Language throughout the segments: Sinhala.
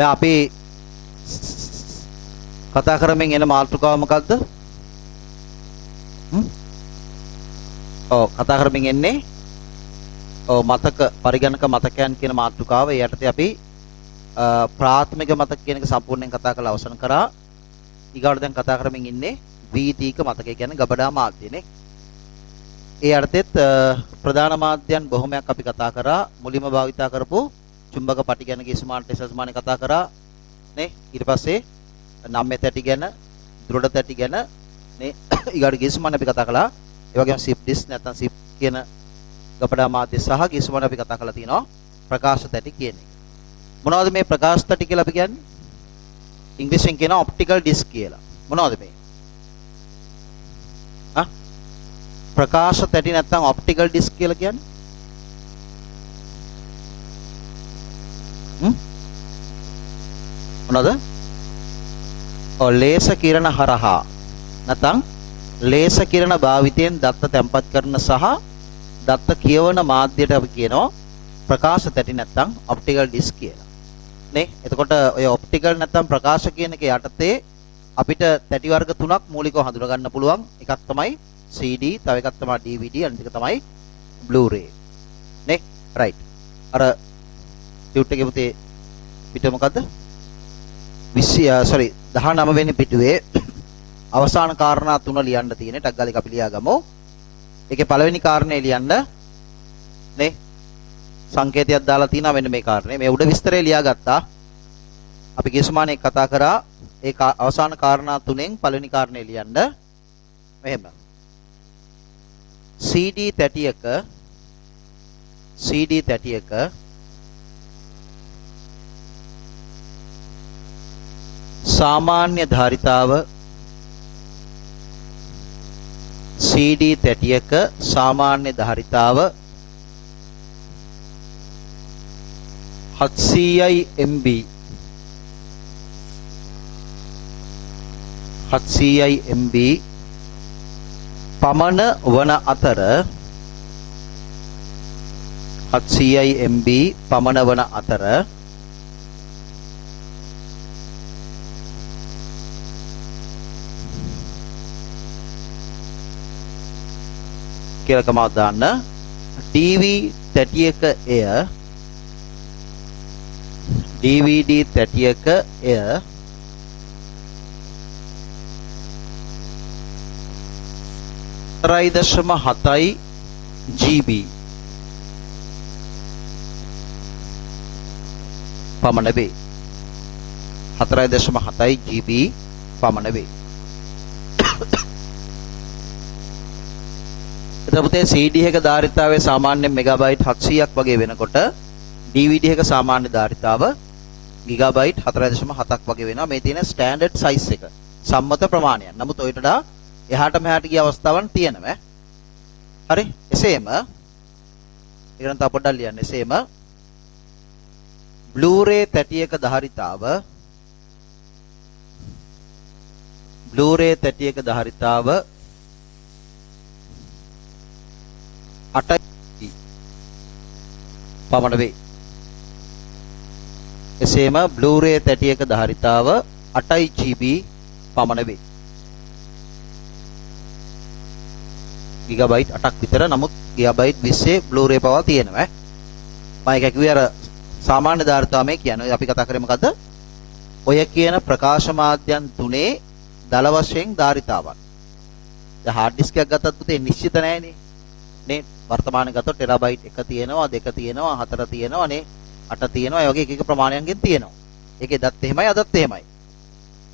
දැන් අපි කතා කරමින් එන මාතෘකාව මොකද්ද? ඔව් කතා කරමින් එන්නේ මතක පරිගණක මතකයන් කියන මාතෘකාව. ඒ යටතේ අපි ප්‍රාථමික මතක කියන එක සම්පූර්ණයෙන් කතා කරලා අවසන් කරා. ඊගාට දැන් කතා කරමින් ඉන්නේ වීතික මතකය කියන්නේ ගබඩා මාධ්‍යනේ. ඒ යටතේත් ප්‍රධාන මාධ්‍යයන් බොහොමයක් අපි කතා කරා. මුලින්ම භාවිතා කරපු චුම්බක පටි ගැන ගිස්මාන ටෙසස්මානේ කතා කරා නේ. ඊට පස්සේ නම්මේ තැටි ගැන, දෘඩ තැටි ගැන නේ. ඊගාට ගිස්මාන අපි කතා කළා. ඒ වගේම සිප් ඩිස් නැත්නම් සිප් කියන ගබඩා මාධ්‍ය සහ ගිස්මාන අපි කතා කරලා තිනවා ප්‍රකාශ තැටි කියන එක. මොනවද මේ ප්‍රකාශ තැටි කියලා අපි කියන්නේ? ඉංග්‍රීසියෙන් කියනවා ඔප්ටිකල් ඩිස්ක් කියලා. මොනවද මේ? ප්‍රකාශ තැටි නැත්නම් ඔප්ටිකල් ඩිස්ක් කියලා කියන්නේ? මොනවද? ලේස කිරණ හරහා නැත්නම් ලේස කිරණ භාවිතයෙන් දත්ත තැම්පත් කරන සහ දත්ත කියවන මාධ්‍යයට අපි කියනවා ප්‍රකාශ තැටි නැත්නම් ඔප්ටිකල් ඩිස්ක් කියලා. නේ? එතකොට ඔය ඔප්ටිකල් නැත්නම් ප්‍රකාශ කියන එක යටතේ අපිට තැටි වර්ග තුනක් මූලිකව හඳුනා ගන්න පුළුවන්. එකක් තමයි CD, තව එකක් තමයි DVD, අනිත් එක තමයි Blu-ray. නේ? රයිට්. අර ටියුට් එකේ පුතේ පිට මොකද්ද? 19 වෙනි පිටුවේ අවසාන කාරණා තුන ලියන්න තියෙන. ටක් ගාලා අපි ලියා ගමු. ඒකේ පළවෙනි කාරණේ ලියන්න නේ. සංකේතයක් දාලා තියෙනවා මෙන්න මේ කාරණේ. මේ උඩ විස්තරය ලියා ගත්තා. අපි ගිස්මානේ කතා කරා. ඒ අවසාන කාරණා තුනෙන් පළවෙනි කාරණේ ලියන්න. මෙහෙම. CD තැටියක සාමාන්‍ය ධාරිතාව CD තැටියක සාමාන්‍ය ධාරිතාව 700යි MB 700යි MB පමණ වන අතර 700යි MB පමණ වන අතර කියලා කමක් දාන්න. DVD තැටියක DVD තැටියක 4.7 GB පමණ වේ. 4.7 GB පමණ වේ. එතකොට CD එක ධාරිතාවය සාමාන්‍යයෙන් මෙගාබයිට් 700ක් වගේ වෙනකොට DVD එක සාමාන්‍ය ධාරිතාව ගිගාබයිට් 4.7ක් වගේ වෙනවා. මේ තියෙන ස්ටෑන්ඩඩ් සයිස් එක. සම්මත ප්‍රමාණයක්. නමුත් ඔයිට වඩා එහාට මෙහාට ගිය අවස්ථාවන් තියෙනවා. හරි? එසේම ඊළඟ තව පොඩ්ඩක් ලියන්න. එසේම Blu-ray තැටියක ධාරිතාව 8 පමණ වේ. එසේම Blu-ray තැටියක ධාරිතාව 8 GB පමණ වේ. ගිගාබයිට් 8ක් විතර. නමුත් ගිගාබයිට් 20 Blu-ray පවා තියෙනවා. මම ඒක කිව්වේ අර සාමාන්‍ය ධාරිතාවය කියන්නේ අපි කතා කරේ මොකද්ද? ඔය කියන ප්‍රකාශ මාධ්‍යයන් තුනේ දල වශයෙන් ධාරිතාවක්. දැන් hard disk එකක් ගත්තත් පුතේ නිශ්චිත නැහැනේ. නේ වර්තමානයේ ගත්තොත් ටෙරාබයිට් 1 තියෙනවා, 2 තියෙනවා, 4 තියෙනවා නේ, 8 තියෙනවා. ඒ වගේ එක එක ප්‍රමාණයන්ගෙන් තියෙනවා. ඒකේ දත් එහෙමයි, අදත් එහෙමයි.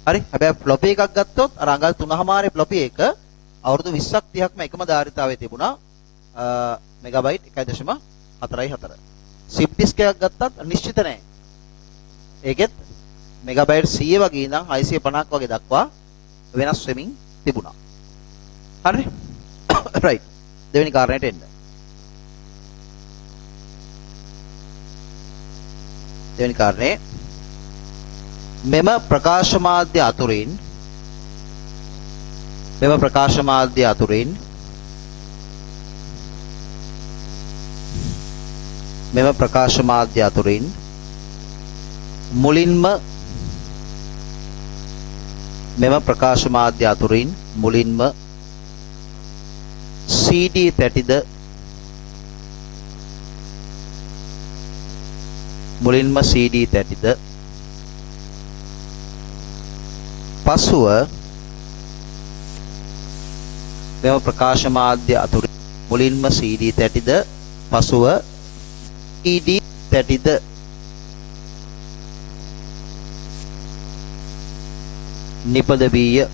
හරි? හැබැයි ෆ්ලොපි එකක් ගත්තොත් අර අඟල් 3මාරේ ෆ්ලොපි එක අවුරුදු 20ක් 30ක්ම එකම ධාරිතාවයේ තිබුණා. මෙගාබයිට් 1.44. සිප් ඩිස්ක් එකක් ගත්තත් නිශ්චිත නැහැ. ඒකෙත් මෙගාබයිට් 100 වගේ ඉඳන් 650ක් වගේ දක්වා වෙනස් වෙමින් තිබුණා. හරි? රයිට්. දෙවෙනි කාරණයට එන්න. දෙවෙනි කාරණේ මෙම ප්‍රකාශ මාධ්‍ය අතුරින් මුලින්ම මෙම ප්‍රකාශ මාධ්‍ය අතුරින් මුලින්ම CD තැටිද මුලින්ම CD තැටිද පසුව මෙම ප්‍රකාශ මාධ්‍ය අතුරින් මුලින්ම CD තැටිද පසුව ED තැටිද නිපද වීය.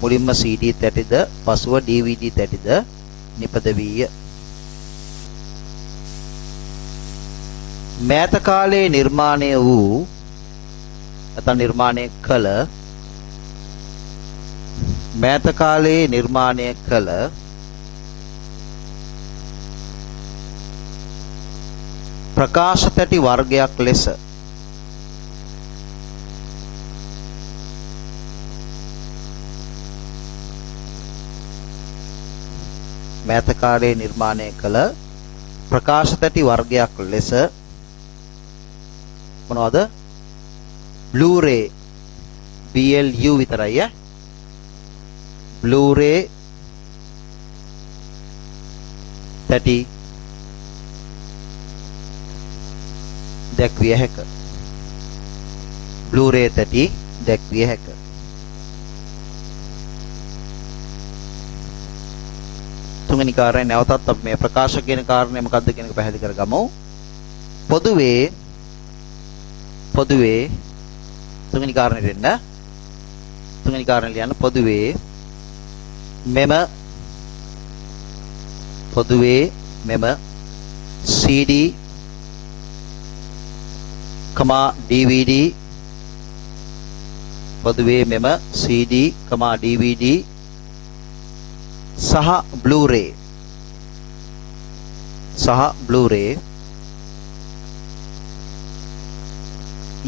මුලින්ම CD තැටිද පසුව DVD තැටිද නිපද වීය. මෑත කාලයේ නිර්මාණය වූ නැත්නම් නිර්මාණය කළ මෑත කාලයේ නිර්මාණය කළ ප්‍රකාශ තැටි වර්ගයක් ලෙස මෑත කාලයේ නිර්මාණය කළ ප්‍රකාශ තැටි වර්ගයක් ලෙස මොනවද? Blu-ray BLU විතරයි ඈ. Blu-ray තැටි දැක්විය හැක. Blu-ray තැටි දැක්විය හැක. තුන්වෙනි කාරණය නැවතත් අපි මේ ප්‍රකාශ කියන කාරණය මොකක්ද කියන එක පැහැදිලි කරගමු. පොදුවේ තුන්වෙනි කාරණේ දෙන්න. තුන්වෙනි කාරණේ ලියන්න. පොදුවේ මෙම CD, DVD පොදුවේ මෙම CD, DVD සහ Blu-ray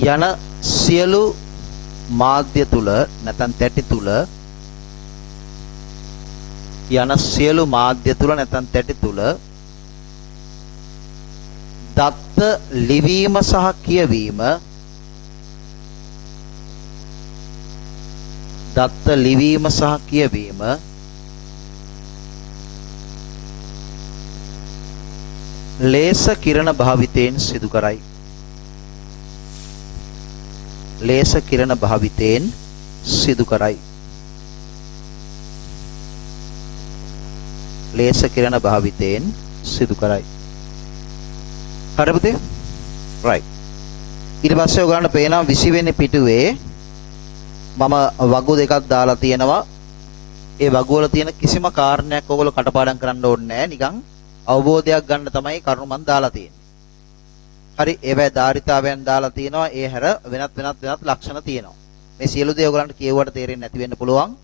යන සියලු මාධ්‍ය තුල නැත්නම් තැටි තුල දත්ත ලිවීම සහ කියවීම ලේස කිරණ භාවිතයෙන් සිදු කරයි. ලේස කිරණ භාවිතයෙන් සිදු කරයි. ලේස කිරණ භාවිතයෙන් සිදු කරයි. හරි පුතේ? right. ඊට පස්සේ ඔයගලන්ට පේනවා 20 වෙනි පිටුවේ මම වගු දෙකක් දාලා තියෙනවා. ඒ වගු වල තියෙන කිසිම කාරණයක් ඔයගොල්ලෝ කටපාඩම් කරන්න ඕනේ නැහැ. නිකන් අවබෝධයක් ගන්න තමයි කරුණු මම දාලා තියෙන්නේ. හරි, ඒවැ ධාරිතාවයන් දාලා තියෙනවා. ඒ හැර වෙනත් ලක්ෂණ තියෙනවා. මේ සියලු දේ ඔයගලන්ට කියුවට තේරෙන්නේ නැති වෙන්න පුළුවන්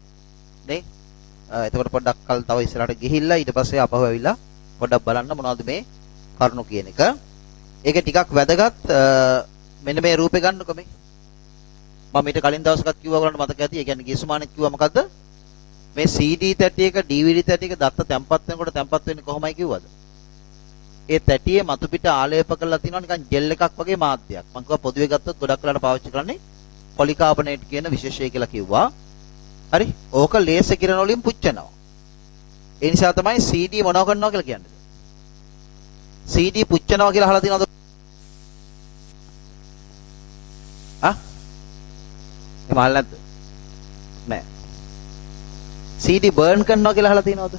නේ. එතකොට පොඩ්ඩක් කල් තව ඉස්සරහට ගිහිල්ලා ඊට පස්සේ අපහු ඇවිල්ලා පොඩ්ඩක් බලන්න මොනවද මේ කරුණු කියන එක. ඒක ටිකක් වැදගත්. මෙන්න මේ රූපේ ගන්නකො මේ. මම ඊට කලින් දවසකත් කිව්වා ඔයගලන්ට මතක ඇති. ඒ කියන්නේ ගියසුමානෙත් කිව්වා මොකද්ද? මේ CD තැටියක DVD තැටියක දත්ත තැම්පත් වෙනකොට තැම්පත් වෙන්නේ කොහොමයි කිව්වද? ඒ තැටියේ මතු පිට ආලේප කරලා තියෙනවා නිකන් ජෙල් එකක් වගේ මාධ්‍යයක්. මම කිව්වා පොදුවේ ගත්තොත් ගොඩක් වෙලාට පාවිච්චි කරන්නේ පොලිකාබනේට් කියන විශේෂය කියලා කිව්වා. හරි, ඕක ලේස කිරණ වලින් පුච්චනවා. ඒ නිසා තමයි CD මොනව කරනවා කියලා කියන්නේ. CD පුච්චනවා කියලා අහලා තියෙනවද? එහෙම අහලා නැද්ද? නෑ. CD බර්න් කරනවා කියලා අහලා තියෙනවද?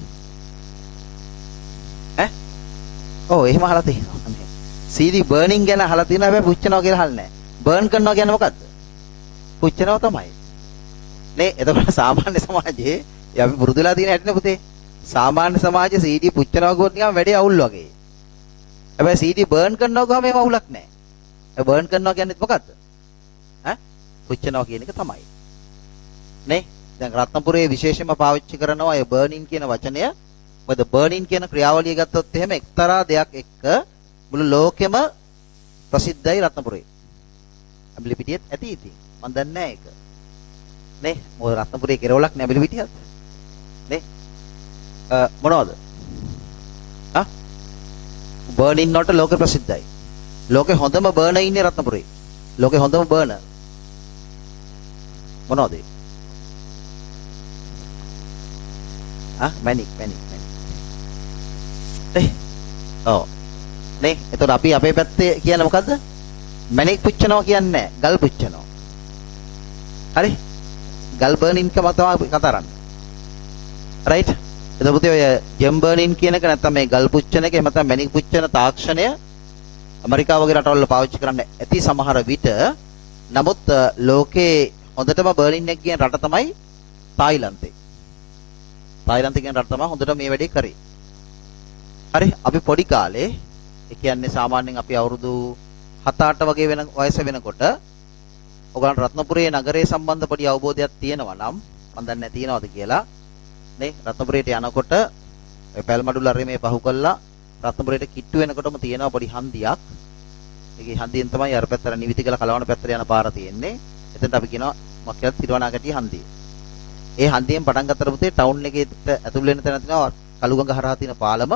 ඈ? ඔව් එහෙම අහලා තියෙනවා. CD බර්නින් ගැන අහලා තියෙනවා හැබැයි පුච්චනවා කියලා අහලා නෑ. බර්න් කරනවා කියන්නේ මොකද්ද? පුච්චනවා තමයි. නේ එතකොට සාමාන්‍ය සමාජයේ අපි පුරුදු වෙලා තියෙන හැටිනේ පුතේ. සාමාන්‍ය සමාජයේ CD පුච්චනවා කියොත් නිකන් වැඩේ අවුල් වගේ. හැබැයි CD බර්න් කරනවා ගාම එහෙම අවුලක් නෑ. ඒ බර්න් කරනවා කියන්නේ මොකද්ද? ඈ? පුච්චනවා කියන එක තමයි. නේ? දැන් රත්නපුරේ විශේෂයෙන්ම පාවිච්චි කරනවා ඒ බර්නින් කියන වචනය. මොකද බර්නින් කියන ක්‍රියාවලිය ගත්තොත් එහෙම එක්තරා දෙයක් එක්ක මුළු ලෝකෙම ප්‍රසිද්ධයි රත්නපුරේ. අඹලිපිටියත් ඇති ඉතින්. මම දන්නේ නැහැ ඒක. නේ? මොකද රත්නපුරේ කෙරවලක් නෑ අඹලිපිටියත්. නේ? මොනවද? බර්නින් වලට ලෝක ප්‍රසිද්ධයි. ලෝකේ හොඳම බර්නර් ඉන්නේ රත්නපුරේ. ලෝකේ හොඳම බර්නර් මොනවද? මැනික්. ඔව්. නේ එතකොට අපි අපේ පැත්තේ කියන්නේ මොකද්ද? මැනික් පුච්චනවා කියන්නේ නැහැ. ගල් පුච්චනවා. හරි? ගල් බර්නින් කම තමයි කතා කරන්නේ. රයිට්? එතකොට ඔය ජෙම් බර්නින් කියන එක නැත්නම් මේ ගල් පුච්චන එක එහෙම නැත්නම් මැනික් පුච්චන තාක්ෂණය ඇමරිකාව වගේ රටවල පාවිච්චි කරන්න ඇති සමහර විට. නමුත් ලෝකේ හොඳටම බර්නින් එක කියන රට තමයි තායිලන්තේ. තායිලන්තේ කියන රට තමයි හොඳට මේ වැඩේ කරේ. හරි අපි පොඩි කාලේ ඒ කියන්නේ සාමාන්‍යයෙන් අපි අවුරුදු 7-8 වගේ වෙන වයස වෙනකොට ඔයගලන්ට රත්නපුරේ නගරයේ සම්බන්ධ පොඩි අවබෝධයක් තියෙනවා නම් මම දන්නේ නැහැ තියෙනවද කියලා නේ රත්නපුරේට යනකොට ඔය පැල්මඩුල අරේ පහු කළා රත්නපුරේට කිට්ටු වෙනකොටම තියෙනවා පොඩි හන්දියක්. ඒකේ හන්දියෙන් තමයි අර පැත්තට නිවිතිගල කලවණ පැත්තට යන පාර තියෙන්නේ. එතනට අපි කියනවා මොකක්ද තිරුවනාගටිය හන්දිය. ඒ හන්දියෙන් පටන් ගත්තට පුතේ ටවුන් එකේට ඇතුල් වෙන තැන තියෙනවා කළුගඟ හරහා තියෙන පාලම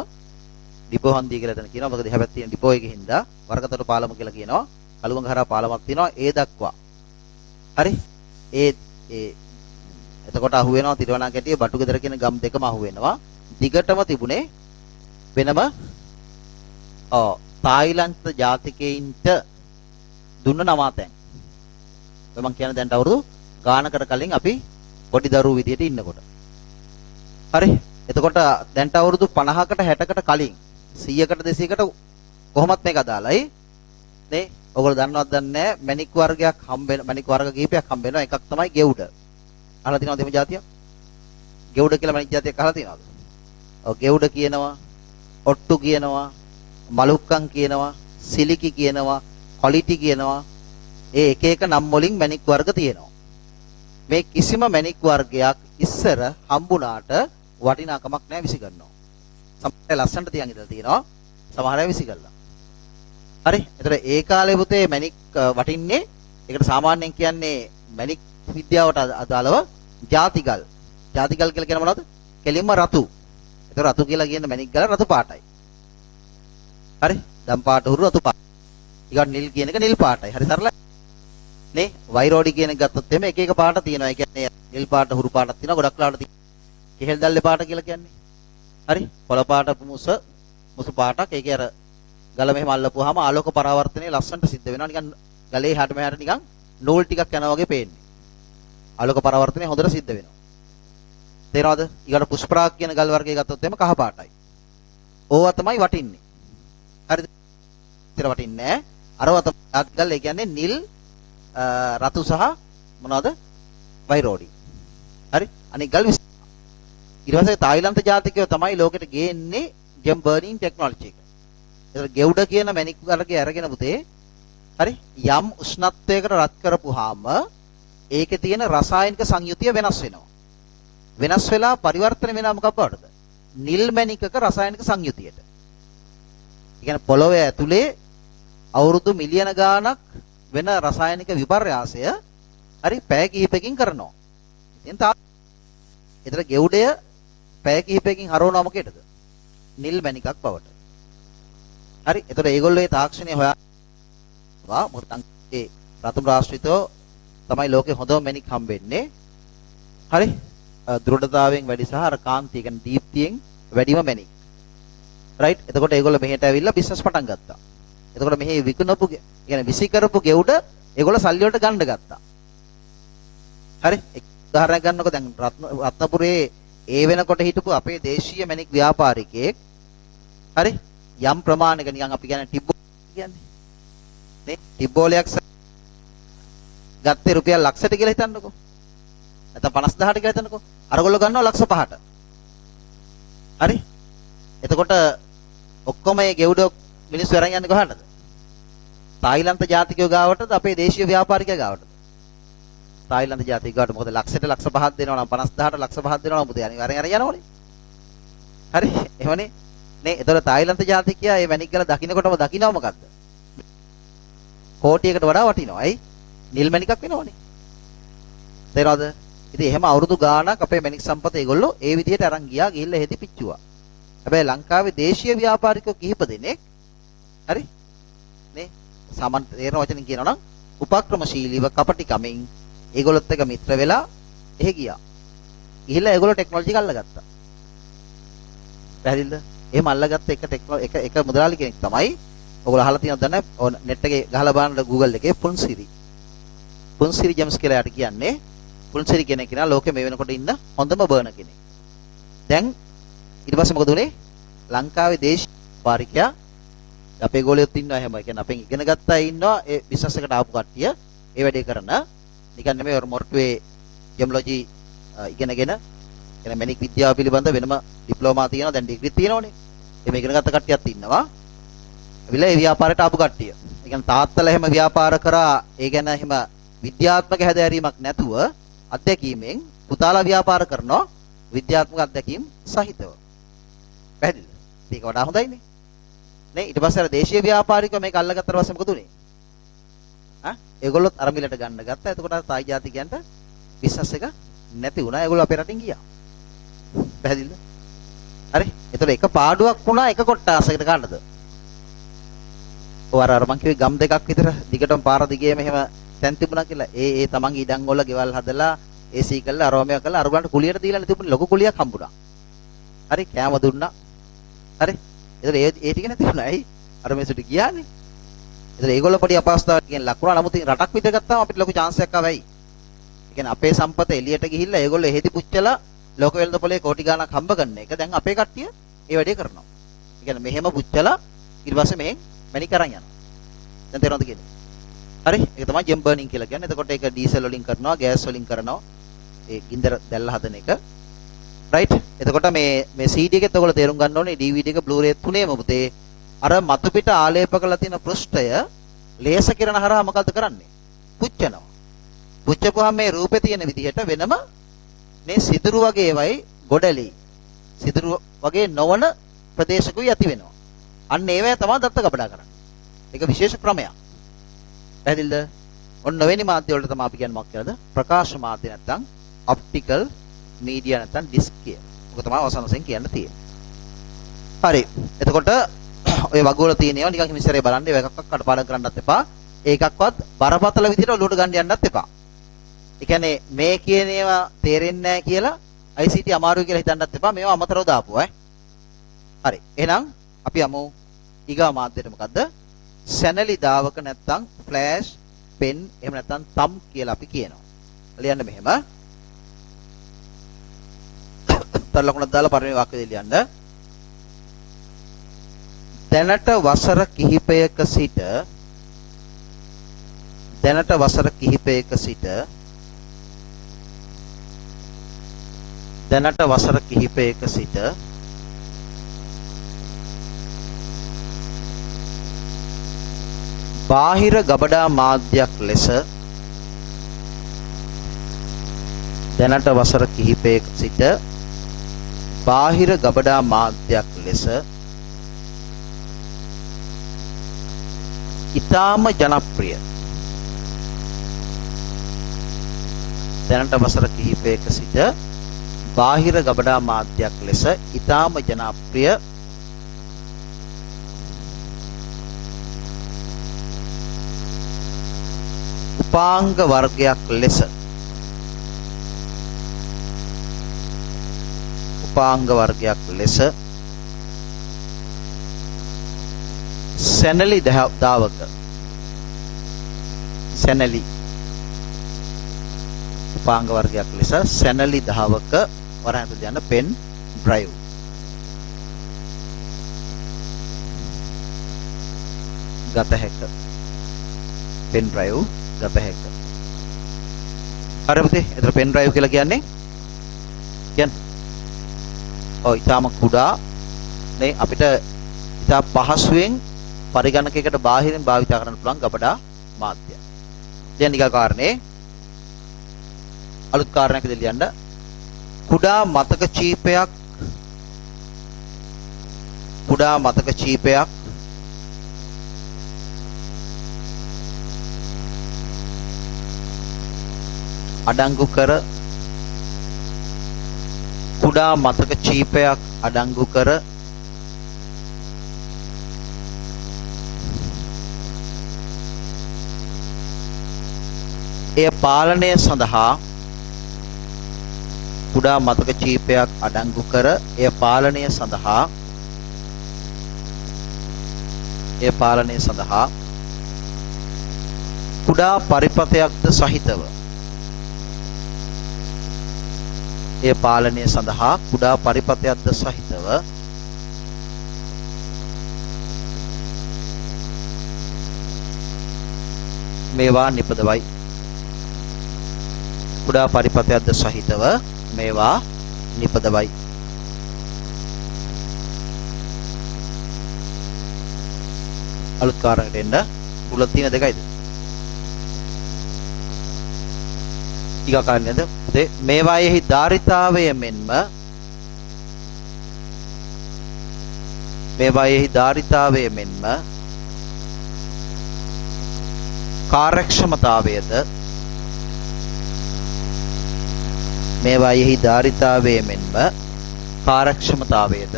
ඩිපෝ හන්දිය කියලා එතන කියනවා. මොකද එහා පැත්තේ තියෙන ඩිපෝ එකේ හින්දා වරකතොට පාලම කියලා කියනවා. කළුගඟ හරහා පාලමක් තියෙනවා ඒ දක්වා. හරි? එතකොට අහු වෙනවා තිරුවනාගටිය බටුගෙදර කියන ගම් දෙකම අහු වෙනවා. දිගටම තිබුණේ වෙනම තායිලන්ත ජාතිකයින්ට දුන්න නවාතැන්. ඔය මං කියන දැන්ට අවුරුදු ගානකට කලින් අපි පොඩි දරුවෝ විදියට ඉන්නකොට. හරි? එතකොට දැන්ට අවුරුදු 50කට 60කට කලින් 100කට 200කට කොහොමත් මේක අදාළයි. නේ? ඔයගොල්ලෝ දන්නවද දන්නේ නැහැ මැණික් වර්ගයක් හම්බෙන මැණික් වර්ග කිහිපයක් හම්බ වෙනවා. එකක් තමයි ගෙවුඩ. අහලා තියෙනවද මේ જાතිය? ගෙවුඩ කියලා මැණික් જાතියක් අහලා තියෙනවද? ඔව් ගෙවුඩ කියනවා, ඔට්ටු කියනවා, මලුක්කම් කියනවා, සිලිකි කියනවා, ක්වොලිටි කියනවා. ඒ එක එක නම් වලින් මැණික් වර්ග තියෙනවා. මේ කිසිම මැණික් වර්ගයක් ඉස්සර හම්බුණාට වටිනාකමක් නැහැ විසි කරනවා. සමහර ලස්සනට තියන් ඉඳලා තියෙනවා. සමහර අය විසි කළා. හරි? ඒතර ඒ කාලේ පුතේ මැණික් වටින්නේ ඒකට සාමාන්‍යයෙන් කියන්නේ මැණික් විද්‍යාවට අදාළව ජාතිගල්. ජාතිගල් කියලා කියන මොනවද? කෙලින්ම රතු. ඒතර රතු කියලා කියන මැණික් ගල රතු පාටයි. හරි? දම් පාට උරු රතු පාට. ඊගොඩ නිල් කියන එක නිල් පාටයි. හරි සරලයි. නේ? වයිරෝඩි කියන එක ගත්තොත් එimhe එක එක පාට තියෙනවා. ඒ කියන්නේ නිල් පාට හුරු පාටක් තියෙනවා. ගොඩක් ලාට තියෙනවා. කෙහෙල් දැල්ලේ පාට කියලා කියන්නේ. හරි? කොළ පාට මුසු පාටක්. ඒකේ අර ගල මෙහෙම අල්ලපුවාම ආලෝක පරාවර්තනය ලස්සනට සිද්ධ වෙනවා. නිකන් ගලේ හැට මෙහාට නිකන් නූල් ටිකක් යනවා වගේ පේන්නේ. ආලෝක පරාවර්තනය හොඳට සිද්ධ වෙනවා. තේරෙනවද? ඊගොඩ පුෂ්පරාග කියන ගල් වර්ගය ගත්තොත් එimhe කහ පාටයි. ඕවා තමයි වටින්නේ. හරිද? ඉතර වටින්නේ නැහැ. අරවා තමයි ගල් ඒ කියන්නේ නිල් රතු සහ මොනවද? වයිරෝඩි. හරි? අනික ගල් ඊට පස්සේ තායිලන්ත ජාතිකයෝ තමයි ලෝකෙට ගේන්නේ ජෙම් බර්නින් ටෙක්නොලොජි එක. ඒතර ගෙවුඩ කියන මැණික් වර්ගය අරගෙන පුතේ හරි යම් උෂ්ණත්වයකට රත් කරපුවාම ඒකේ තියෙන රසායනික සංයුතිය වෙනස් වෙනවා. වෙනස් වෙලා පරිවර්තන වෙනවා මොකක් බවටද? නිල් මැණිකක රසායනික සංයුතියට. ඒ කියන්නේ පොළොවේ ඇතුලේ අවුරුදු මිලියන ගාණක් වෙන රසායනික විපර්යාසය හරි පැය කිහිපකින් කරනවා. ඉතින් ඒතර ගෙවුඩය පැය කිහිපකින් හරවනවා මොකේද? නිල් මැණිකක් බවට. හරි? ඒතර ඒගොල්ලෝ ඒ තාක්ෂණය හොයා මොකද ඒ රතුම් රාශිතෝ තමයි ලෝකේ හොඳම මැණික් හම්බෙන්නේ. හරි? දෘಢතාවයෙන් වැඩි සහ අර කාන්තිය කියන්නේ දීප්තියෙන් වැඩිම මැණික්. රයිට්? එතකොට ඒගොල්ලෝ මෙහෙට ඇවිල්ලා බිස්නස් පටන් ගත්තා. එතකොට මෙහි විකුණපු කියන්නේ විසි කරපු ගෙවුඩ ඒගොල්ලෝ සල්ලි වලට ගන්න ගත්තා. හරි? උදාහරණයක් ගන්නකො දැන් රත්නපුරේ ඒ වෙනකොට හිටපු අපේ දේශීය මැණික් ව්‍යාපාරිකයෙක් හරි යම් ප්‍රමාණයක නිකන් අපි කියන්නේ ටිබ්බෝ කියන්නේ නේ ටිබ්බෝලයක් ගත්තේ රුපියල් ලක්ෂයට කියලා හිතන්නකෝ. නැත්නම් 50000ට කියලා හිතන්නකෝ. අරගොල්ලෝ ගන්නවා ලක්ෂ 5ට. හරි? එතකොට ඔක්කොම මේ ගෙවුඩ මිනිස්සු අරන් යන්නේ කොහටද? තායිලන්ත ජාතිකයෝ ගාවටද අපේ දේශීය ව්‍යාපාරිකයෝ ගාවටද? තායිලන්ත ජාතිකයෝ ගාවට මොකද ලක්ෂයට ලක්ෂ 5ක් දෙනවා නම් 50000ට ලක්ෂ 5ක් දෙනවා නම් පුතේ අනිවාර්යෙන් අරන් යනවනේ. හරි? එහෙමනේ. නේ එතකොට තායිලන්ත ජාතිකයා මේ මැණික් ගල දකින්නකොටම දකින්නව මොකද්ද? කෝටියකට වඩා වටිනවා. ඇයි? නිල් මැණිකක් වෙනවනේ. තේරෙනවද? ඉතින් එහෙම අවුරුදු ගාණක් අපේ මැණික් සම්පත ඒගොල්ලෝ ඒ විදිහට අරන් ගියා ගිහිල්ලා හෙදි පිච්චුවා. හැබැයි ලංකාවේ දේශීය ව්‍යාපාරිකයෝ කිහිප දෙනෙක් හරි නේ සාමාන්‍ය තේරෙන වචනින් කියනවා නම් උපක්‍රමශීලීව කපටිකමින් ඒගොල්ලොත් එක්ක මිත්‍ර වෙලා එහෙ ගියා. ගිහිල්ලා ඒගොල්ලෝ ටෙක්නොලොජි එක අල්ලගත්තා. පැහැදිලිද? එහෙම අල්ලගත්ත එක මුදලාලි කෙනෙක් තමයි ඔයගොල්ලෝ අහලා තියෙනවද නැහැ? net එකේ ගහලා බලන්න Google එකේ පුන්සිරි. පුන්සිරි ජේම්ස් කියලා යාට කියන්නේ පුන්සිරි කෙනෙක් කෙනා ලෝකෙ මේ වෙනකොට ඉන්න හොඳම බර්න කෙනෙක්. දැන් ඊට පස්සේ මොකද උනේ? ලංකාවේ දේශීය පාරිකයා අපේ ගෝලියොත් ඉන්නවා එහෙම. ඒ කියන්නේ අපෙන් ඉගෙන ගත්තා ඉන්නවා ඒ බිස්නස් එකට ආපු කට්ටිය ඒ වැඩේ කරන නිකන් නෙමෙයි ඔර මොර්ටුවේ ජෙම්ලොජි ඉගෙනගෙන කියන්නේ මැනික් විද්‍යාව පිළිබඳ වෙනම ඩිප්ලෝමා තියෙනවා දැන් ඩිග්‍රී තියෙනවනේ. එහෙම ඉගෙන ගත්ත කට්ටියත් ඉන්නවා. අවිල ඒ ව්‍යාපාරයට ආපු කට්ටිය. ඒ කියන්නේ තාත්තලා එහෙම ව්‍යාපාර කරා ඒ ගැන එහෙම විද්‍යාත්මක හැදෑරීමක් නැතුව අත්දැකීමෙන් පුතාලා ව්‍යාපාර කරනවා විද්‍යාත්මක අත්දැකීම් සහිතව. පැහැදිලිද? මේක වඩා හොඳයිනේ. නේ ඊට පස්සේ අර දේශීය ව්‍යාපාරිකව මේක අල්ලගත්තට පස්සේ මොකද උනේ? ඒගොල්ලොත් අර මිලට ගන්න ගත්තා. එතකොට අර තායි ජාතිකයන්ට බිස්නස් එක නැති වුණා. ඒගොල්ලෝ අපේ රටින් ගියා. පැහැදිලිද? හරි. එතකොට එක පාඩුවක් වුණා එක කොට්ටාසයකට ගන්නද? ඔය අර මං කිව්වේ ගම් දෙකක් විතර දිගටම පාර දිගේම එහෙම තැන් තිබුණා කියලා. ඒ තමන්ගේ ඉඩම් වල ගෙවල් හදලා AC කරලා අරෝමයා කරලා අරගලන්ට කුලියට දීලා තිබුණේ ලොකු කුලියක් හම්බුණා. හරි කෑම දුන්නා. හරි. ඒතර ඒ ටික නැති වුණා. ඇයි? අර මේසුට ගියානේ. ඒතර ඒගොල්ලෝ පොඩි අපහසුතාවයක් කියන ලක් වුණා. නමුත් රටක් විතර ගත්තාම අපිට ලොකු chance එකක් ආවයි. ඒ කියන්නේ අපේ සම්පත එළියට ගිහිල්ලා ඒගොල්ලෝ එහෙදි පුච්චලා ලෝක වෙළඳ පොලේ කෝටි ගාණක් හම්බ කරන එක දැන් අපේ කට්ටිය ඒ වැඩේ කරනවා. ඒ කියන්නේ මෙහෙම පුච්චලා ඊට පස්සේ මෙහෙන් මැනික් අරන් යනවා. දැන් තේරෙනවද කියන්නේ? හරි. ඒක තමයි ජෙම් බර්නින් කියලා කියන්නේ. එතකොට ඒක ඩීසල් වලින් කරනවා, ගෑස් වලින් කරනවා. ඒ ගින්දර දැල්ලා හදන එක. රයිට්. එතකොට මේ CD එකෙත් ඔයගොල්ලෝ තේරුම් ගන්න ඕනේ DVD එක Blu-ray තුනේම පුතේ අර මතු පිට ආලේප කරලා තියෙන පෘෂ්ඨය ලේස කිරණ හරහා මොකද්ද කරන්නේ? පුච්චනවා. පුච්චපුවාම මේ රූපේ තියෙන විදිහට වෙනම මේ සිදුරු වගේ ඒවයි ගොඩලි. සිදුරු වගේ නොවන ප්‍රදේශකුයි ඇති වෙනවා. අන්න ඒවැය තමයි දත්ත කපඩා කරන්නේ. ඒක විශේෂ ක්‍රමයක්. පැහැදිලිද? ඔන්න වෙනි මාධ්‍ය වලට තමයි අපි කියන්නේ මොකක්ද කියලාද? ප්‍රකාශ මාධ්‍ය නැත්තම් ඔප්ටිකල් මීඩියා නැත්තම් ඩිස්ක් කිය. ඔක තමයි අවසන් වශයෙන් කියන්න තියෙන්නේ. හරි. එතකොට ඔය වගවල තියෙන ඒවා නිකන් හිමිසරේ බලන්න ඒවා එකක්වත් කඩපාඩම් කරන්නත් එපා. ඒකක්වත් බරපතල විදිහට ඔලුවට ගන්න යන්නත් එපා. ඒ කියන්නේ මේ කියන ඒවා තේරෙන්නේ නැහැ කියලා ICT අමාරුයි කියලා හිතන්නත් එපා. මේවා අමතරව දාපුවා ඈ. හරි. එහෙනම් අපි යමු ඊගා මාධ්‍යයට මොකද්ද? සැනලි දාවක නැත්තම් ෆ්ලෑෂ් පෙන් එහෙම නැත්තම් තම් කියලා අපි කියනවා. ලියන්න මෙහෙම. තර ලකුණක් දාලා පරිණි වාක්‍යය ලියන්න. දැනට වසර කිහිපයක සිට බාහිර ගබඩා මාධ්‍යයක් ලෙස ඉතාම ජනප්‍රිය දැනට වසර කිහිපයක සිට බාහිර ගබඩා මාධ්‍යයක් ලෙස ඉතාම ජනප්‍රිය උපාංග වර්ගයක් ලෙස සැනලි දාවක උපාංග වර්ගයක් ලෙස සැනලි දාවක වරහන් යන පෙන් ඩ්‍රයිව් ගත හැක. හරි පුතේ. ඒතර පෙන් ඩ්‍රයිව් කියලා කියන්නේ ඊටාම කුඩා නේ අපිට ඉතා පහසුවෙන් පරිගණකයකට බාහිරින් භාවිත කරන්න පුළුවන් ගබඩා මාධ්‍ය. දැන් ඊගා කාරණේ අලුත් කාරණයක් ඉදිරියට ලියන්න. කුඩා මතක චීපයක් අඩංගු කර එය පාලනය සඳහා කුඩා මතක කීපයක් අඩංගු කර එය පාලනය සඳහා කුඩා පරිපථයක්ද සහිතව එය පාලනය සඳහා කුඩා පරිපථයක්ද සහිතව මේවා නිපදවයි. කුඩා පරිපථයක්ද සහිතව මේවා නිපදවයි. අලුත් කාරණයට එන්න පුළුවන් තියෙන දෙකයිද? ඊගා කාරණේද? මේවායෙහි ධාරිතාවය මෙන්ම කාර්යක්ෂමතාවයද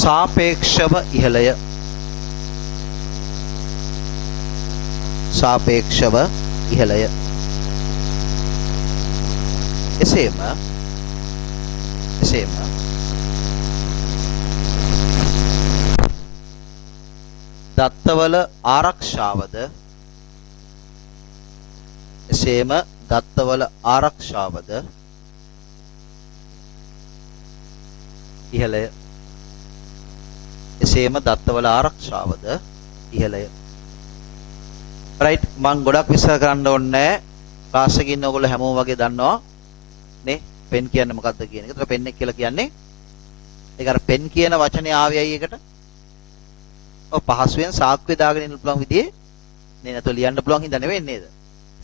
සාපේක්ෂව ඉහළය. එසේම දත්තවල ආරක්ෂාවද ඉහළය. රයිට්, මම ගොඩක් විස්තර කරන්න ඕනේ නැහැ. ක්ලාස් එකේ ඉන්න ඔයගොල්ලෝ හැමෝම වගේ දන්නවා නේ පෙන් කියන්නේ මොකක්ද කියන එක. ඒතර පෙන් එක කියලා කියන්නේ ඒක අර පෙන් කියන වචනේ ආවේයයි එකට. ඔව් පහසුවෙන් සාක්කුවේ දාගෙන ඉන්න පුළුවන් විදිහේ නේ නැතෝ ලියන්න පුළුවන් හින්දා නෙවෙයි නේද?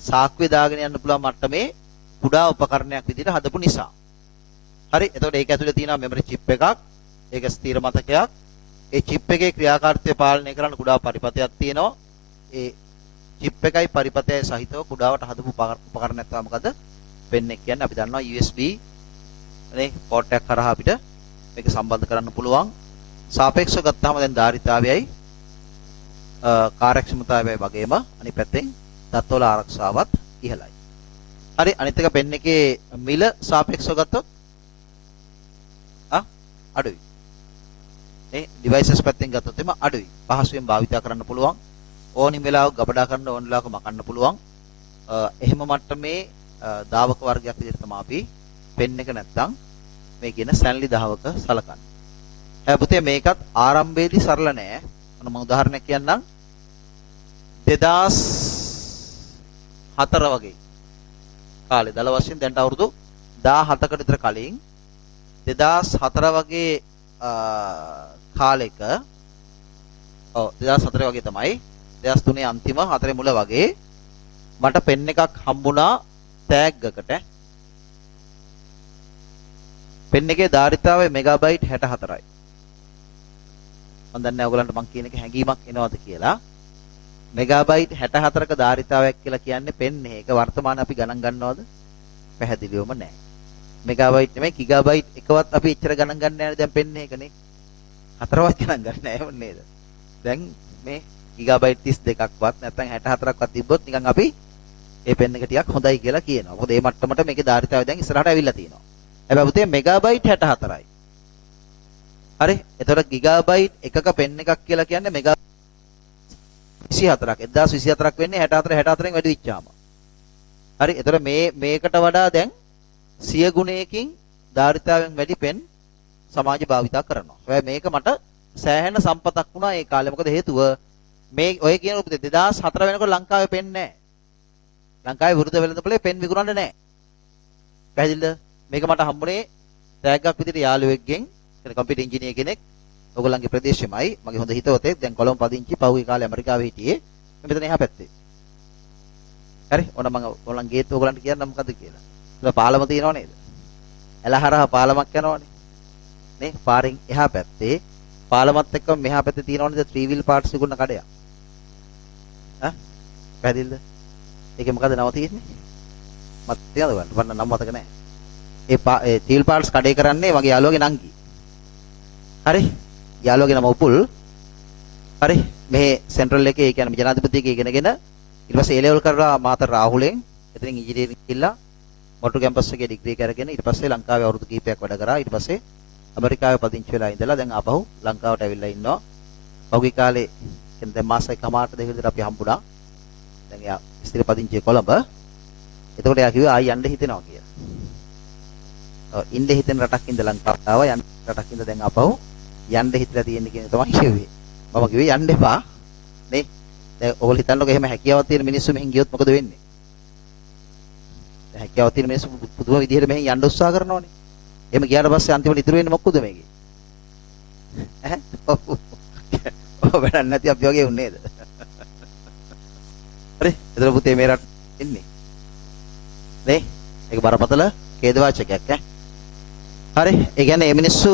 සාක්කුවේ දාගෙන යන්න පුළුවන් මට්ටමේ කුඩා උපකරණයක් විදිහට හදපු නිසා. හරි, එතකොට ඒක ඇතුලේ තියෙනවා මෙමරි චිප් එකක්. ඒක ස්ථිර මතකයක්. ඒ චිප් එකේ ක්‍රියාකාරීත්වය පාලනය කරන්න කුඩා පරිපථයක් තියෙනවා. ඒ චිප් එකයි පරිපථයයි සහිතව කුඩාවට හදපු උපකරණයක් තමයි මොකද? පෙන් එක කියන්නේ. අපි දන්නවා USB නේ පෝට් එකක් කරා අපිට මේක සම්බන්ධ කරන්න පුළුවන්. සාපේක්ෂව ගත්තාම දැන් ධාරිතාවයයි කාර්යක්ෂමතාවයයි වගේම අනිත් පැත්තෙන් දත්වල ආරක්ෂාවත් ඉහළයි. හරි, අනිත් එක පෙන් එකේ මිල සාපේක්ෂව ගත්තොත් අඩුයි. මේ ඩිවයිසස් පැත්තෙන් ගත්තොත් එම අඩුයි. පහසුවෙන් භාවිත කරන්න පුළුවන්. ඕනිම වෙලාවක ගබඩා කරන්න ඕන වෙලාවක මකන්න පුළුවන්. එහෙම මට්ටමේ දාවක වර්ගයක් විදිහට තමයි අපි පෙන් එක නැත්තම් මේ කියන සැන්ලි දාවක සලකන්නේ. පුතේ මේකත් ආරම්භයේදී සරල නෑ. මම උදාහරණයක් කියන්නම්. 2004 වගේ කාලේ දල වශයෙන් දැන් අවුරුදු 17කට විතර කලින් 2004 වගේ කාලෙක 2004 වගේ තමයි 2003 අන්තිම 4 මුල වගේ මට පෙන් එකක් හම්බුණා ටැග්ගකට. පෙන් එකේ ධාරිතාවය මෙගාබයිට් 64යි. මම දන්නේ ඔයගලන්ට මං කියන එක හැංගීමක් එනවද කියලා. මෙගාබයිට් 64ක ධාරිතාවයක් කියලා කියන්නේ පෙන් එක වර්තමානයේ අපි ගණන් ගන්නවද? පැහැදිලිවම නැහැ. මෙගාබයිට් නෙමෙයි ගිගාබයිට් එකවත් අපි එච්චර ගණන් ගන්න නැහැ දැන් පෙන් එකනේ. හතරවත් ගණන් ගන්න නැහැ නේද? දැන් මේ ගිගාබයිට් 32ක්වත් නැත්නම් 64ක්වත් තිබ්බොත් නිකන් අපි ඒ පෙන් එක ටිකක් හොඳයි කියලා කියනවා. මොකද මේ මට්ටමට මේකේ ධාරිතාවය දැන් ඉස්සරහට ඇවිල්ලා තියෙනවා. හැබැයි පුතේ මෙගාබයිට් 64යි. හරි, එතකොට ගිගාබයිට් එකක පෙන් එකක් කියලා කියන්නේ මෙගා 24ක් 1024ක් වෙන්නේ 64න් වැඩි වෙච්චාම. හරි, එතකොට මේකට වඩා දැන් 100 ගුණයකින් ධාරිතාවෙන් වැඩි පෙන් සමාජය භාවිතා කරනවා. හැබැයි මේක මට සෑහෙන සම්පතක් වුණා ඒ කාලේ. මොකද හේතුව මේ ඔය කියන 2004 වෙනකොට ලංකාවේ පෙන් නැහැ. ලංකාවේ වෘත වෙළඳපොලේ පෙන් විකුණන්නේ නැහැ. පැහැදිලිද? මේක මට හම්බුනේ ටැග්ගක් විදිහට යාළුවෙක්ගෙන් කම්පියුටර් ඉංජිනේර කෙනෙක්. ඔයගොල්ලන්ගේ ප්‍රදේශෙමයි. මගේ හොඳ හිතවතෙක්. දැන් කොළඹ පදිංචි. පහුගිය කාලේ ඇමරිකාවේ හිටියේ. මෙතන එහා පැත්තේ. හරි, ඕන මම ඔයගොල්ලන් ගේත් ඔයගොල්ලන්ට කියන්න මොකද කියලා. ඒක පාලම තියෙනව නේද? එලහරහ පාලමක් යනවනේ. නේ? පාරෙන් එහා පැත්තේ පාලමත් එක්කම මෙහා පැත්තේ තියෙනවනේ 3 wheel parts විකුණන කඩයක්. පැහැදිලිද? ඒකේ මොකද නම තියෙන්නේ? මත් තියනද බලන්න නම මතක නැහැ. ඒ 3 wheel parts කඩේ කරන්නේ මගේ යාළුවගේ නංගි. හරි? යාළුවගේ නම උපුල්. හරි? මේ සෙන්ට්‍රල් එකේ ඒ කියන්නේ ජනාධිපතිගේ ඉගෙනගෙන ඊට පස්සේ A level කරලා මාතර රාහුලෙන් එතනින් ඉංජිනේරින් ගිහිල්ලා මොටු කැම්පස් එකේ ඩිග්‍රී කරගෙන ඊට පස්සේ ලංකාවේ අවුරුදු කිහිපයක් වැඩ කරා. ඊට පස්සේ ඇමරිකාවේ පදිංචි වෙලා ඉඳලා දැන් ආපහු ලංකාවට ඇවිල්ලා ඉන්නවා. පහුගිය කාලේ කියන්නේ දැන් මාස එකමාරට දෙක විතර අපි හම්බුණා. දැන් එයා ස්ථිර පදිංචි කොළඹ. එතකොට එයා කිව්වා ආයි යන්න හිතෙනවා කියලා. ඔව් ඉන්න හිතෙන රටක් ඉඳ ලංකාවට ආවා. යන්න රටක් ඉඳ දැන් ආපහු යන්න හිතලා තියෙන කියන තමයි කිව්වේ. මම කිව්වේ යන්න එපා. නේ? දැන් ඔයගොල්ලෝ හිතන්නකෝ එහෙම හැකියාවක් තියෙන මිනිස්සු මෙහෙන් ගියොත් මොකද වෙන්නේ? දැන් හැකියාවක් තියෙන මිනිස්සු පුදුම විදිහට මෙහෙන් යන්න උත්සාහ කරනවානේ. එහෙම ගියාට පස්සේ අන්තිමට ඉතුරු වෙන්නේ මොකද මේකේ? ඈ? ඔව් වැඩක් නැති අපි වගේ උන්නේ නේද? හරි. එතන පුතේ මේ රට ඉන්නේ. නේ? ඒක බරපතල ඛේදවාචකයක් ඈ. හරි. ඒ කියන්නේ මේ මිනිස්සු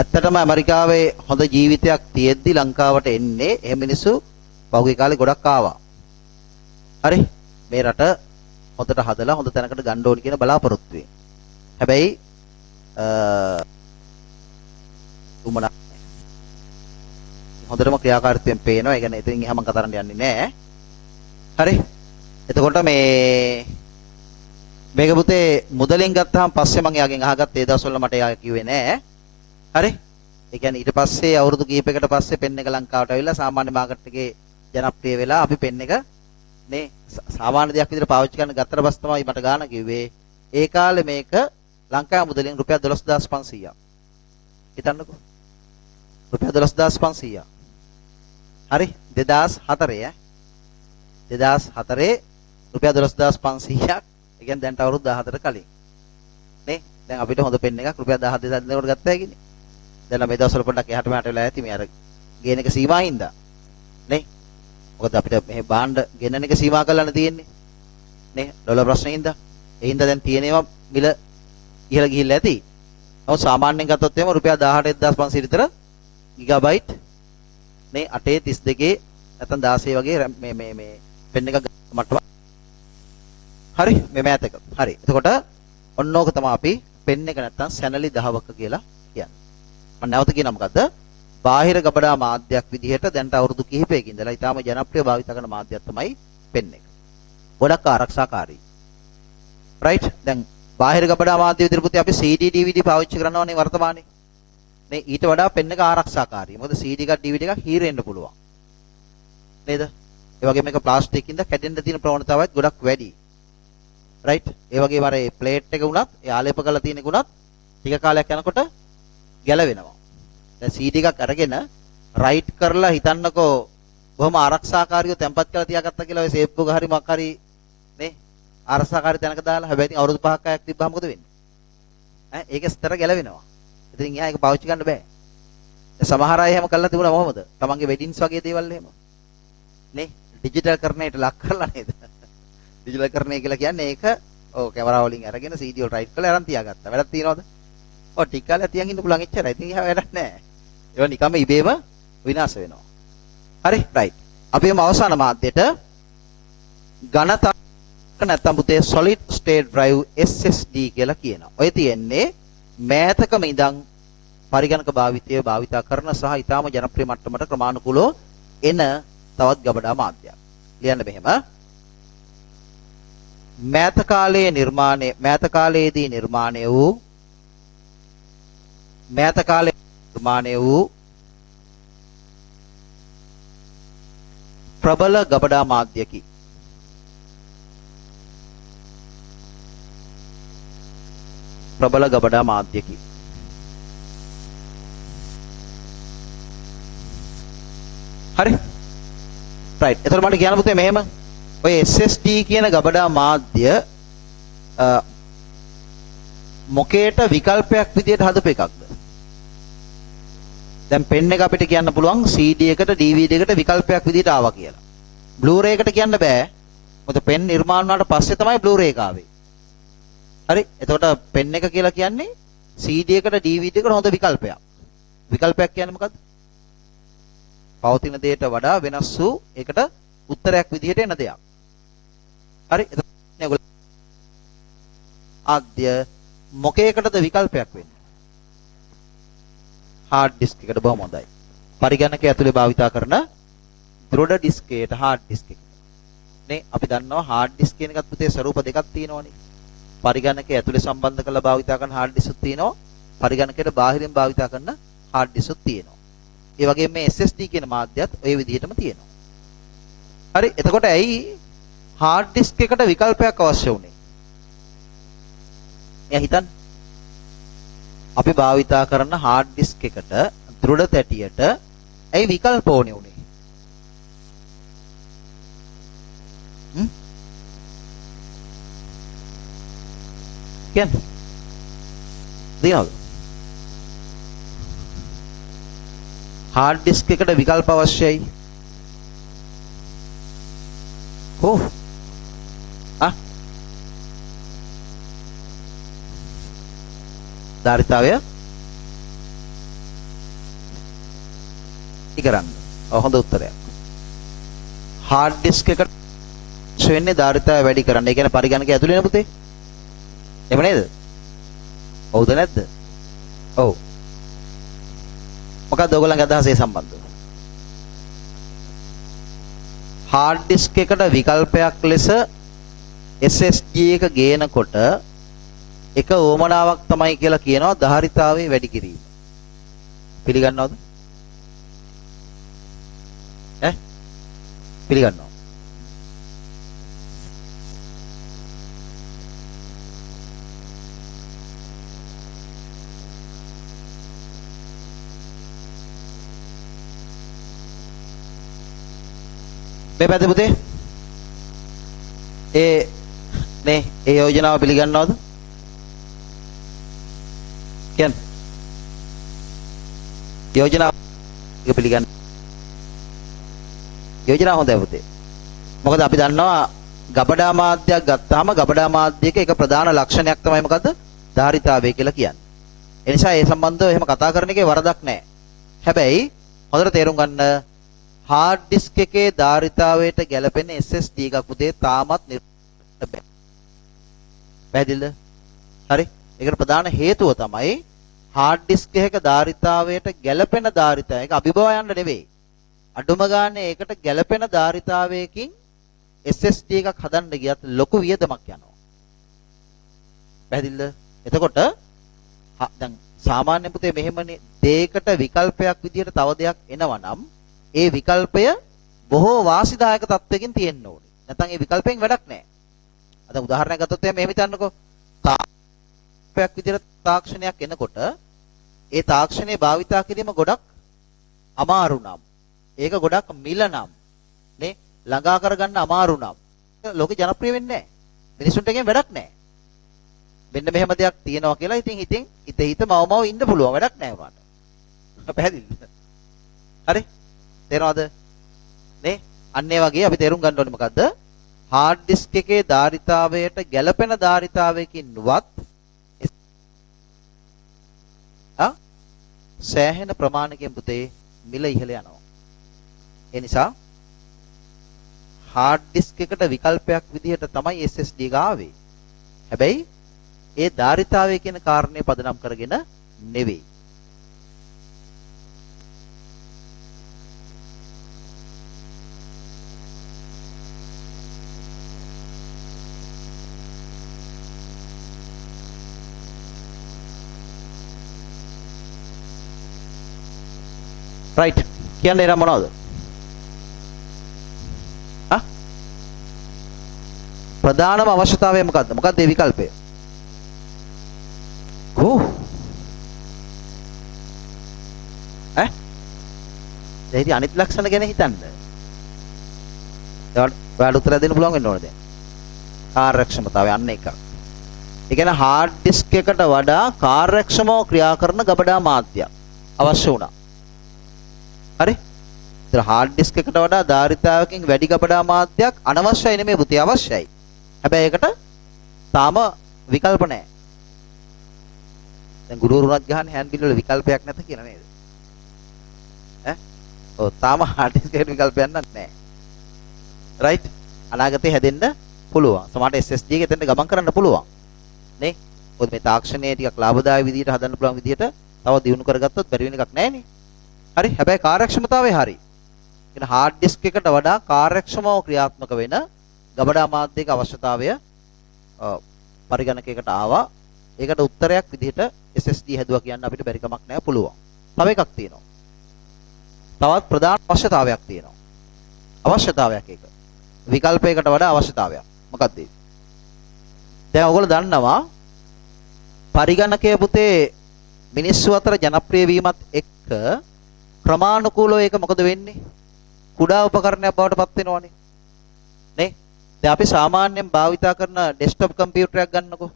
ඇත්තටම ඇමරිකාවේ හොඳ ජීවිතයක් තියෙද්දි ලංකාවට එන්නේ. එහෙම මිනිස්සු පහුගිය කාලේ ගොඩක් ආවා. හරි. මේ රට හොඳට හදලා හොඳ තැනකට ගන්න ඕනි කියන බලාපොරොත්තුවෙන්. හැබැයි උමනා හොඳටම ක්‍රියාකාරීත්වයෙන් පේනවා. ඒ කියන්නේ එතනින් එහා මම කතා කරන්න යන්නේ නැහැ. හරි. එතකොට මේක පුතේ මුදලින් ගත්තාම පස්සේ මම එයාගෙන් අහගත්ත ඒ දවස්වල මට එයා කිව්වේ නැහැ. හරි. ඒ කියන්නේ ඊට පස්සේ අවුරුදු කිහිපයකට පස්සේ පෙන් එක ලංකාවට ආවිලා සාමාන්‍ය මාකට් එකේ ජනප්‍රිය වෙලා අපි පෙන් එක නේ සාමාන්‍ය දෙයක් විදිහට පාවිච්චි කරන ගත්තට පස්සේ තමයි මට ගාන කිව්වේ. ඒ කාලේ මේක ලංකාවේ මුදලින් රුපියල් 12500ක්. හිතන්නකෝ. රුපියල් 12500ක්. හරි 2004 2004 රුපියල් 12500ක්. ඒ කියන්නේ දැන්ට අවුරුදු 14 කලින්. නේ? දැන් අපිට හොඳ පෙන් එකක් රුපියල් 10000 දෙනකොට ගත්තා හැකිනේ. දැන් මේ දවස්වල පොඩ්ඩක් එහාට මෙහාට වෙලා ඇති මේ අර ගේන එක සීමා හින්දා. නේ? මොකද අපිට මේ බාණ්ඩ ගෙනන එක සීමා කරලානේ තියෙන්නේ. නේ? ඩොලර් ප්‍රශ්නේ හින්දා. ඒ හින්දා දැන් තියෙනවා මිල ඉහළ ගිහිල්ලා ඇති. නමුත් සාමාන්‍යයෙන් ගත්තොත් එහෙම රුපියල් 18500 විතර ගිගාබයිට් නේ 832 නැත්නම් 16 වගේ මේ පෙන් එක මට්ටම. හරි මේ මෑත එක. හරි. එතකොට ඔන්නෝක තමයි අපි පෙන් එක නැත්නම් සැනලි දහවක කියලා කියන්නේ. මම නැවත කියනවා මොකද්ද? බාහිර ගබඩා මාධ්‍යයක් විදිහට දැන්ට අවුරුදු කිහිපයක ඉඳලා ඊටාම ජනප්‍රිය භාවිත කරන මාධ්‍යයක් තමයි පෙන් එක. ගොඩක් ආරක්ෂාකාරී. රයිට්? දැන් බාහිර ගබඩා මාධ්‍ය විදිහට පුතේ අපි CD DVD පාවිච්චි කරනවානේ වර්තමානයේ. නේ ඊට වඩා පෙන් එක ආරක්ෂාකාරී. මොකද CD එකක් DVD එකක් හීරෙන්න පුළුවන්. නේද? ඒ වගේම මේක ප්ලාස්ටික් ඉඳ කැඩෙන්න තියෙන ප්‍රවණතාවයත් ගොඩක් වැඩි. රයිට්? ඒ වගේම අර ප්ලේට් එක උනත්, ඒ ආලේප කරලා තියෙන එක උනත් ටික කාලයක් යනකොට ගැලවෙනවා. දැන් CD එකක් අරගෙන රයිට් කරලා හිතන්නකෝ බොහොම ආරක්ෂාකාරීව තැම්පත් කරලා තියාගත්තා කියලා ඔය සේප් එක හරි මොකක් හරි නේ ආරක්ෂාකාරී තැනක දාලා හැබැයි ඉතින් අවුරුදු 5ක් 6ක් තිබ්බම මොකද වෙන්නේ? ඈ ඒක ස්තර ගැලවෙනවා. ඉතින් එයා ඒක පාවිච්චි කරන්න බෑ. සමහර අය එහෙම කරලා තිබුණා මොහොමද? තමන්ගේ වෙඩින්ස් වගේ දේවල් එහෙම. නේ ඩිජිටල් කරණයට ලක් කරලා නේද? ඩිජිටල් කරණය කියලා කියන්නේ ඒක ඔව් කැමරා වලින් අරගෙන CD වල රයිට් කරලා අරන් තියාගත්තා. වැඩක් තියනවද? ඔව් ටික කාලයක් තියන් ඉන්න පුළුවන් එච්චරයි. ඉතින් ඒක වැඩක් නෑ. ඒවා නිකම්ම ඉබේම විනාශ වෙනවා. හරි රයිට්. අපි මේ අවසාන මාධ්‍යයට ඝනතාවක නැත්තම් පුතේ solid state drive SSD කියලා කියනවා. ඔය තියෙන්නේ මෑතකම ඉඳන් පරිගණක භාවිතා කරන සහ ඊටාම ජනප්‍රිය මට්ටමට ක්‍රමානුකූලව එන තවත් ගබඩා මාධ්‍යයක්. ලියන්න මෙහෙම. මෑත කාලයේදී නිර්මාණය වූ ප්‍රබල ගබඩා මාධ්‍යකි. ප්‍රබල ගබඩා මාධ්‍යකි. හරි රයිට්. එතකොට මට කියන්න පුතේ මෙහෙම ඔය SSD කියන ගබඩා මාධ්‍ය මොකේට විකල්පයක් විදියට හදපු එකක්ද? දැන් පෙන් එක අපිට කියන්න පුළුවන් CD එකට DVD එකට විකල්පයක් විදියට ආවා කියලා. Blu-ray එකට කියන්න බෑ. මොකද පෙන් නිර්මාණ වුණාට පස්සේ තමයි Blu-ray එක ආවේ. හරි. එතකොට පෙන් එක කියලා කියන්නේ CD එකට DVD එකට හොඳ විකල්පයක්. විකල්පයක් කියන්නේ මොකද්ද? පවතින දෙයට වඩා වෙනස් වූ ඒකට උත්තරයක් විදිහට එන දෙයක්. හරි. එතකොට ආද්‍ය මොකේකටද විකල්පයක් වෙන්නේ? hard disk එකට බොහොම හොඳයි. පරිගණකය ඇතුලේ භාවිතා කරන දෘඩ ඩිස්ක් එකට හાર્ඩ් ඩිස්ක් එකට. නේ අපි දන්නවා හાર્ඩ් ඩිස්ක් කියන එකත් පුතේ ස්වරූප දෙකක් තියෙනවනේ. පරිගණකයේ ඇතුලේ සම්බන්ධ කරලා භාවිතා කරන hard disk තියෙනවා. පරිගණකයට බාහිරින් භාවිතා කරන hard disk තියෙනවා. ඒ වගේම මේ SSD කියන මාධ්‍යයත් ওই විදිහටම තියෙනවා. හරි. එතකොට ඇයි hard disk එකට විකල්පයක් අවශ්‍ය වුනේ? එයා හිතන්න. අපි භාවිතා කරන hard disk එකට දෘඩ තැටියට ඇයි විකල්ප ඕනේ උනේ? කියන්නේ දිනවල hard disk එකට විකල්ප අවශ්‍යයි. කො ධාරිතාවය ඉකරන්න. හොඳ උත්තරයක්. hard disk එකට වෙන්නේ ධාරිතාවය වැඩි කරන්න. ඒ කියන්නේ පරිගණකය ඇතුලේ නේ පුතේ. එහෙම නේද? ඔව්ද නැද්ද? ඔව්. මොකක්ද ඔයගොල්ලන්ගේ අදහස ඒ සම්බන්ධව? hard disk එකට විකල්පයක් ලෙස SSD එක ගේනකොට එක ඕමනාවක් තමයි කියලා කියනවා ධාරිතාවය වැඩි කිරීම. පිළිගන්නවද? පිළිගන්නවා. මේ පැත්තේ පුතේ ඒ යෝජනාව පිළිගන්නවද? කියන්න. යෝජනාව එක පිළිගන්න. යෝජනාව හොඳයි පුතේ. මොකද අපි දන්නවා ගබඩා මාධ්‍යයක් ගත්තාම ගබඩා මාධ්‍යයක එක ප්‍රධාන ලක්ෂණයක් තමයි මොකද්ද? ධාරිතාවය කියලා කියන්නේ. ඒ නිසා ඒ සම්බන්ධව එහෙම කතා කරන එකේ වරදක් නැහැ. හැබැයි හොඳට තේරුම් ගන්න hard disk එකේ ධාරිතාවයට ගැලපෙන SSD එකක් පුතේ තාමත් බෑ. පැහැදිලිද? හරි. ඒකට ප්‍රධාන හේතුව තමයි hard disk එකක ධාරිතාවයට ගැලපෙන ධාරිතාවය. ඒක අභිබව යන්න නෙවෙයි. අඩුම ගානේ ඒකට ගැලපෙන ධාරිතාවයකින් SSD එකක් හදන්න ගියත් ලොකු වියදමක් යනවා. පැහැදිලිද? එතකොට දැන් සාමාන්‍ය පුතේ මෙහෙමනේ දෙයකට විකල්පයක් විදියට තව දෙයක් එනවා නම් ඒ විකල්පය බොහෝ වාසිදායක තත්වයකින් තියෙන්න ඕනේ. නැත්නම් ඒ විකල්පයෙන් වැඩක් නැහැ. අද උදාහරණයක් ගත්තොත් එහෙනම් මෙහෙම හිතන්නකෝ. තාක්ෂණයක් විදියට තාක්ෂණයක් එනකොට ඒ තාක්ෂණය භාවිතා කිරීම ගොඩක් අමාරු නම් ඒක ගොඩක් මිල නම් නේ ළඟා කරගන්න අමාරු නම් ලෝකේ ජනප්‍රිය වෙන්නේ නැහැ. මිනිසුන්ට එකෙන් වැඩක් නැහැ. මෙන්න මෙහෙම දෙයක් තියෙනවා කියලා ඉතින් හිත මවමව ඉන්න පුළුවන් වැඩක් නැහැ උනාට. පැහැදිලිද? හරි? තේරෙනවද? නේ? අන්න ඒ වගේ අපි තේරුම් ගන්න ඕනේ මොකද්ද? hard disk එකේ ධාරිතාවයට ගැළපෙන ධාරිතාවයකින්වත් සෑහෙන ප්‍රමාණයකින් පුතේ මිල ඉහළ යනවා. ඒ නිසා hard disk එකට විකල්පයක් විදිහට තමයි SSD එක ආවේ. හැබැයි ඒ ධාරිතාවය කියන කාරණේ පදනම් කරගෙන නෙවෙයි. right කියන්නේ එන මොනවද? ප්‍රධානම අවශ්‍යතාවය මොකද්ද? මොකක්ද ඒ විකල්පය? දැන් අනිත් ලක්ෂණ ගැන හිතන්න. ඔයාලට උත්තර දෙන්න පුළුවන් වෙන්න ඕනේ දැන්. කාර්යක්ෂමතාවය අන්න එකක්. ඒ කියන්නේ hard disk එකට වඩා කාර්යක්ෂමව ක්‍රියා කරන ගබඩා මාධ්‍යයක් අවශ්‍ය වුණා. හරි? ඒතර hard disk එකට වඩා ධාරිතාවකින් වැඩි ගබඩා මාධ්‍යයක් අනවශ්‍යයි නෙමෙයි පුතේ අවශ්‍යයි. හැබැයි ඒකට තාම විකල්ප නැහැ. දැන් ගුරුවරුණත් ගහන්නේ හෑන්ඩ් බිල් වල විකල්පයක් නැත කියන නේද? ඔව් තාම hard disk එකට විකල්පයක් නැහැ. right? අනාගතේ හැදෙන්න පුළුවන්. සමහරට SSD එක එතෙන්ට ගමන් කරන්න පුළුවන්. නේ? මොකද මේ තාක්ෂණයේ ටිකක් ලාභදායී විදිහට හදන්න පුළුවන් විදිහට තව දියුණු කරගත්තොත් බැරි වෙන එකක් නැහැ නේ. හරි? හැබැයි කාර්යක්ෂමතාවය හරි. කියන hard disk එකට වඩා කාර්යක්ෂමව ක්‍රියාත්මක වෙන ගබඩා මාධ්‍යයක අවශ්‍යතාවය පරිගණකයකට ආවා. ඒකට උත්තරයක් විදිහට SSD හැදුවා කියන්න අපිට බැරි කමක් නැහැ පුළුවන්. තව එකක් තියෙනවා. තවත් ප්‍රධාන අවශ්‍යතාවයක් තියෙනවා. අවශ්‍යතාවයක් ඒක. විකල්පයකට වඩා අවශ්‍යතාවයක්. මොකක්ද ඒ? දැන් ඔයගොල්ලෝ දන්නවා පරිගණකය පුතේ මිනිස්සු අතර ජනප්‍රිය වීමත් එක්ක ක්‍රමානුකූලව ඒක මොකද වෙන්නේ? කුඩා උපකරණයක් බවට පත් වෙනවනේ. නේ? දැන් අපි සාමාන්‍යයෙන් භාවිතා කරන ඩෙස්ක්ටොප් කම්පියුටරයක් ගන්නකො.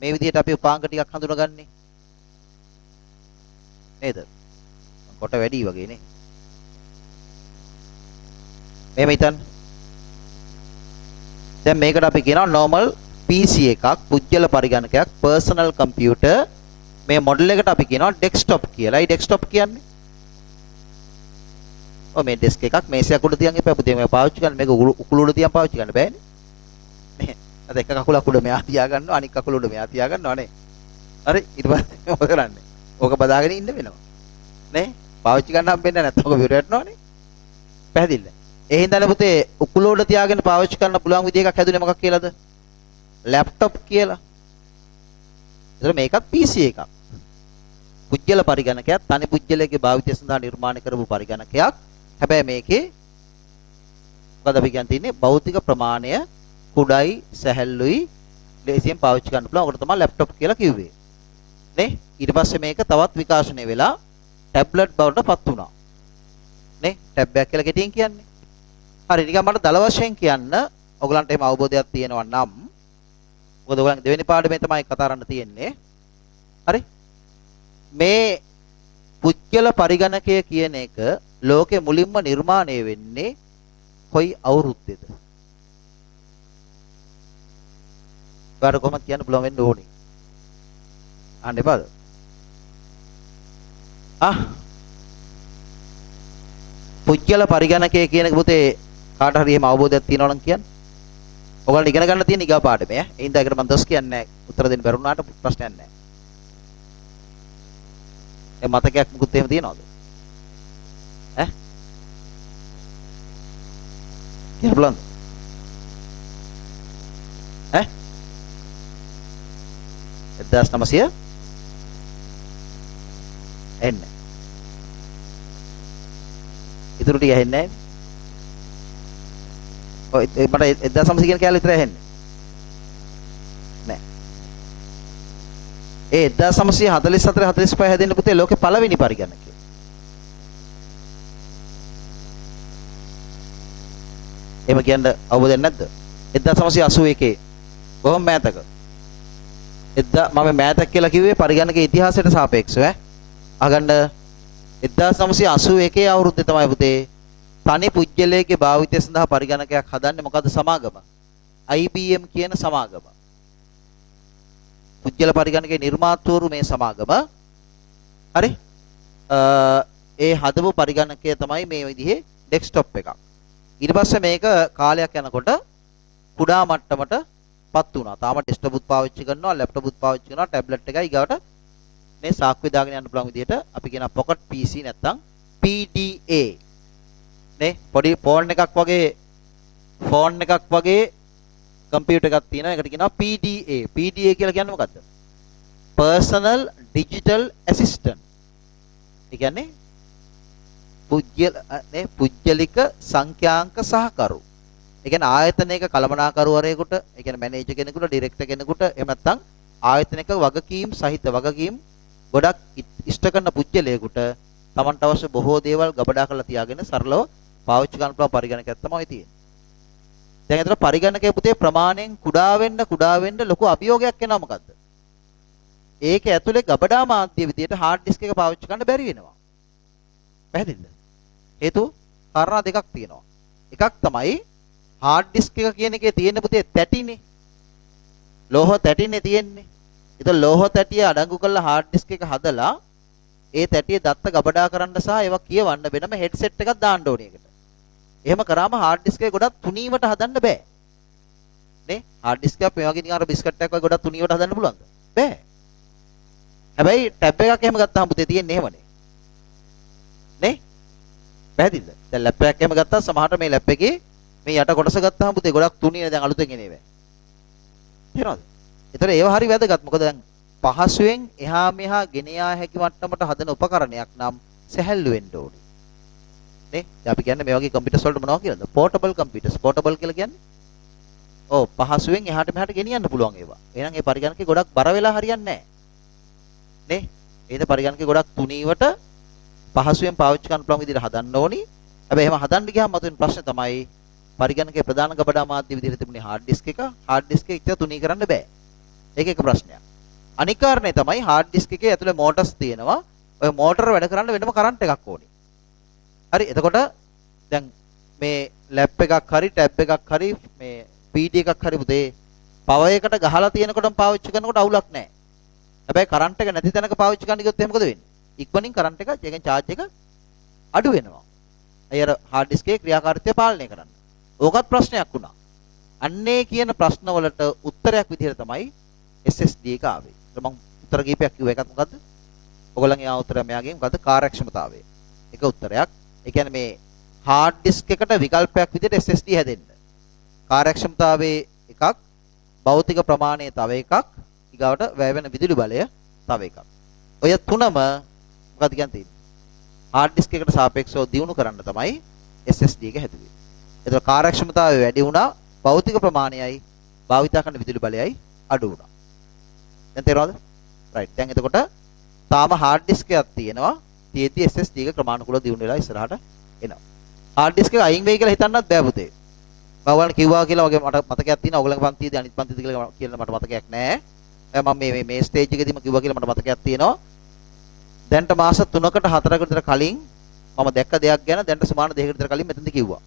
මේ විදිහට අපි උපාංග ටිකක් හඳුනගන්නේ. නේද? කොට වැඩි වගේ නේ. මෙහෙම හිතන්න. දැන් මේකට අපි කියනවා normal PC එකක්, පුජ්‍යල පරිගණකයක්, personal computer. මේ මොඩල් එකට අපි කියනවා desktop කියලා. ඒ desktop කියන්නේ මේ ඩෙස්ක් එකක් මේසයක් උඩ තියන් එපා පුතේ. මේක පාවිච්චි කරන්න මේක උකුල උඩ තියන් පාවිච්චි කරන්න බෑනේ. නේ? අද එක කකුලක් උඩ මෙහා තියා ගන්නවා, අනිත් කකුල උඩ මෙහා තියා ගන්නවා නේ. හරි ඊට පස්සේ මොකද කරන්නේ? ඕක බදාගෙන ඉන්න වෙනවා. නේ? පාවිච්චි කරන්න හම්බෙන්නේ නැත්නම් ඔක විර වැටෙනවනේ. පැහැදිලිද? ඒ හින්දානේ පුතේ උකුල උඩ තියාගෙන පාවිච්චි කරන්න පුළුවන් විදිහ එකක් හැදුනේ මොකක් කියලාද? ලැප්ටොප් කියලා. ඒතර මේකත් PC එකක්. පුජ්‍යල පරිගණකයක්, තනි පුජ්‍යලයේ භාවිතය සඳහා නිර්මාණය කරපු පරිගණකයක්. හැබැයි මේකේ මොකද අපි කියන්නේ භෞතික ප්‍රමාණය කුඩයි, සැහැල්ලුයි, ලේසියෙන් පාවිච්චි කරන්න පුළුවන්. ඔකට තමයි ලැප්ටොප් කියලා කිව්වේ. නේ? ඊට පස්සේ මේක තවත් විකාශනය වෙලා ටැබ්ලට් බවට පත් වුණා. නේ? ටැබ් එකක් කියලා කෙටියෙන් කියන්නේ. හරි නිකන් මට දල වශයෙන් කියන්න ඔයගලන්ට එහෙම අවබෝධයක් තියෙනවා නම් මොකද ඔයගලන්ගේ දෙවෙනි පාඩමේ තමයි කතා කරන්න තියෙන්නේ. හරි? මේ පුජ්‍යල පරිගණකය කියන එක ලෝකෙ මුලින්ම නිර්මාණය වෙන්නේ කොයි අවුරුද්දේද? ඔයාලට කොහොමද කියන්න පුළුවන් වෙන්න ඕනේ? අහන්න එපාද? පුජ්‍යල පරිගණකය කියන එක පුතේ කාට හරි එහෙම අවබෝධයක් තියෙනවා නම් කියන්න. ඔයගලන්ට ඉගෙන ගන්න තියෙන ඊගා පාඩමේ. ඒ හින්දා ඒකට මම දොස් කියන්නේ නැහැ. උත්තර දෙන්න බැරුණාට ප්‍රශ්නයක් නැහැ. ඒ මතකයක් මුකුත් එහෙම තියනවද? කියන්න බලන්න. 1900 එන්න. ඉතුරු ටික ඇහෙන්නේ නැහැ. ඔය මට 1900 කියන කැලේ විතර ඇහෙන්නේ. නෑ. ඒ 1944 45 හැදෙන්න පුතේ ලෝකේ පළවෙනි පරිගණකය. එහෙම කියන්න අවබෝධයක් නැද්ද? 1981 කොහොම මෑතක? මම මෑතක කියලා කිව්වේ පරිගණකයේ ඉතිහාසයට සාපේක්ෂව අහගන්න 1981 අවුරුද්දේ තමයි පුතේ තනි පුජ්‍යලයේ භාවිතය සඳහා පරිගණකයක් හදන්නේ. මොකද්ද සමාගම? IBM කියන සමාගම. පුජ්‍යල පරිගණකයේ නිර්මාතෘවරු මේ සමාගම. හරි? ඒ හදපු පරිගණකය තමයි මේ විදිහේ ඩෙස්ක්ටොප් එකක්. ඊට පස්සේ මේක කාලයක් යනකොට කුඩා මට්ටමට පත් වුණා. තාම ඩෙස්ක්ටොප් පාවිච්චි කරනවා, ලැප්ටොප් පාවිච්චි කරනවා, ටැබ්ලට් එකයි ඊගාවට මේ සාක්කුවේ දාගෙන යන්න පුළුවන් විදිහට අපි කියන පොකට් PC නැත්නම් PDA නේ පොඩි ෆෝන් එකක් වගේ කම්පියුටර් එකක් තියෙනවා. ඒකට කියනවා PDA. PDA කියලා කියන්නේ මොකද්ද? Personal Digital Assistant. ඒ කියන්නේ පුජ්‍යලික සංඛ්‍යාංක සහකරු. ඒ කියන්නේ ආයතනයක කළමනාකරුවරයෙකුට, ඒ කියන්නේ මැනේජර් කෙනෙකුට, ඩිරෙක්ටර් කෙනෙකුට, එහෙම නැත්නම් ආයතනයක වගකීම් සහිත වගකීම් ගොඩක් ඉෂ්ට කරන පුජ්‍යලයකට Tamanට අවශ්‍ය බොහෝ දේවල් ගබඩා කරලා තියාගෙන සරලව පාවිච්චි කරන්න පුළුවන් පරිගණකයක් තමයි තියෙන්නේ. දැන් ඒතර පරිගණකයේ පුතේ ප්‍රමාණයෙන් කුඩා වෙන්න ලොකු අභියෝගයක් එනවා. මොකද්ද? ඒක ඇතුලේ ගබඩා මාධ්‍ය විදියට hard disk එක පාවිච්චි කරන්න බැරි වෙනවා. පැහැදිලිද? හේතුව කාරණා දෙකක් තියෙනවා. එකක් තමයි hard disk එක කියන එකේ තියෙන පුතේ තැටිනේ. ලෝහ තැටිනේ තියෙන්නේ. ඒතකොට ලෝහ තැටිය අඩංගු කරලා hard disk එක හදලා ඒ තැටිය දත්ත ගබඩා කරන්න සහ ඒවා කියවන්න වෙනම headset එකක් දාන්න ඕනේ ඒකට. එහෙම කරාම hard disk එක ගොඩක් තුනීවට හදන්න බෑ. නේ? hard disk එක මේ වගේ නිකන් අර බිස්කට් එකක් වගේ ගොඩක් තුනීවට හදන්න පුළුවන්ද? බෑ. හැබැයි ටැබ් එකක් එහෙම ගත්තාම පුතේ තියෙන්නේ එහෙමනේ. නේ? පැහැදිලිද? දැන් ලැප් එකක් එහෙම ගත්තා සමහරට මේ ලැප් එකේ මේ යට කොටස ගත්තාම පුතේ ගොඩක් තුනීනේ දැන් අලුතෙන් එන ඒවා. තේරෙනවද? ඒතර ඒවා හරි වැදගත්. මොකද දැන් පහසුවෙන් එහා මෙහා ගෙන යා හැකි මට්ටමට හදන උපකරණයක් නම් සැහැල්ලු වෙන්න ඕනේ. නේ? දැන් අපි කියන්නේ මේ වගේ කම්පියුටර්ස් වලට මොනවා කියලාද? Portable computers. පෝටබල් කියලා කියන්නේ ඔව් පහසුවෙන් එහාට මෙහාට ගෙනියන්න පුළුවන් ඒවා. එහෙනම් ඒ පරිගණකේ ගොඩක් බර වෙලා හරියන්නේ නැහැ. නේ? ඒද පරිගණකේ ගොඩක් තුනීවට පහසුවෙන් පාවිච්චි කරන්න පුළුවන් විදිහට හදන්න ඕනි. හැබැයි එහෙම හදන්න ගියාම මතුවෙන ප්‍රශ්නේ තමයි පරිගණකයේ ප්‍රධාන ගබඩා මාධ්‍ය විදිහට තිබුණේ hard disk එක. hard disk එක ඉතින් තුනී කරන්න බෑ. ඒක එක ප්‍රශ්නයක්. අනික් කාරණේ තමයි hard disk එකේ ඇතුලේ මෝටර්ස් තියෙනවා. ඔය මෝටර වැඩ කරන්න වෙනම කරන්ට් එකක් ඕනේ. හරි. එතකොට දැන් මේ ලැප් එකක් හරි ටැබ් එකක් හරි මේ PD එකක් හරි පුතේ පවර් එකට ගහලා තියෙනකොටම පාවිච්චි කරනකොට අවුලක් නැහැ. හැබැයි කරන්ට් එක නැති තැනක පාවිච්චි කරන්න ගියොත් එහෙනම් මොකද වෙන්නේ? ඉක්මනින් කරන්ට් එක ඒකෙන් charge එක අඩු වෙනවා. අය අර hard disk එකේ ක්‍රියාකාරීත්වය පාලනය කරන්න. ඕකත් ප්‍රශ්නයක් වුණා. අන්නේ කියන ප්‍රශ්න වලට උත්තරයක් විදිහට තමයි SSD එක ආවේ. මම උත්තර කීපයක් කිව්ව එකක් මොකද්ද? ඔයගොල්ලන්ගේ ආ උත්තරය මෙයාගෙන් මොකද්ද? කාර්යක්ෂමතාවය. එක උත්තරයක්. ඒ කියන්නේ මේ hard disk එකට විකල්පයක් විදිහට SSD හැදෙන්න. කාර්යක්ෂමතාවයේ එකක්, භෞතික ප්‍රමාණය තව එකක්, ඊගාවට වැය වෙන විදුලි බලය තව එකක්. ඔය තුනම මොකද්ද කියන්නේ? hard disk එකට සාපේක්ෂව දියුණු කරන්න තමයි SSD එක හැදුවේ. ඒතර කාර්යක්ෂමතාවය වැඩි වුණා, භෞතික ප්‍රමාණයයි භාවිතා කරන විදුලි බලයයි අඩු වුණා. දැන් තේරෙනවද? රයිට්. දැන් එතකොට තාම hard disk එකක් තියෙනවා. තියෙද්දි SSD එක ක්‍රමානුකූලව දියුණු වෙලා ඉස්සරහට එනවා. hard disk එක අයින් වෙයි කියලා හිතන්නත් බෑ පුතේ. මම ඔයාලට කිව්වා කියලා වගේ මට මතකයක් තියෙනවා. ඔයගලගේ පන්තියේදී අනිත් පන්තියේදී කියලා මට මතකයක් නෑ. මම මේ ස්ටේජ් එකේදීම කිව්වා කියලා මට මතකයක් තියෙනවා. දැන්ට මාස 3කට 4කට විතර කලින් මම දැක්ක දෙයක් ගැන දැන්ට සමාන දෙකකට විතර කලින් මෙතනදී කිව්වා.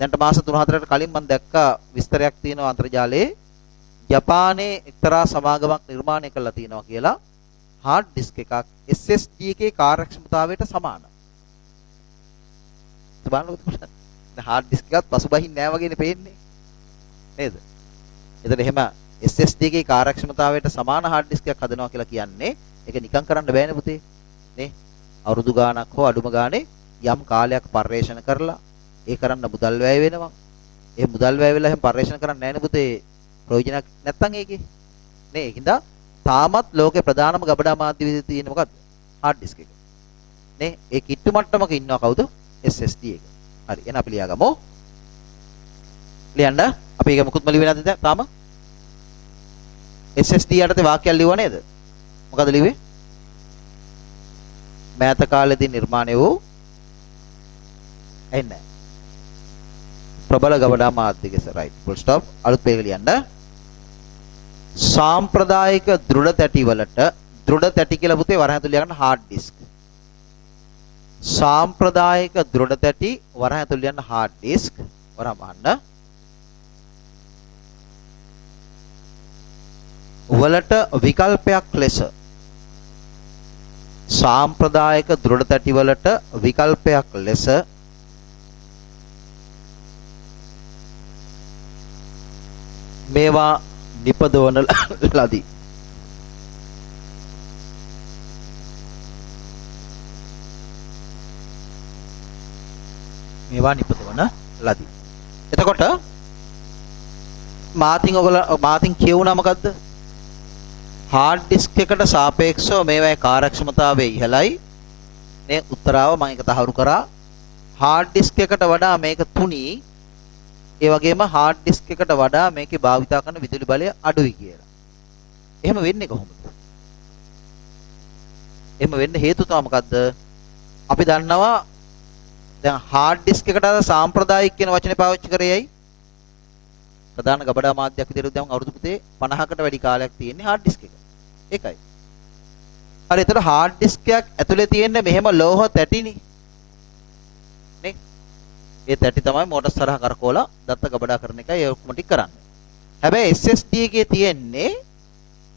දැන්ට මාස 3-4කට කලින් මම දැක්ක විස්තරයක් තියෙනවා අන්තර්ජාලයේ ජපානයේ එක්තරා සමාගමක් නිර්මාණය කරලා තියෙනවා කියලා hard disk එකක් SSD එකේ කාර්යක්ෂමතාවයට සමානයි. බලන්නකො hard disk එකත් පසුබහින් නෑ වගේනේ පේන්නේ. නේද? එතන එහෙම SSD එකේ කාර්යක්ෂමතාවයට සමාන hard disk එකක් හදනවා කියලා කියන්නේ ඒක නිකන් කරන්න බෑනේ පුතේ. නේ? අවුරුදු ගාණක් හෝ අඩුම ගානේ යම් කාලයක් පරිශ්‍රණ කරලා ඒ කරන්න මුදල් වැය වෙනවා. ඒ මුදල් වැය වෙලා එහෙම පරිශ්‍රණ කරන්නේ නැහැ නේ පුතේ. ප්‍රයෝජනයක් නැත්තම් ඒකේ. නේ? ඒකින්ද තාමත් ලෝකේ ප්‍රධානම ගබඩා මාධ්‍ය විදිහට තියෙන මොකද්ද? hard disk එක. නේ? ඒ කිට්ටු මට්ටමක ඉන්නවා කවුද? SSD එක. හරි. එහෙනම් අපි ලියාගමු. ලියන්න. අපි ඒක මුකුත්ම ලියුවේ නැද්ද දැන් තාම? SSD යටතේ වාක්‍යයක් ලියුවා නේද? මොකද ලිව්වේ? මෑත කාලේදී නිර්මාණය වූ එන්නේ ප්‍රබල ගබඩා මාධ්‍යකස රයිට් ෆුල් ස්ටොප් අලුත් පේක ලියන්න. සාම්ප්‍රදායික දෘಢ තැටි වලට දෘಢ තැටි කියලා පුතේ වරහන් ඇතුළේ ලියන්න hard disk. සාම්ප්‍රදායික දෘಢ තැටි වරහන් ඇතුළේ ලියන්න hard disk. වරහන් අහන්න. වලට විකල්පයක් ලෙස සාම්ප්‍රදායික දෘঢ় තැටි වලට විකල්පයක් ලෙස මේවා නිපදවන ලදී. මේවා නිපදවන ලදී. එතකොට මාතින් කියවුණා මොකද්ද? hard disk එකට සාපේක්ෂව මේවායේ කාර්යක්ෂමතාවය ඉහළයි. මේ උත්තරාව මම ඒක තහවුරු කරා. hard disk එකට වඩා මේක තුනී. ඒ වගේම hard disk එකට වඩා මේකේ භාවිතා කරන විදුලි බලය අඩුයි කියලා. එහෙම වෙන්නේ කොහොමද? එහෙම වෙන්න හේතුව තමයි මොකද්ද? අපි දන්නවා දැන් hard disk එකට සාම්ප්‍රදායික කියන වචනේ පාවිච්චි කරේයි. ප්‍රධාන ගබඩා මාධ්‍යයක් විදිහට දැන් අවුරුදු පුතේ 50කට වැඩි කාලයක් තියෙන්නේ hard disk එක. ඒකයි. හරි එතකොට hard disk එකක් ඇතුලේ තියෙන්නේ මෙහෙම ලෝහ තැටිනේ. නේ? ඒ තැටි තමයි මෝටර් සරහ කරකවලා දත්ත ගබඩා කරන එකයි ඒ ඔක්කොම ටික කරන්නේ. හැබැයි SSD එකේ තියෙන්නේ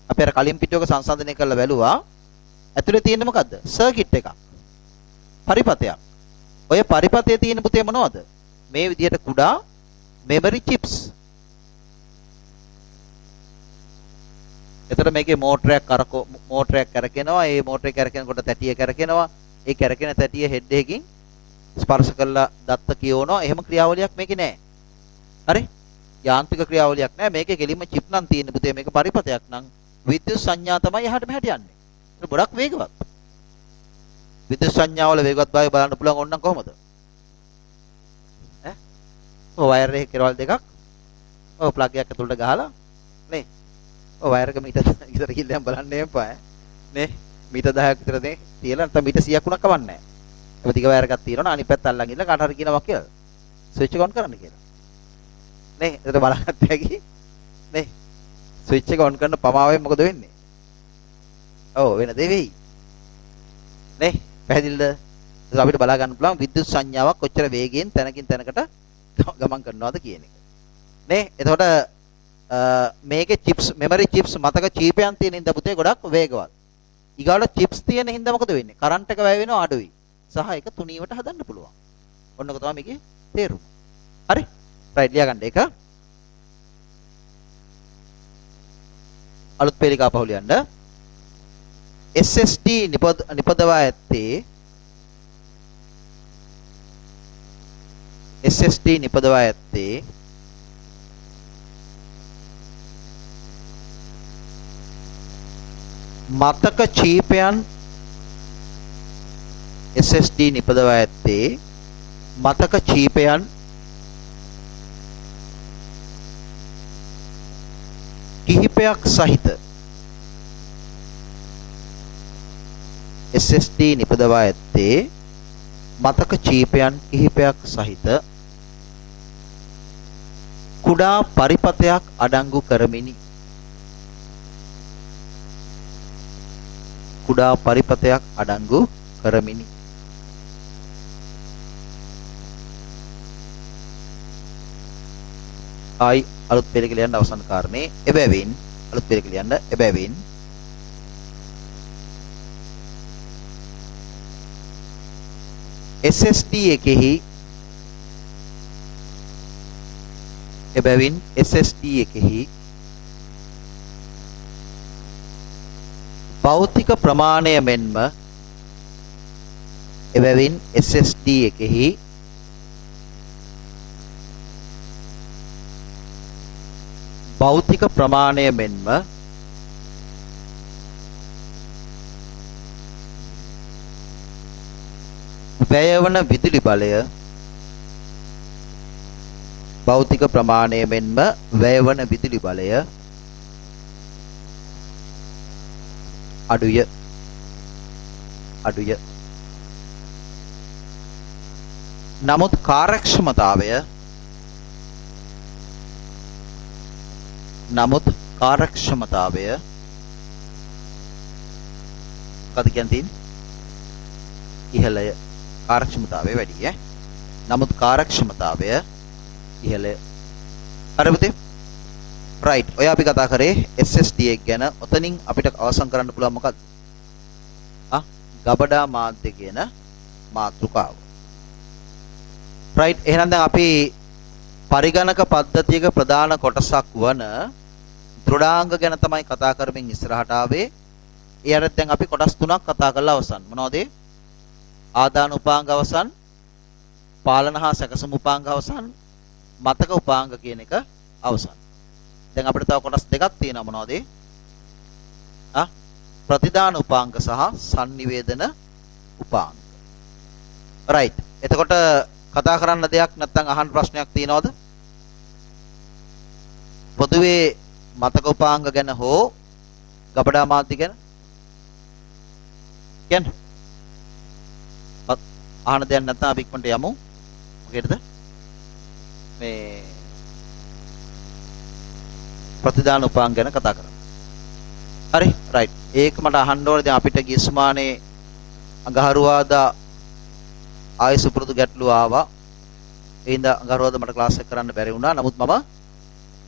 අපි අර කලින් පිටුවක සංසන්දනය කරලා බැලුවා. ඇතුලේ තියෙන්නේ මොකද්ද? සර්කිට් එකක්. පරිපථයක්. ඔය පරිපථයේ තියෙන පුතේ මොනවද? මේ විදිහට කුඩා memory chips. එතකොට මේකේ මෝටරයක් කරකිනවා. ඒ මෝටරේ කරකිනකොට තැටිය කරකිනවා. ඒ කරකින තැටිය හෙඩ් එකකින් ස්පර්ශ කළා දත්ත කියවනවා. එහෙම ක්‍රියාවලියක් මේකේ නැහැ. හරි? යාන්ත්‍රික ක්‍රියාවලියක් නැහැ. මේකේ කෙලින්ම චිප් නම් තියෙන පුතේ මේක පරිපතයක් නම් විද්‍යුත් සංඥා තමයි එහාට මෙහාට යන්නේ. ඒක ගොඩක් වේගවත්. විද්‍යුත් සංඥාවල වේගවත්භාවය බලන්න පුළුවන් ඕනනම් කොහොමද? ඈ? ඔය වයර් එකේ කෙරවල් දෙකක් ඔය ප්ලග් එකක් ඇතුළට ගහලා නේ. ඔය වයර් එක මීටර් විතර කිල්ලෙන් බලන්න එපා නේ. මීටර් 10ක් විතර නේ තියලා නැත්නම් මීටර් 100ක් උනක් කවන්නේ නැහැ. ඒක දිග වයර් එකක් තියෙනවනේ අනිත් පැත්ත අල්ලන් ඉන්න කාට හරි කියනවා කියලා. ස්විච් එක ඔන් කරන්න කියලා. නේ එතකොට බලගත්ත හැකි නේ. ස්විච් එක ඔන් කරන පමාවෙන් මොකද වෙන්නේ? ඔව් වෙන දේ වෙයි. නේ පැහැදිලිද? ඒක අපිට බලා ගන්න පුළුවන් විද්‍යුත් සංඥාවක් කොච්චර වේගයෙන් තැනකින් තැනකට ගමන් කරනවද කියන එක. නේ එතකොට මේකේ චිප්ස් මෙමරි චිප්ස් මතක චීපයන් තියෙන හින්දා පුතේ ගොඩක් වේගවත්. ඊගාවට චිප්ස් තියෙන හින්දා මොකද වෙන්නේ? කරන්ට් එක වැය වෙනවා අඩුයි. සහ ඒක තුනීවට හදන්න පුළුවන්. ඔන්නක තමයි මේකේ තේරුම. හරි? රයිට් ලියා ගන්න එක. අලුත් පෙළිකා පහු ලියන්න. SSD නිපදවා ඇත්තේ SSD නිපදවා ඇත්තේ මතක චීපයන් SSD නිපදවා ඇත්තේ මතක චීපයන් කිහිපයක් සහිත SSD නිපදවා ඇත්තේ මතක චීපයන් කිහිපයක් සහිත කුඩා පරිපතයක් අඩංගු කරමිනි. කුඩා පරිපතයක් අඩංගු කරමිනි. ආයි අලුත් පෙළ ලියන්න අවසන් කාරණේ එබැවින් අලුත් පෙළ ලියන්න එබැවින් SSD එකෙහි එබැවින් SSD එකෙහි භෞතික ප්‍රමාණය මෙන්ම එබැවින් SSD එකෙහි භෞතික ප්‍රමාණය මෙන්ම වැයවන විදුලි බලය භෞතික ප්‍රමාණය මෙන්ම වැයවන විදුලි බලය අඩුය. නමුත් කාර්යක්ෂමතාවය කද කියන්නේ ඉහළය. කාර්යක්ෂමතාවය වැඩි ඈ. නමුත් කාර්යක්ෂමතාවය ඉහළය. හරි පුතේ. රයිට්. ඔය අපි කතා කරේ SSD එක ගැන. ඔතනින් අපිට අවසන් කරන්න පුළුවන් මොකක්ද? ගබඩා මාධ්‍ය කියන මාතෘකාව. රයිට්. එහෙනම් දැන් අපි පරිගණක පද්ධතියක ප්‍රධාන කොටසක් වන දෘඩාංග ගැන තමයි කතා කරමින් ඉස්සරහට ආවේ. ඒ අරත් දැන් අපි කොටස් තුනක් කතා කරලා අවසන්. මොනවද? ආදාන උපාංග අවසන්, පාලන හා සැකසුම් උපාංග අවසන්, මතක උපාංග කියන එක අවසන්. දැන් අපිට තව කොටස් දෙකක් තියෙනවා. මොනවද? ප්‍රතිදාන උපාංග සහ sannivedana උපාංග. රයිට්. එතකොට කතා කරන්න දෙයක් නැත්නම් අහන්න ප්‍රශ්නයක් තියෙනවද? පොදුවේ මතක උපාංග ගැන හෝ ගබඩා මාධ්‍ය ගැන කියන්නේ අහන දෙයක් නැත්නම් අපි ඉක්මනට යමු. මොකේද? මේ ප්‍රතිදාන උපාංග ගැන කතා කරමු. හරි රයිට්. ඒක මට අහන්න ඕනේ. දැන් අපිට ගිය සුමානේ අඟහරුවාදා ආයෙ සුපුරුදු ගැටලු ආවා. ඒ හින්දා අඟහරුවාදා මට ක්ලාස් එක කරන්න බැරි වුණා. නමුත් මම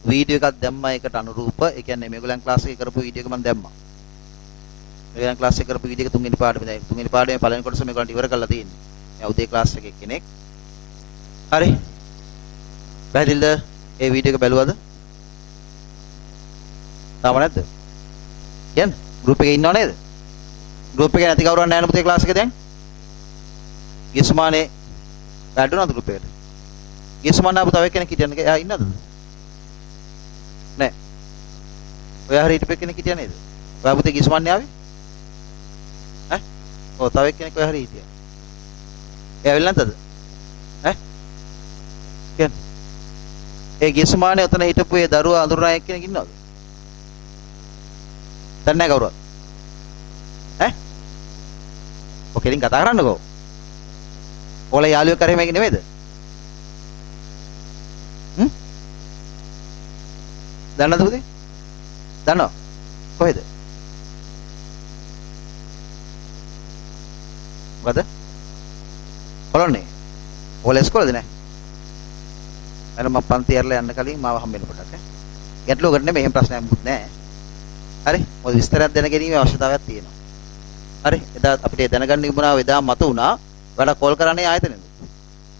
වීඩියෝ එකක් දැම්මා ඒකට අනුරූප. ඒ කියන්නේ මේගොල්ලන් ක්ලාස් එක කරපු වීඩියෝ එක මම දැම්මා. මේගොල්ලන් ක්ලාස් එක කරපු වීඩියෝ එක තුන්වෙනි පාඩමේ දැන් තුන්වෙනි පාඩමේ පළවෙනි කොටස මේගොල්ලන්ට ඉවර කරලා තියෙන්නේ. මේ උදේ ක්ලාස් එකේ කෙනෙක්. හරි. පැහැදිලිද? ඒ වීඩියෝ එක බැලුවද? තාම නැද්ද? කියන්නේ ගෲප් එකේ ඉන්නව නේද? ගෲප් එකේ නැති කවුරුන් නැහැ නේ පුතේ ක්ලාස් එකේ දැන්? ගිස්මානේ වැඩුණාද ගෲප් එකට? ගියසුමන් ආපු තව එක්කෙනෙක් හිටියන්නේ. එයා ඉන්නවද? නෑ. ඔයා හරි හිටපු කෙනෙක් හිටියා නේද? ඔයා පුතේ ගියසුමන් ආවේ? ඈ? ඔව් තව එක්කෙනෙක් ඔයා හරි හිටියා. එයා වෙල නැතද? ඈ? කියන්නේ. ඒ ගියසුමානේ උතන හිටපු ඒ දරුවා අඳුරනා එක්කෙනෙක් ඉන්නවද? දන්නේ නැහැ කවුරුවත්. ඈ? ඔය කෙලින් කතා කරන්නකෝ. ඔයාලා යාළුවෙක් කරේ මේක නෙමෙයිද? දන්නවද පුතේ? දන්නව? කොහෙද? මොකද? බලන්නේ. ඔයාලා ඉස්කෝලේද නැහැ? අර මම පන්ති ඇරලා යන්න කලින් මාව හම්බෙන්න පොඩ්ඩක් ඈ. ගැටලුවකට නෙමෙයි එහෙම ප්‍රශ්නයක් මුත් නැහැ. හරි? මොකද විස්තරයක් දැන ගැනීමේ අවශ්‍යතාවයක් තියෙනවා. හරි? එදා අපිට දැනගන්න තිබුණා එදා මත උනා වැඩ කෝල් කරන්නේ ආයතනෙද?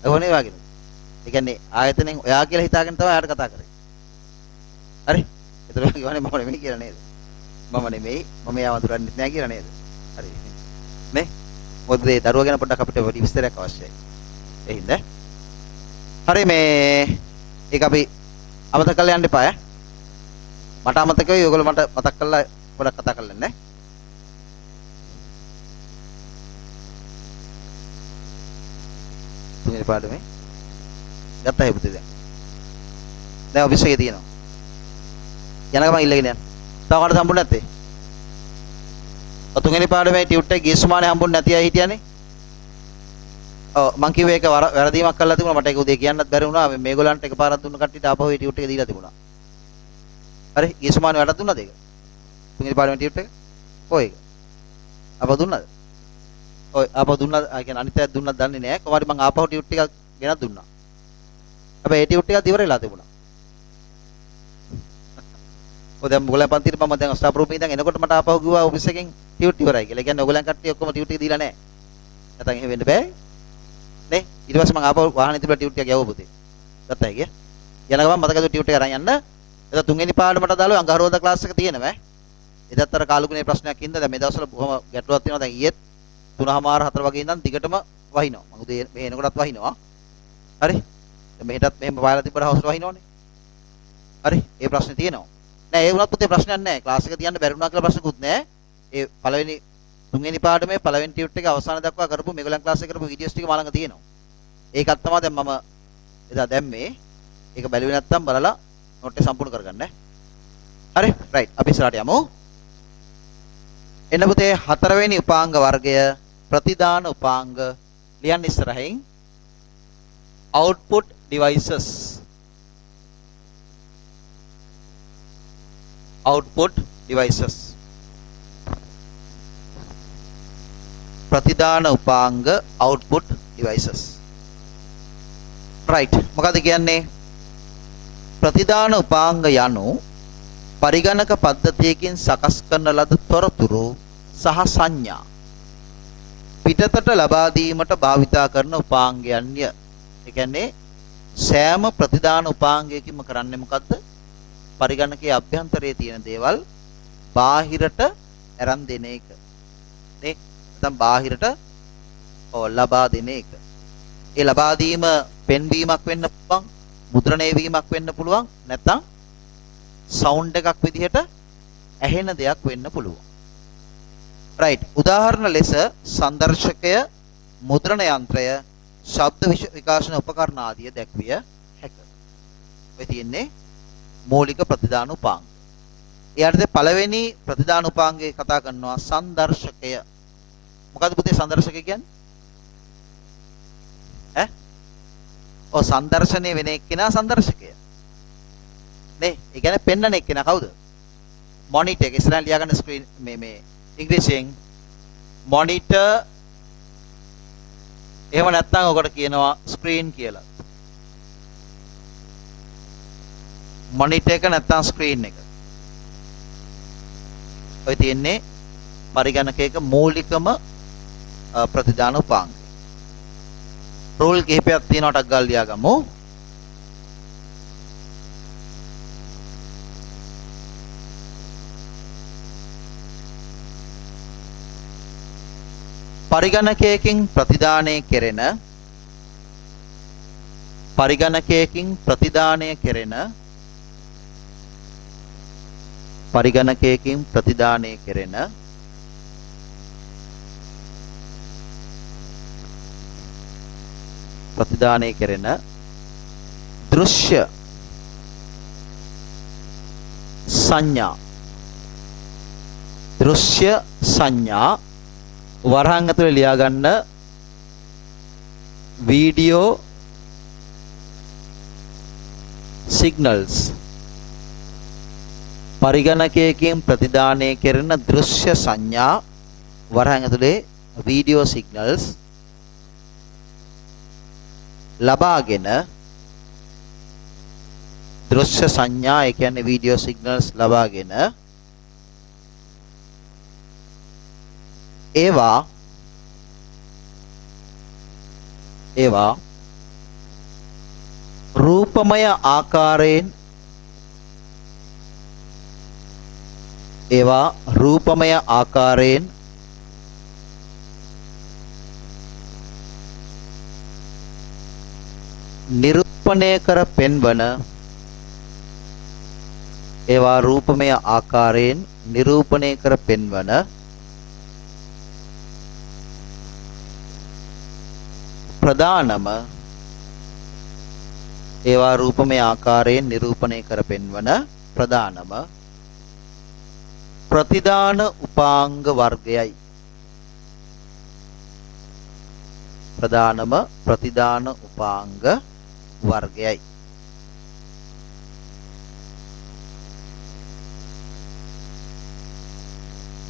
ඒවනේ වගේ. ඒ කියන්නේ ආයතනෙන් ඔයා කියලා හිතාගෙන තමයි ආයට කතා කරේ. හරි? ඒතර කිව්වනේ මම නෙමෙයි කියලා නේද? මම නෙමෙයි මම යාව අඳුරන්නෙත් නෑ කියලා නේද? හරි. නේ? මොකද ඒ දරුවා ගැන පොඩ්ඩක් අපිට වැඩි විස්තරයක් අවශ්‍යයි. ඒ හින්දා හරි මේ ඒක අපි අමතක කරලා යන්න එපා ඈ. මට අමතක වෙයි ඔයගොල්ලෝ මට මතක් කරලා පොඩ්ඩක් කතා කරලා නේ. තුන්වෙනි පාඩමේ ගත්තා හේපුතේ දැන්. දැන් ඔෆිස් එකේ තියෙනවා. යන ගමන් ඉල්ලගෙන යන්න. තව කාටද හම්බුනේ නැත්තේ? තුන්වෙනි පාඩමේ ටියුට් එක ගියසුමානේ හම්බුනේ නැති අය හිටියානේ. ඔව් මං කිව්වේ ඒක වැරදීමක් කරලා තිබුණා මට ඒක උදේ කියන්නත් බැරි වුණා මේගොල්ලන්ට එකපාරක් දුන්න කට්ටියට ආපහු ඒ ටියුට් එක දීලා තිබුණා. හරි ගියසුමානේ වැටක් දුන්නද ඒක? තුන්වෙනි පාඩමේ ටියුට් එක? ඔය ඒක. ආපහු දුන්නද? ඔය ආපහු දුන්නද? ආ කියන්නේ අනිත් අයත් දුන්නද දන්නේ නැහැ. කොහොමද මං ආපහු ටියුට් එකක් ගෙනත් දුන්නා. හැබැයි ඒ ටියුට් එකත් ඉවර වෙලා තිබුණා. ඔය දැන් මොගලන් පන්තිට මම දැන් ස්ටාෆ් රූම් එකෙන් එනකොට මට ආපහු කිව්වා ඔෆිස් එකෙන් ටියුට් ඉවරයි කියලා. ඒ කියන්නේ ඔයගලන් කට්ටිය ඔක්කොම ටියුට් එක දීලා නැහැ. නැත්නම් එහෙම වෙන්න බෑ. නේ? ඊට පස්සේ මම ආපහු වාහනේ තිබ්බ ටියුට් එක යවුවා පුතේ. ගත්තා ඒක. යන ගමන් මතකද ටියුට් එක අරන් යන්න. එතකොට තුන්වෙනි පාඩමට දාලා අඟහරුවාදා ක්ලාස් එක තියෙනවා. එදත් අර කාලුගුණේ ප්‍රශ්නයක් ඉඳලා දැන් මේ දවස්වල බොහොම ගැටලුවක් තියෙනවා. දැන් ඊයේත් 3:00මාර 4 වගේ ඉඳන් දිගටම වහිනවා. මම උදේ මේ එනකොටත් වහිනවා. හරි? දැන් මෙහෙටත් මෙහෙම පායලා තිබ්බට හවසට වහිනවනේ. හරි? ඒ ප්‍රශ්නේ තියෙනවා. නෑ ඒ වුණත් පුතේ ප්‍රශ්නයක් නෑ. ක්ලාස් එක තියන්න බැරි වුණා කියලා ප්‍රශ්නකුත් නෑ. ඒ පළවෙනි තුන්වෙනි පාඩමේ පළවෙනි ටියුට් එක අවසාන දක්වා කරපු මේගොල්ලන් ක්ලාස් එක කරපු වීඩියෝස් ටික මාළඟ තියෙනවා. ඒකත් තමයි දැන් මම එදා දැම්මේ. ඒක බැලුවේ නැත්තම් බලලා නෝට් එක සම්පූර්ණ කරගන්න. හරි? රයිට්. අපි ඉස්සරහට යමු. එන්න පුතේ හතරවෙනි උපාංග වර්ගය ප්‍රතිදාන උපාංග ලියන්න ඉස්සරහින් output devices output devices ප්‍රතිදාන උපාංග output devices right මොකද කියන්නේ ප්‍රතිදාන උපාංග යනු පරිගණක පද්ධතියකින් සකස් කරන ලද තොරතුරු සහ සංඥා පිටතට ලබා දීමට භාවිතා කරන උපාංගයන්ය. ඒ කියන්නේ සෑම ප්‍රතිදාන උපාංගයකින්ම කරන්නේ මොකද්ද? පරිගණකයේ අභ්‍යන්තරයේ තියෙන දේවල් බාහිරට අරන් දෙන එක. නේ? නැත්නම් බාහිරට ලබා දෙන එක. ඒ ලබා දීම පෙන්වීමක් වෙන්න පුළුවන්, මුද්‍රණය වීමක් වෙන්න පුළුවන්, නැත්නම් සවුන්ඩ් එකක් විදිහට ඇහෙන දෙයක් වෙන්න පුළුවන්. right උදාහරණ ලෙස සංදර්ශකය, මුද්‍රණ යන්ත්‍රය, ශබ්ද විකාශන උපකරණ ආදිය දැක්විය හැකිය. ඔය තියෙන්නේ මූලික ප්‍රතිදාන උපාංග. ඊයටද පළවෙනි ප්‍රතිදාන උපාංගය කතා කරනවා සංදර්ශකය. මොකද්ද පුතේ සංදර්ශකය කියන්නේ? ඈ? ඔව් සංදර්ශනය වෙන එක්කෙනා සංදර්ශකය. නේ? ඒ කියන්නේ පෙන්වන එක්කෙනා කවුද? මොනිටර් එක ඉස්සරහින් ලියාගන්න ස්ක්‍රීන් මේ ඉංග්‍රීසියෙන් මොනිටර් එහෙම නැත්නම් ඔකට කියනවා ස්ක්‍රීන් කියලා. මොනිටර් එක නැත්නම් ස්ක්‍රීන් එක. ඔය තියෙන්නේ පරිගණකයක මූලිකම ප්‍රතිදාන උපාංගය. රූල් කිහිපයක් තියෙනවට අග්ගල් ලියාගමු. පරිගණකයකින් ප්‍රතිදානය කෙරෙන පරිගණකයකින් ප්‍රතිදානය කෙරෙන දෘශ්‍ය සංඥා වරහන් ඇතුලේ ලියා ගන්න වීඩියෝ සිග්නල්ස් පරිගණකයකින් ප්‍රතිදානය කෙරෙන දෘශ්‍ය සංඥා වරහන් ඇතුලේ වීඩියෝ සිග්නල්ස් ලබාගෙන දෘශ්‍ය සංඥා ඒ කියන්නේ වීඩියෝ සිග්නල්ස් ලබාගෙන ඒවා රූපමය ආකාරයෙන් නිරූපණය කර පෙන්වන ප්‍රධානම ප්‍රතිදාන උපාංග වර්ගයයි.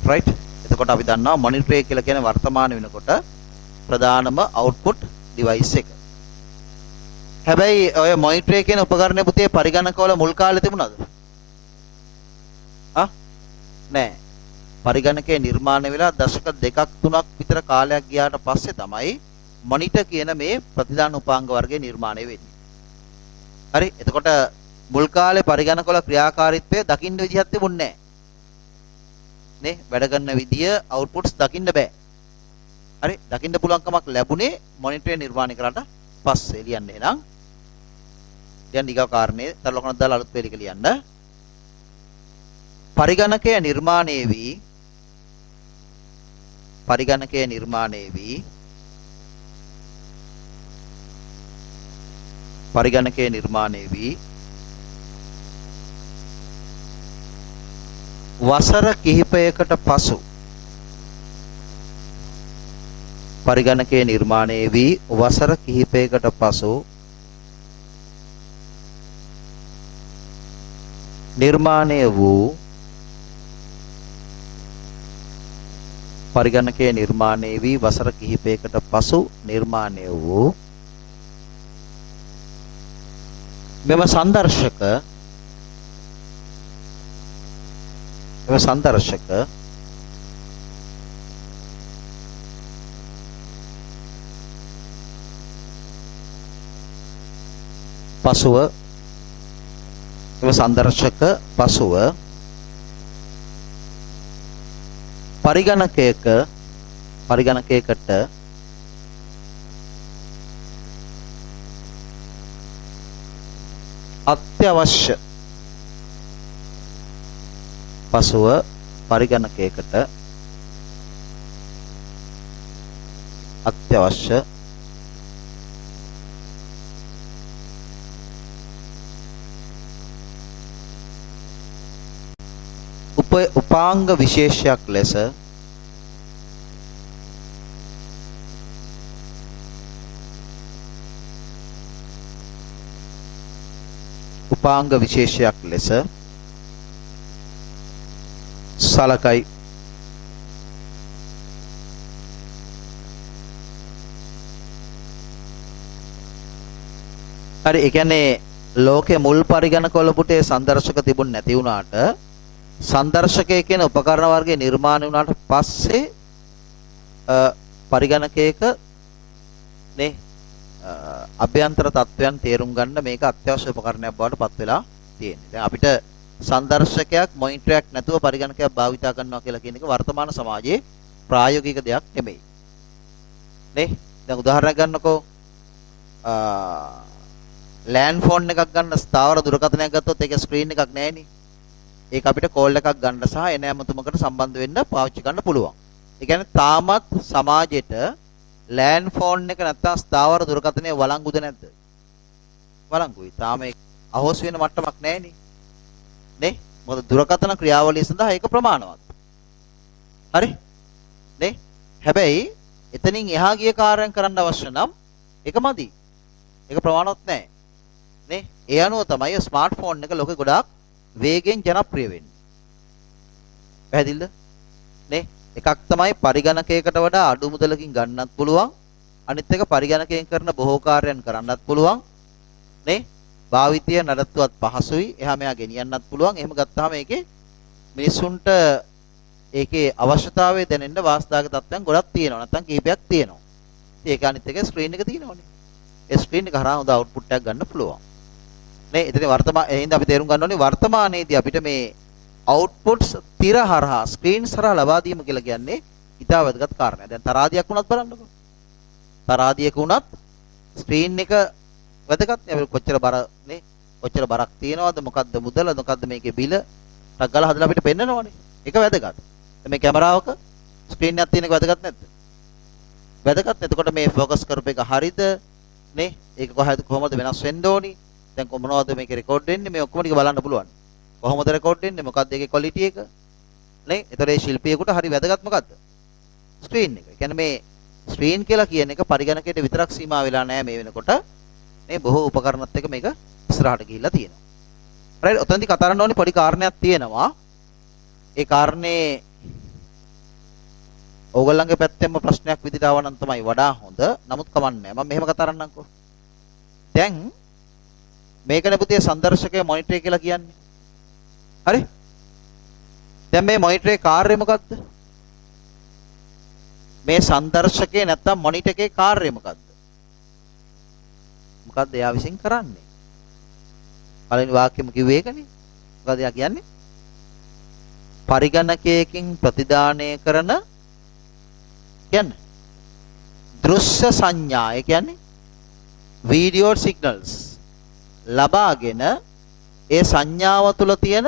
right එතකොට අපි දන්නවා මොනිටර් එක කියලා කියන්නේ වර්තමාන වෙනකොට ප්‍රධානම output device එක. හැබැයි ඔය මොනිටර් එක කියන උපකරණය පුතේ පරිගණකවල මුල් කාලේ තිබුණාද? නෑ. පරිගණකයේ නිර්මාණය වෙලා දශක 2ක් 3ක් විතර කාලයක් ගියාට පස්සේ තමයි මොනිටර් කියන මේ ප්‍රතිදාන උපාංග වර්ගය නිර්මාණය වෙන්නේ. හරි. එතකොට මුල් කාලේ පරිගණකවල ක්‍රියාකාරීත්වය දකින්න විදිහක් තිබුණේ නෑ. නේ වැඩ කරන විදිය outputs දකින්න බෑ. හරි දකින්න පුළුවන්කමක් ලැබුණේ මොනිටර් නිර්මාණය කරාට පස්සේ ලියන්නේ නම් දැන් ඊගා කාරණේ තරලකනක් දාලා අලුත් වේලික ලියන්න පරිගණකය නිර්මාණය වී වසර කිහිපයකට පසු නිර්මාණය වූ මෙම සංදර්ශක පසුව පරිගණකයකට අත්‍යවශ්‍ය උපාංග විශේෂයක් ලෙස සලකයි. හරි ඒ කියන්නේ ලෝකේ මුල් පරිගණකවල පුටේ සංදර්ශක තිබුණ නැති වුණාට සංදර්ශකය කියන උපකරණ වර්ගයේ නිර්මාණය වුණාට පස්සේ පරිගණකයක නේ අභ්‍යන්තර තත්වයන් තේරුම් ගන්න මේක අත්‍යවශ්‍ය උපකරණයක් බවට පත් වෙලා තියෙනවා. දැන් අපිට සංදර්ශකයක් මොනිටරයක් නැතුව පරිගණකයක් භාවිතා කරනවා කියලා කියන එක වර්තමාන සමාජයේ ප්‍රායෝගික දෙයක් නෙමෙයි. නේ? දැන් උදාහරණයක් ගන්නකෝ ලෑන්ඩ් ෆෝන් එකක් ගන්න ස්ථාවර දුරකථනයක් ගත්තොත් ඒකේ ස්ක්‍රීන් එකක් නැහැනේ. ඒක අපිට කෝල් එකක් ගන්න සහ එන ඇමතුමකට සම්බන්ධ වෙන්න පාවිච්චි කරන්න පුළුවන්. ඒ කියන්නේ තාමත් සමාජෙට ලෑන්ඩ් ෆෝන් එක නැත්තම් ස්ථාවර දුරකථනයේ වළංගුද නැද්ද? වළංගුයි. තාම ඒක අහෝස් වෙන මට්ටමක් නැහැනේ. නේ? මොකද දුරකථන ක්‍රියාවලිය සඳහා ඒක ප්‍රමාණවත්. හරි? නේ? හැබැයි එතනින් එහා ගිය කාර්යයන් කරන්න අවශ්‍ය නම් ඒක මදි. ඒක ප්‍රමාණවත් නැහැ. නේ? ඒ අනුව තමයි ස්මාර්ට්ෆෝන් එක ලෝකෙ ගොඩාක් වේගෙන් ජනප්‍රිය වෙන්නේ. පැහැදිලිද? නේ? එකක් තමයි පරිගණකයකට වඩා අඩු මුදලකින් ගන්නත් පුළුවන්. අනිත් එක පරිගණකයෙන් කරන බොහෝ කාර්යයන් කරන්නත් පුළුවන්. නේ? භාවිතය නඩත්තුවත් පහසුයි. එහා මෙහා ගෙනියන්නත් පුළුවන්. එහෙම ගත්තාම ඒකේ මිනිසුන්ට ඒකේ අවශ්‍යතාවය දැනෙන්න වාස්තවික තත්ත්වයන් ගොඩක් තියෙනවා. නැත්නම් කීපයක් තියෙනවා. ඒක අනිත් එක ස්ක්‍රීන් එක තියෙනවනේ. ඒ ස්ක්‍රීන් එක හරහා හොඳ අවුට්පුට් එකක් ගන්න පුළුවන්. නේ? ඉතින් එහෙනම් අපි තේරුම් ගන්න ඕනේ වර්තමානයේදී අපිට මේ අවුට්පුට්ස් තිර හරහා ස්ක්‍රීන්ස් හරහා ලබා දීම කියලා කියන්නේ ඉතා වැදගත් කාරණයක්. දැන් තරාදියක් වුණත් බලන්නකෝ. තරාදියක වුණත් ස්ක්‍රීන් එක වැදගත් නේ. අපි කොච්චර බර නේ? කොච්චර බරක් තියනවද? මොකද්ද මුදල? මොකද්ද මේකේ බිල? ටක් ගාලා හදලා අපිට පෙන්නනවනේ. ඒක වැදගත්. මේ කැමරාවක ස්ක්‍රීන් එකක් තියෙන එක වැදගත් නැද්ද? වැදගත්. එතකොට මේ ફોකස් කරපු එක හරිද? නේ? ඒක කොහොමද වෙනස් වෙන්න ඕනි? දැන් මොනවද මේකේ රෙකෝඩ් වෙන්නේ? මේ ඔක්කොම ටික බලන්න පුළුවන්. කොහොමද රෙකෝඩ් වෙන්නේ? මොකක්ද ඒකේ ක්වොලිටි එක? නේ? ඒතර ඒ ශිල්පියෙකුට හරි වැදගත් මොකද්ද? ස්ක්‍රීන් එක. ඒ කියන්නේ මේ ස්ක්‍රීන් කියලා කියන එක පරිගණකයට විතරක් සීමා වෙලා නැහැ මේ වෙනකොට. මේ බොහෝ උපකරණත් එක්ක මේක ඉස්සරහට ගිහිල්ලා තියෙනවා. රයිට්. ඔතනදී කතා කරන්න ඕනේ පොඩි කාරණයක් තියෙනවා. ඒ කාරණේ ඕගොල්ලන්ගේ පැත්තෙන්ම ප්‍රශ්නයක් විදිහට ආව නම් තමයි වඩා හොඳ. නමුත් කමන්නේ නැහැ. මම මෙහෙම කතා කරන්නම්කෝ. දැන් මේකනේ පුතේ සංදර්ශකයේ මොනිටර් කියලා කියන්නේ. හරි? දැන් මේ මොනිටරේ කාර්යය මොකද්ද? මේ සංදර්ශකයේ නැත්තම් මොනිටර් එකේ කාර්යය මොකද්ද? මොකද්ද එයා විසින් කරන්නේ? පළවෙනි වාක්‍යෙම කිව්වේ ඒකනේ. මොකද එයා කියන්නේ? පරිගණකයකින් ප්‍රතිදානය කරන කියන්නේ දෘශ්‍ය සංඥා. ඒ කියන්නේ වීඩියෝ සිග්නල්ස් ලබාගෙන ඒ සංඥාව තුළ තියෙන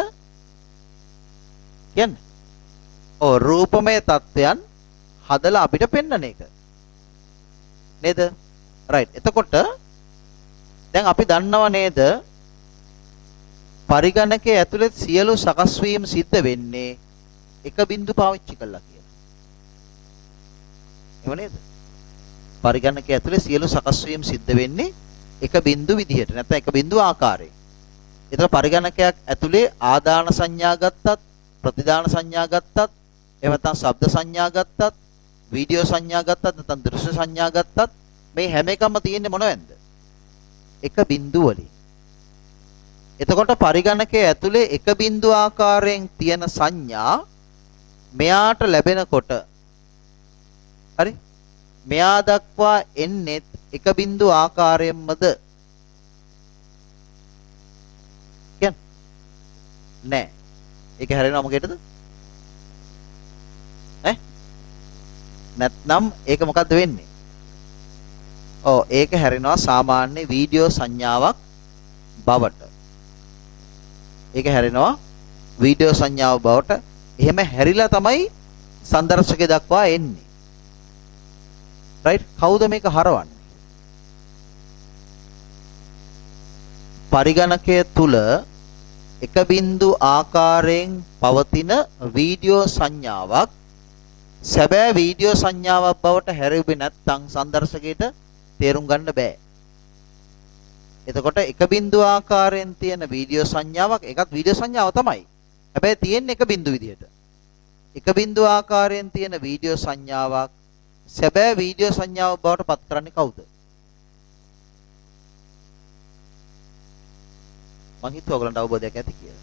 කියන්නේ රූපමය තත්ත්වයන් හදලා අපිට පෙන්වන එක. නේද? රයිට්. එතකොට දැන් අපි දන්නව නේද පරිගණකයේ ඇතුළේ සියලු සකස් වීම සිද්ධ වෙන්නේ එක බිංදු පාවිච්චි කළා කියලා. එහෙම නේද? පරිගණකයේ ඇතුළේ සියලු සකස් වීම සිද්ධ වෙන්නේ එක බිංදු විදිහට නැත්නම් එක බිංදු ආකාරයෙන්. ඒතර පරිගණකයක් ඇතුලේ ආදාන සංඥා ගත්තත්, ප්‍රතිදාන සංඥා ගත්තත්, එහෙම නැත්නම් ශබ්ද සංඥා ගත්තත්, වීඩියෝ සංඥා ගත්තත්, නැත්නම් දෘශ්‍ය සංඥා ගත්තත් මේ හැම එකම තියෙන්නේ මොනවෙන්ද? එක බිංදු වලින්. එතකොට පරිගණකයේ ඇතුලේ එක බිංදු ආකාරයෙන් තියෙන සංඥා මෙයාට ලැබෙනකොට හරි? මෙයා දක්වා එන්නේ එක බිංදු ආකාරයෙන්මද? නෑ. ඒක හැරෙනවා මොකේද? ඈ? නැත්නම් ඒක මොකද්ද වෙන්නේ? ඔව් ඒක හැරෙනවා සාමාන්‍ය වීඩියෝ සංඥාවක් බවට. ඒක හැරෙනවා වීඩියෝ සංඥාව බවට. එහෙම හැරිලා තමයි සංදර්ශකය දක්වා එන්නේ. රයිට්? කවුද මේක හරවන්නේ? පරිගණකය තුල එක බිංදු ආකාරයෙන් පවතින වීඩියෝ සංඥාවක් සැබෑ වීඩියෝ සංඥාවක් බවට හැරෙන්නේ නැත්නම් සංදර්ශකයට තේරුම් ගන්න බෑ. එතකොට එක බිංදු ආකාරයෙන් තියෙන වීඩියෝ සංඥාවක් ඒකත් වීඩියෝ සංඥාව තමයි. හැබැයි තියෙන්නේ එක බිංදු විදියට. එක බිංදු ආකාරයෙන් තියෙන වීඩියෝ සංඥාවක් සැබෑ වීඩියෝ සංඥාවක් බවට පත් කරන්නේ කවුද? මං හිතුවා ඔයගලන්ට අවබෝධයක් ඇති කියලා.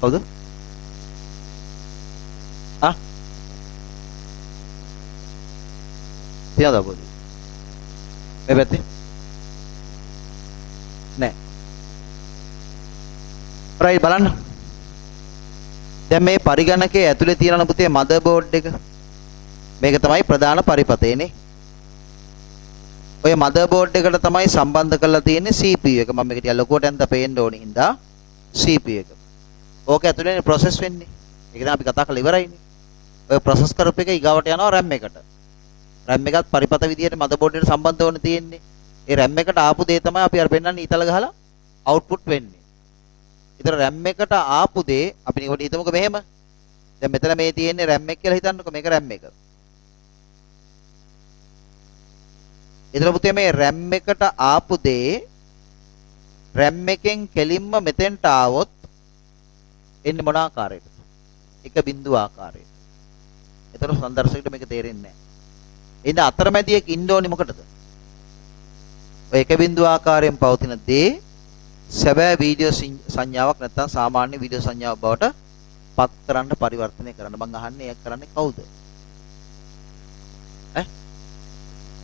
කවුද? තියනද අවබෝධය? මේ පැත්තේ? නෑ. රයිට් බලන්න. දැන් මේ පරිගණකයේ ඇතුලේ තියෙන පුතේ මදර්බෝඩ් එක. මේක තමයි ප්‍රධාන පරිපතේනේ. ඔය මදර්බෝඩ් එකට තමයි සම්බන්ධ කරලා තියෙන්නේ CPU එක. මම මේක ටිකක් ලොකුවට අන්ත පේන්න ඕනේ හින්දා CPU එක. ඕක ඇතුලේනේ ප්‍රොසෙස් වෙන්නේ. ඒක තමයි අපි කතා කරලා ඉවරයිනේ. ඔය ප්‍රොසෙස් කරපු එක ඊගාවට යනවා RAM එකට. RAM එකත් පරිපත විදියට මදර්බෝඩ් එකට සම්බන්ධ වෙන්න තියෙන්නේ. ඒ RAM එකට ආපු දේ තමයි අපි අර පෙන්නන්නේ ඊතල ගහලා අවුට්පුට් වෙන්නේ. ඒතර RAM එකට ආපු දේ අපි නිකන් හිතමුකෝ මෙහෙම. දැන් මෙතන මේ තියෙන්නේ RAM එක කියලා හිතන්නකෝ මේක RAM එක. ඒතර පුතේ මේ RAM එකට ආපු දේ RAM එකෙන් කෙලින්ම මෙතෙන්ට ආවොත් එන්නේ මොන ආකාරයකටද? එක බිඳුව ආකාරයට. ඒතර සංදර්ශකයට මේක තේරෙන්නේ නැහැ. එහෙනම් අතරමැදියක ඉන්න ඕනි මොකටද? ඔය එක බිඳුව ආකාරයෙන් පවතින දේ සැබෑ වීඩියෝ සංඥාවක් නැත්නම් සාමාන්‍ය වීඩියෝ සංඥාවක් බවට පත් කරන්න පරිවර්තනය කරන්න. මං අහන්නේ ඒක කරන්නේ කවුද? ඈ?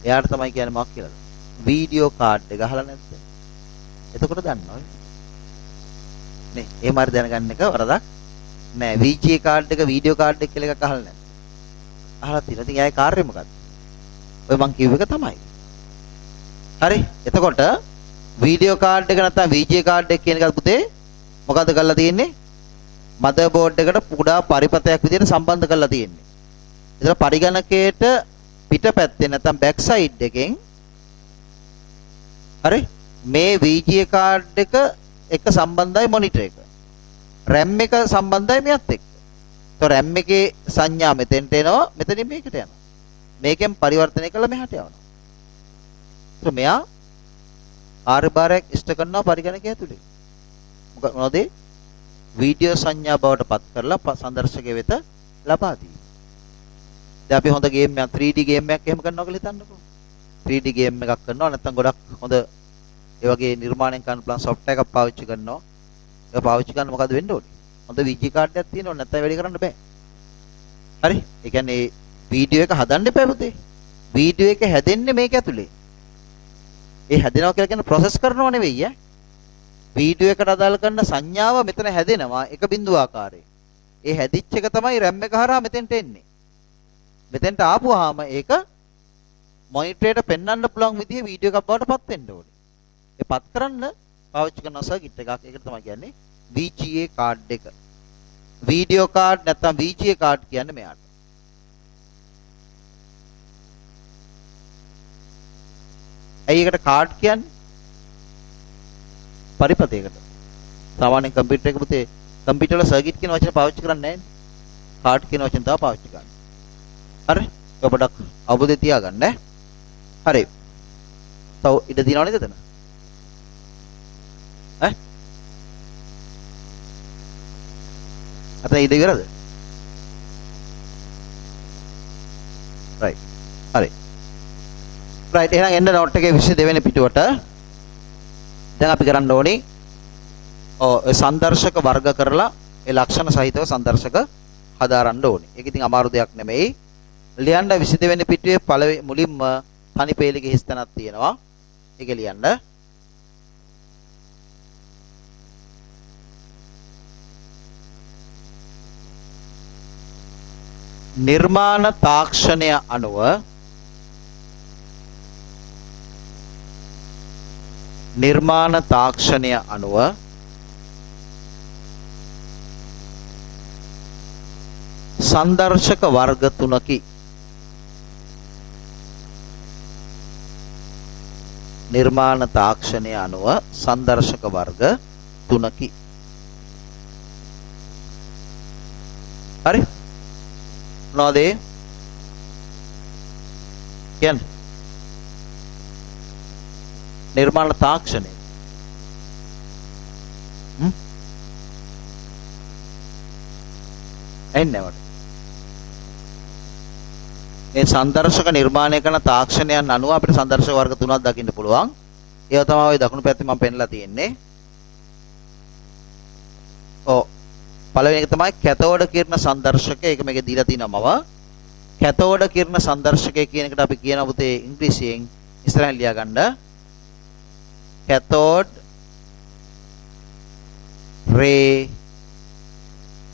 එයාට තමයි කියන්නේ මොකක් කියලාද? වීඩියෝ කාඩ් එක අහලා නැද්ද? එතකොට දන්නවද? නේ, එහෙම හරි දැනගන්න එක වරදක් නෑ. VGA කාඩ් එක වීඩියෝ කාඩ් එක කියලා එකක් අහලා නැද්ද? අහලා තියෙනවා. ඉතින් එයාගේ කාර්යය මොකද්ද? ඔය මං කිව්ව එක තමයි. හරි. එතකොට වීඩියෝ කාඩ් එක නැත්නම් VGA කාඩ් එක කියන එක පුතේ මොකද්ද කරලා තියෙන්නේ? මදර්බෝඩ් එකට පුඩා පරිපතයක් විදිහට සම්බන්ධ කරලා තියෙන්නේ. ඒතර පරිගණකයට පිටපැත්තේ නැත්නම් බෑක් සයිඩ් එකෙන් හරි මේ VGA කාඩ් එක සම්බන්ධයි මොනිටර් එක. RAM එක සම්බන්ධයි මෙයත් එක්ක. ඒතර RAM එකේ සංඥා මෙතෙන්ට එනවා, මෙතනින් මේකට යනවා. මේකෙන් පරිවර්තනය කළා මෙහාට යවනවා. ඒතර මෙයා ආර්යභාරයක් ඉෂ්ට කරනවා පරිගණකය ඇතුලේ. මොනවද? වීඩියෝ සංඥා බවට පත් කරලා සංදර්ශකයේ වෙත ලබා දී. දැන් අපි හොඳ ගේම් එකක් 3D ගේම් එකක් එහෙම කරනවා කියලා හිතන්නකෝ. 3D ගේම් එකක් කරනවා නැත්නම් ගොඩක් හොඳ ඒ වගේ නිර්මාණය කරන්න පුළුවන් software එකක් පාවිච්චි කරනවා. ඒක පාවිච්චි කරන්න මොකද වෙන්න ඕනේ? හොඳ VGA කාඩ් එකක් තියෙනවා නැත්නම් වැඩි කරන්න බෑ. හරි? ඒ කියන්නේ වීඩියෝ එක හදන්න එපා පුතේ. වීඩියෝ එක හැදෙන්නේ මේක ඇතුලේ. ඒ හැදෙනවා කියලා කියන්නේ ප්‍රොසෙස් කරනව නෙවෙයි ඈ. වීඩියෝ එකට අදාළ කරන සංඥාව මෙතන හැදෙනවා එක බිඳුව ආකාරයේ. ඒ හැදිච්ච එක තමයි RAM එක හරහා මෙතෙන්ට එන්නේ. මෙතෙන්ට ආපුවාම ඒක මොනිටරයට පෙන්වන්න පුළුවන් විදිහේ වීඩියෝ එකක් බවට පත් වෙන්න ඕනේ. ඒ පත් කරන්න පාවිච්චි කරන සර්කිට් එකක්. ඒකට තමයි කියන්නේ VGA කාඩ් එක. වීඩියෝ කාඩ් නැත්නම් VGA කාඩ් කියන්නේ මෙයාට. ඇයි ඒකට කාඩ් කියන්නේ? පරිපතයකට. සාමාන්‍යයෙන් කම්පියුටර් එක පුතේ කම්පියුටර් වල සර්කිට් කියන වචනේ පාවිච්චි කරන්නේ නැහැ නේ. කාඩ් කියන වචනේ තමයි පාවිච්චි කරන්නේ. හරි? ඔය පොඩක් අවබෝධය තියාගන්න ඈ. හරි. තව ඉඩ දිනව නේද එතන? ඈ? අතන ඉඩ ඉවරද? right. හරි. right එහෙනම් එන්න නෝට් එකේ 22 වෙනි පිටුවට. දැන් අපි කරන්න ඕනේ සංදර්ශක වර්ග කරලා ඒ ලක්ෂණ සහිතව සංදර්ශක හදාරන්න ඕනේ. ඒක ඉතින් අමාරු දෙයක් නෙමෙයි. ලියන්න 22 වෙනි පිටුවේ පළවෙනි මුලින්ම තනි පේලිගේ හිස්තැනක් තියෙනවා. ඒක ලියන්න. නිර්මාණ තාක්ෂණය අනුව සංදර්ශක වර්ග තුනකි. නිර්මාණ තාක්ෂණය අනුව සංදර්ශක වර්ග තුනකි. හරි? මොනවද? කියන්නේ නිර්මාණ තාක්ෂණය. එන්නේ වට. මේ සංදර්ශක නිර්මාණය කරන තාක්ෂණයන් අනුව අපිට සංදර්ශක වර්ග තුනක් දකින්න පුළුවන්. ඒව තමයි ওই දකුණු පැත්තේ මම පෙන්නලා තියෙන්නේ. පළවෙනි එක තමයි කැතෝඩ කිරණ සංදර්ශකය. ඒක මේකේ දීලා තිනවම කැතෝඩ කිරණ සංදර්ශකය කියන එකට අපි කියන පුතේ ඉංග්‍රීසියෙන් ඉස්සරහින් ලියා ගන්න. cathode ray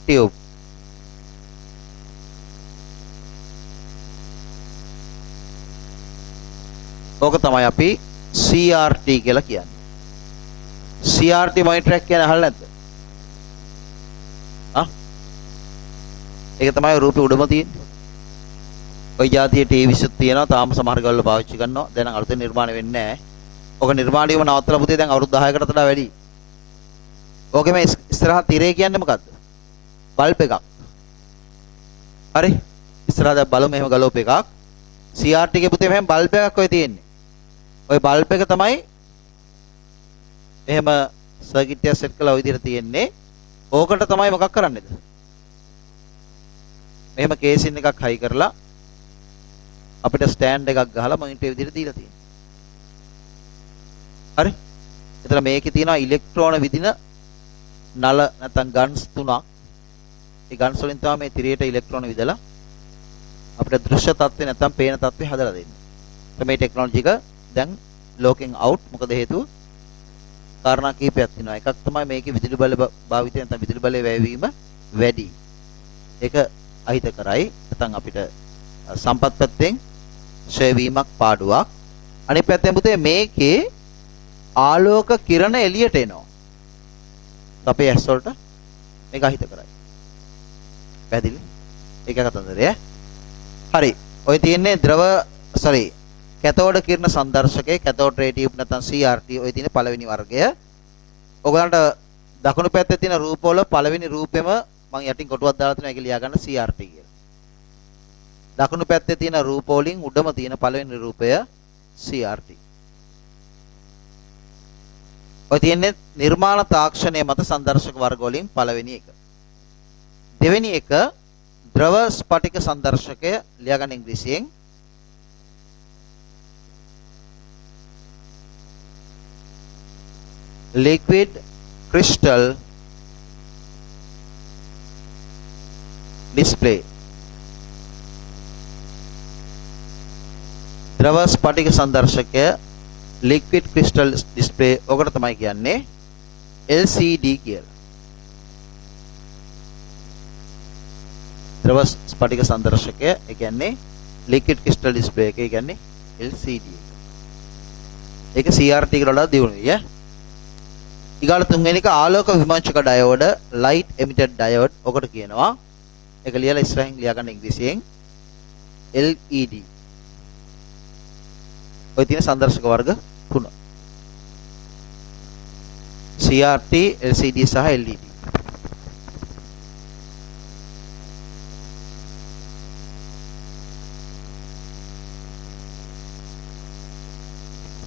tube. ඕක තමයි අපි CRT කියලා කියන්නේ. CRT මොනිටර් එක කියන්නේ අහලා නැද්ද? ඒක තමයි රූපේ උඩම තියෙන්නේ. ওই જાතියේ ටීවීස් තියෙනවා. තාම සමහර ගවල් පාවිච්චි කරනවා. දැන් අලුතෙන් නිර්මාණය වෙන්නේ නැහැ. ඔක නිර්මාණයම නවත්තලා පුතේ දැන් අවුරුදු 10කට වඩා වැඩි. ඕකේ මේ ඉස්සරහ තිරේ කියන්නේ මොකද්ද? බල්බ් එකක්. හරි. ඉස්සරහ දැන් බලමු මෙහෙම ගලෝප එකක්. CRT එකේ පුතේ මෙහෙම බල්බ් එකක් ඔය තියෙන්නේ. ඔය බල්බ් එක තමයි එහෙම සර්කිට් එක සෙට් කළා ඔය විදිහට තියෙන්නේ. ඕකට තමයි මොකක් කරන්නේද? මෙහෙම කේසින් එකක් හයි කරලා අපිට ස්ටෑන්ඩ් එකක් ගහලා මොනිටර් විදිහට දීලා තියෙනවා. හරි. එතන මේකේ තියෙනවා ඉලෙක්ට්‍රෝන විදින නල නැත්නම් ගන්ස් තුනක්. ඒ ගන්ස් වලින් තමයි මේ තිරයට ඉලෙක්ට්‍රෝන විදලා අපිට දෘශ්‍ය තත්ත්වේ නැත්නම් පේන තත්ත්වේ හදලා දෙන්නේ. මේ ටෙක්නොලොජි එක දැන් ලෝකෙන් අවුට්. මොකද හේතුව? කාරණා කීපයක් තියෙනවා. එකක් තමයි මේකේ විදුලි බල භාවිතය නැත්නම් විදුලි බලය වැයවීම වැඩි. ඒක අහිත කරයි. නැත්නම් අපිට සම්පත් පැත්තෙන් ෂේ වීමක් පාඩුවක්. අනිත් පැත්තෙන් පුතේ මේකේ ආලෝක කිරණ එළියට එනවා. අපේ ඇස් වලට මේක අහිත කරයි. පැහැදිලි? ඒක කතන්දරය. හරි. ඔය තියෙන්නේ කැතෝඩ කිරණ සංදර්ශකයේ කැතෝඩ් රේ ටියුබ් නැත්නම් CRT ඔය තියෙන පළවෙනි වර්ගය. ඔයගලන්ට දකුණු පැත්තේ තියෙන රූපවල පළවෙනි රූපෙම මම යටින් කොටුවක් දාලා තියෙනවා. ඒක ලියා ගන්න CRT කියලා. දකුණු පැත්තේ තියෙන රූප වලින් උඩම තියෙන පළවෙනි රූපය CRT. ඔය තියෙන්නේ නිර්මාණ තාක්ෂණය මත සංදර්ශක වර්ග වලින් පළවෙනි එක. දෙවෙනි එක ද්‍රව ස්පටික සංදර්ශකය ලියා ගන්න ඉංග්‍රීසියෙන්. liquid crystal display. ද්‍රව ස්පටික සංදර්ශකය liquid crystal display ඔකට තමයි කියන්නේ LCD කියලා. ද්‍රව ස්පටික සංදර්ශකය ඒ කියන්නේ liquid crystal display එක. ඒ කියන්නේ LCD එක. ඒක CRT එකට වඩා දියුණුයි ඈ. ඊගාට තුන්වෙනි එක ආලෝක විමර්ශක ඩයෝඩ light emitted diode ඔකට කියනවා. ඒක ලියලා ඉස්සරහින් ලියා ගන්න ඉංග්‍රීසියෙන් LED. ඔය තියෙන සංදර්ශක වර්ග තුන. CRT, LCD සහ LED.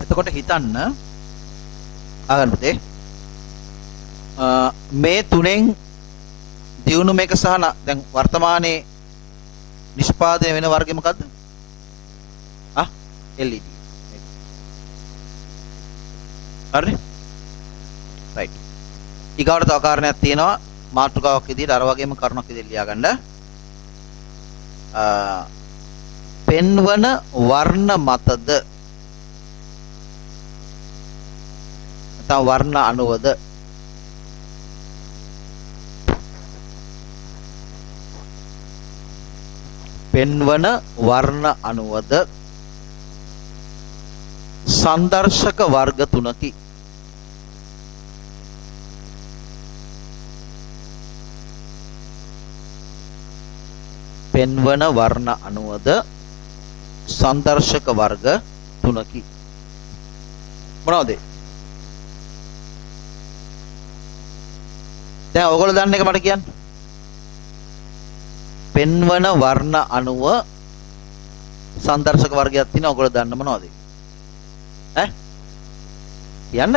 එතකොට හිතන්න ආගන්න පුතේ මේ තුනෙන් දියුණු මේක සහ දැන් වර්තමානයේ නිෂ්පාදනය වෙන වර්ගය මොකද්ද? LED. හරි? රයිට්. ඊගාට තව කාරණයක් තියෙනවා මාතෘකාවක් විදිහට අර වගේම කරුණක් විදිහට ලියා ගන්න. පෙන්වන වර්ණ මතද නැත්නම් වර්ණ අණුවද පෙන්වන වර්ණ අණුවද සංදර්ශක වර්ග තුනකි. පෙන්වන වර්ණ අණුවද සංදර්ශක වර්ග තුනකි. මොනවද? දැන් ඔයගොල්ලෝ දන්න එක මට කියන්න. පෙන්වන වර්ණ අණුව සංදර්ශක වර්ගයක් තියෙනවා. ඔයගොල්ලෝ දන්න මොනවද? කියන්න.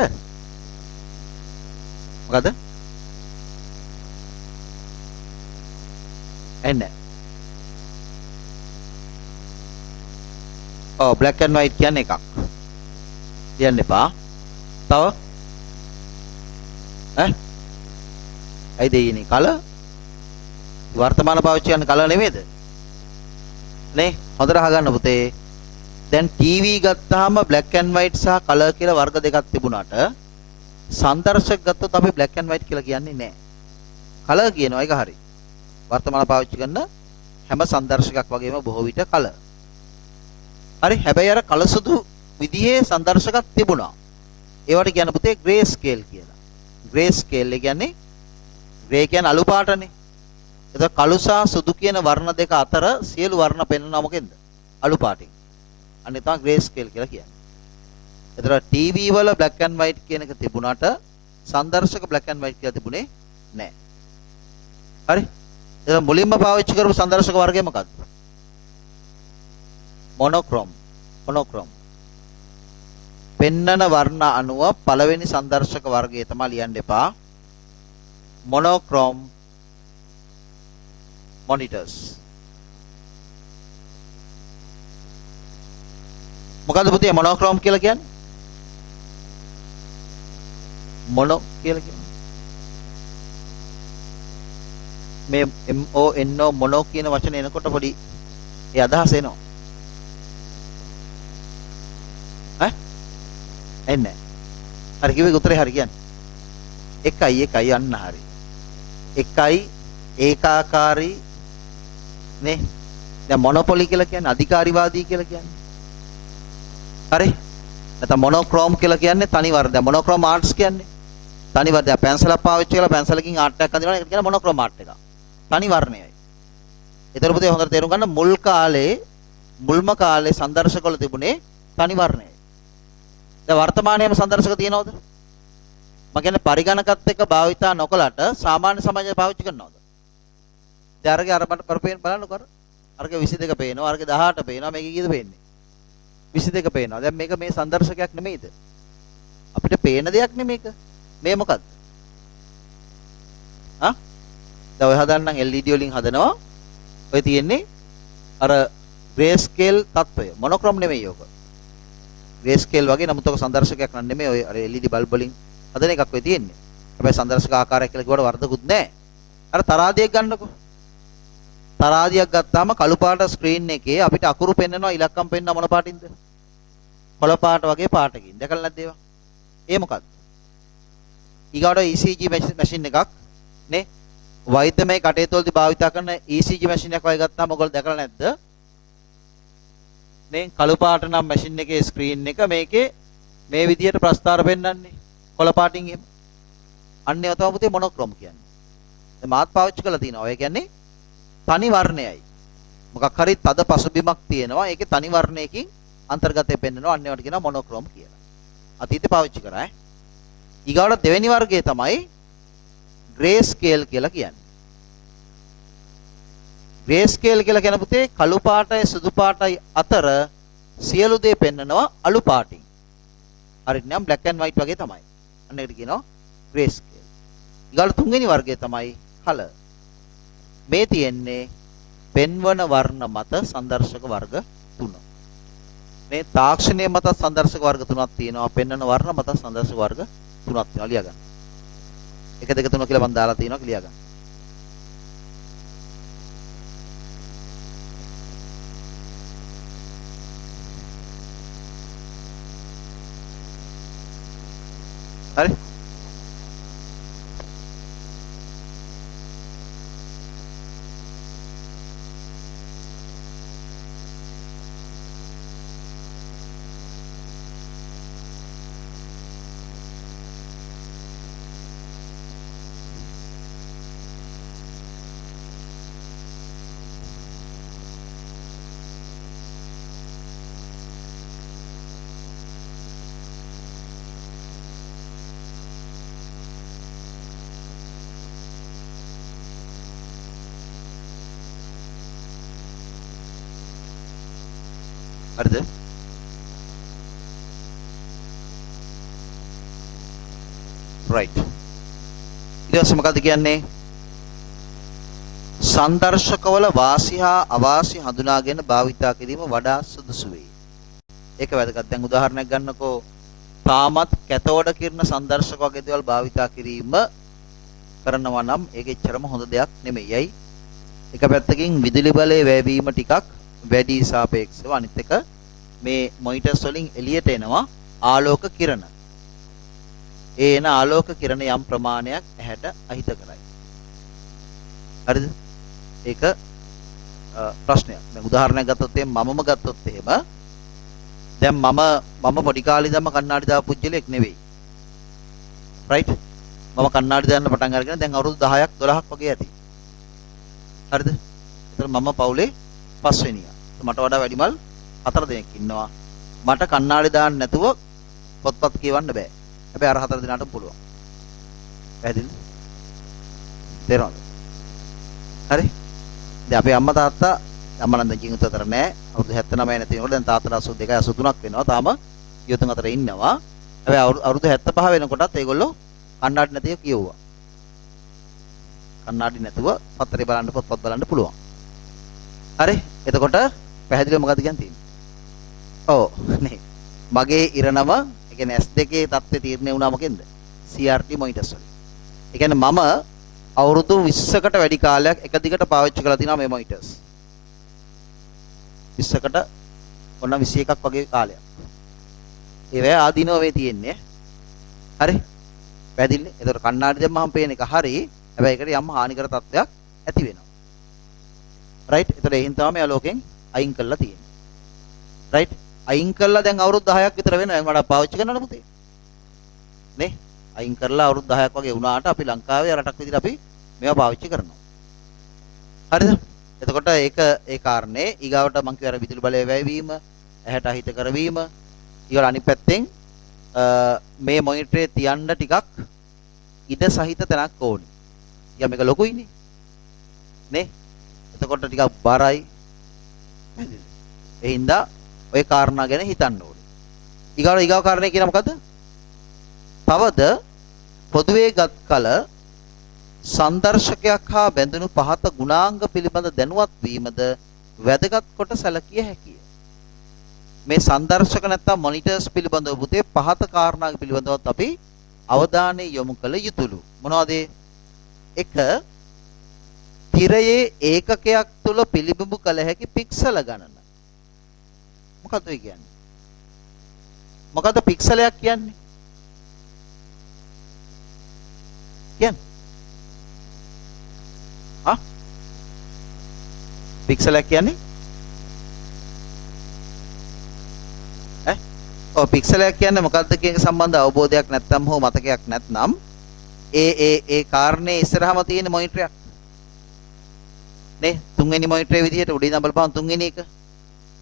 මොකද? එන්නේ. black and white කියන්නේ එකක්. කියන්න එපා. තව? ඇයි දෙන්නේ? කලර්? වර්තමාන පාවිච්චි කරන කලර් නෙමෙයිද? නේ? හොඳට අහගන්න පුතේ. දැන් ටීවී ගත්තාම black and white සහ color කියලා වර්ග දෙකක් තිබුණාට සංදර්ශක ගත්තොත් අපි black and white කියලා කියන්නේ නැහැ. color කියනවා ඒක හරි. වර්තමාන පාවිච්චි කරන හැම සංදර්ශකයක් වගේම බොහෝ විට color. හරි. හැබැයි අර කලසුදු විදිහේ සංදර්ශකත් තිබුණා. ඒවට කියන පුතේ ග්‍රේ ස්කේල් කියලා. ග්‍රේ ස්කේල් කියන්නේ ග්‍රේ කියන්නේ අලු පාටනේ. එතකොට කළු සහ සුදු කියන වර්ණ දෙක අතර සියලු වර්ණ පෙන්වනවා මොකෙන්ද? අලු පාටින්. අන්න තමයි ග්‍රේ ස්කේල් කියලා කියන්නේ. එතකොට ටීවී වල බ්ලැක් ඇන්ඩ් වයිට් කියන එක තිබුණාට සංදර්ශක බ්ලැක් ඇන්ඩ් වයිට් කියලා තිබුණේ නැහැ. හරි? එතකොට මුලින්ම පාවිච්චි කරපු සංදර්ශක වර්ගය මොකක්ද? මොනොක්‍රෝම්. මොනොක්‍රෝම්. පෙන්නන වර්ණ අනුව පළවෙනි සංදර්ශක වර්ගය තමයි ලියන්න එපා. මොනොක්‍රෝම් monitors. මොකද්ද පුතේ මොනොක්‍රෝම් කියලා කියන්නේ? මොනෝ කියලා කියන්නේ මේ MONO මොනෝ කියන වචනේ එනකොට පොඩි ඒ අදහස එනවා. ඈ? එන්නේ. හරි කිව්වේ උත්තරේ හරි කියන්නේ. එකයි අන්න හරි. එකයි ඒකාකාරී නේ. දැන් මොනොපොලි කියලා කියන්නේ අධිකාරිවාදී කියලා කියන්නේ. හරි? නැත්නම් මොනොක්‍රෝම් කියලා කියන්නේ තනි වර්ණ. දැන් මොනොක්‍රෝම් ආර්ට්ස් කියන්නේ තනි වර්ණ. දැන් පැන්සලක් පාවිච්චි කරලා පැන්සලකින් ආර්ට් එකක් අඳිනවා. ඒකට කියන මොනොක්‍රෝම් ආර්ට් එකක්. තනි වර්ණයයි. ඒතර පුතේ හොඳට තේරුම් ගන්න මුල්ම කාලේ සංදර්ශකවල තිබුණේ තනි වර්ණයයි. දැන් වර්තමානයේම සංදර්ශක තියෙනවද? මම කියන්නේ පරිගණකත් එක්ක භාවිතා නොකලට සාමාන්‍ය සමාජය පාවිච්චි කරනවද? දැන් අරගේ අර මට කරපේන බලන්නකො අර. අරගේ 22 පේනවා, අරගේ 18 පේනවා, මේකේ කීයද පේන්නේ? 22 පේනවා. දැන් මේක මේ සංදර්ශකයක් නෙමෙයිද? අපිට පේන දෙයක් නෙමේක. මේ මොකද්ද? ආ? දැන් ඔය හදන්නම් LED වලින් හදනවා. ඔය තියෙන්නේ අර ග්‍රේ ස්කේල් තත්වය. මොනොක්‍රෝම් නෙමෙයි ඔක. ග්‍රේ ස්කේල් වගේ නමුත් ඔක සංදර්ශකයක් නන් නෙමෙයි. ඔය අර LED බල්බ් වලින් හදන එකක් ඔය තියෙන්නේ. හැබැයි සංදර්ශක ආකාරයක් කියලා කිව්වට වරදකුත් නැහැ. අර තරාදියක් ගන්නකො. තරාදියක් ගත්තාම කළු පාට ස්ක්‍රීන් එකේ අපිට අකුරු පෙන්වනවා ඉලක්කම් පෙන්වන මොන පාටින්ද? කොළ පාට වගේ පාටකින්. දැකලා නැද්ද ඒවා? ඒ මොකක්ද? ඊගාට ECG මැෂින් එකක් නේ. වෛද්‍යමය කටයුතු වලදී භාවිත කරන ECG මැෂින් එකක් වගේ ගත්තාම ඔයගොල්ලෝ දැකලා නැද්ද? මේ කළු පාට නම් මැෂින් එකේ ස්ක්‍රීන් එක මේකේ මේ විදියට ප්‍රස්තාර පෙන්වන්නේ. කොළ පාටින් එහෙම. අන්න ඒවා තමයි පුතේ මොනොක්‍රෝම් කියන්නේ. දැන් මාත් පාවිච්චි කරලා තිනවා. ඒ කියන්නේ තනි වර්ණයයි. මොකක් හරි තද පසුබිමක් තියෙනවා. ඒකේ තනි වර්ණයකින් අන්තර්ගතය පෙන්වනවා. අන්න ඒවට කියනවා මොනොක්‍රෝම් කියලා. අතීතේ පාවිච්චි කරා ඈ. ඊගාවට දෙවෙනි වර්ගය තමයි ග්‍රේ ස්කේල් කියලා කියන්නේ. ග්‍රේ ස්කේල් කියලා කියන පුතේ කළු පාටයි සුදු පාටයි අතර සියලු දේ පෙන්වනවා අලු පාටින්. හරිද? නම් බ්ලැක් ඇන්ඩ් වයිට් වගේ තමයි. අන්න ඒකට කියනවා ග්‍රේ ස්කේල්. ඊගාට තුන්වෙනි වර්ගය තමයි කලර්. මේ තියෙන්නේ පෙන්වන වර්ණ මත සංදර්ශක වර්ග 3. මේ තාක්ෂණයේ මත සංදර්ශක වර්ග 3ක් තියෙනවා. පෙන්වන වර්ණ මත සංදර්ශක වර්ග 3ක් තියෙනවා. ලියා ගන්න. 1 2 3 කියලා මම දාලා තියෙනවා ලියා ගන්න. හරි? හරිද? right. ඊට පස්සේ මොකද්ද කියන්නේ? සංදර්ශකවල වාසි හා අවාසි හඳුනාගෙන භාවිතා කිරීම වඩා සුදුසු වේ. ඒක වැදගත්. දැන් උදාහරණයක් ගන්නකෝ. තාමත් කැතෝඩ කිරණ සංදර්ශක වගේ දේවල් භාවිතා කිරීම කරනවා නම් ඒක එච්චරම හොඳ දෙයක් නෙමෙයි. එක පැත්තකින් විදුලි බලයේ වැයවීම ටිකක් වැඩි සාපේක්ෂව අනිත් එක මේ මොනිටර්ස් වලින් එළියට එනවා ආලෝක කිරණ. ඒ එන ආලෝක කිරණ යම් ප්‍රමාණයක් ඇහැට අහිත කරයි. හරිද? ඒක ප්‍රශ්නයක්. දැන් උදාහරණයක් ගත්තොත් මමම ගත්තොත් එහෙම දැන් මම පොඩි කාලේ ඉඳන්ම කණ්ණාඩි දාපු පුජ්‍යලෙක් නෙවෙයි. රයිට්? මම කණ්ණාඩි දාන්න පටන් අරගෙන දැන් අවුරුදු 10ක් 12ක් වගේ ඇති. හරිද? ඒතර මම පවුලේ පස්වෙනියා. මට වඩා වැඩිමල් 4 දෙනෙක් ඉන්නවා. මට කණ්ණාඩි දාන්න නැතුව පොත්පත් කියවන්න බෑ. හැබැයි අර 4 දෙනාට පුළුවන්. පැහැදිලිද? තේරෙනවද? හරි? දැන් අපේ අම්මා තාත්තා අම්මා නම් දැන් ජීවිත අතර නෑ. අවුරුදු 79 නැති වෙනකොට දැන් තාත්තට 82යි 83ක් වෙනවා. තාම ජීවිතන් අතර ඉන්නවා. හැබැයි අවුරුදු 75 වෙනකොටත් ඒගොල්ලෝ කණ්ණාඩි නැතිව කියුවා. කණ්ණාඩි නැතුව පත්තරේ බලන්න පොත්පත් බලන්න පුළුවන්. හරි? එතකොට පැහැදිලිව මොකද කියන්නේ? ඔව් නේ. මගේ ඉරණම ඒ කියන්නේ S2 තත්ත්වය තීරණය වුණා මොකෙන්ද? CRT මොනිටර්ස් වලින්. ඒ කියන්නේ මම අවුරුදු 20කට වැඩි කාලයක් එක දිගට පාවිච්චි කරලා තිනවා මේ මොනිටර්ස්. 20කට ඔන්න 21ක් වගේ කාලයක්. ඒවැ ආදීනව වේ තියෙන්නේ. හරි? පැහැදිලිනේ? ඒතකොට කණ්ණාඩි දැම්මම පේන එක හරි. හැබැයි ඒකට යම් හානිකර තත්ත්වයක් ඇති වෙනවා. රයිට්? ඒතකොට ඒහින් තමයි මේ ලෝකෙන් අයින් කරලා තියෙන්නේ. රයිට්? අයින් කරලා දැන් අවුරුදු 10ක් විතර වෙනවා. මම වඩා පාවිච්චි කරනවනේ පුතේ. නේ? අයින් කරලා අවුරුදු 10ක් වගේ වුණාට අපි ලංකාවේ රටක් විදිහට අපි මේවා පාවිච්චි කරනවා. හරිද? එතකොට ඒක ඒ කාරණේ ඊගාවට මම කියව අර විදුලි බලය වැයවීම, ඇහැට අහිත කරවීම, ඊගොල්ලෝ අනිත් පැත්තෙන් මේ මොනිටරේ තියන්න ටිකක් ඉඩ සහිත තැනක් ඕනි. ඊය මේක ලොකුයිනේ. නේ? එතකොට ටිකක් බරයි. ඒ හින්දා ඔය කාරණා ගැන හිතන්න ඕනේ. ඊගාව කාරණේ කියන මොකද්ද? තවද පොදුවේ ගත් කල සංදර්ශකයක් හා බැඳුණු පහත ගුණාංග පිළිබඳ දැනුවත් වීමද වැදගත් කොට සැලකිය හැකිය. මේ සංදර්ශක නැත්තම් මොනිටර්ස් පිළිබඳව පුතේ පහත කාරණා පිළිබඳවත් අපි අවධානය යොමු කළ යුතුලු. මොනවද? 1. තිරයේ ඒකකයක් තුල පිළිබිඹු කළ හැකි පික්සල ගණන. මොකක්ද ඒ කියන්නේ? මොකද්ද පික්සලයක් කියන්නේ? පික්සලයක් කියන්නේ පික්සලයක් කියන්නේ මොකද්ද කියන සම්බන්ධ අවබෝධයක් නැත්නම් හෝ මතකයක් නැත්නම් ඒ කාරණේ ඉස්සරහම තියෙන මොනිටරයක් නේ තුන්වෙනි මොනිටරේ විදිහට උඩින් නම් බලපන් තුන්වෙනි එක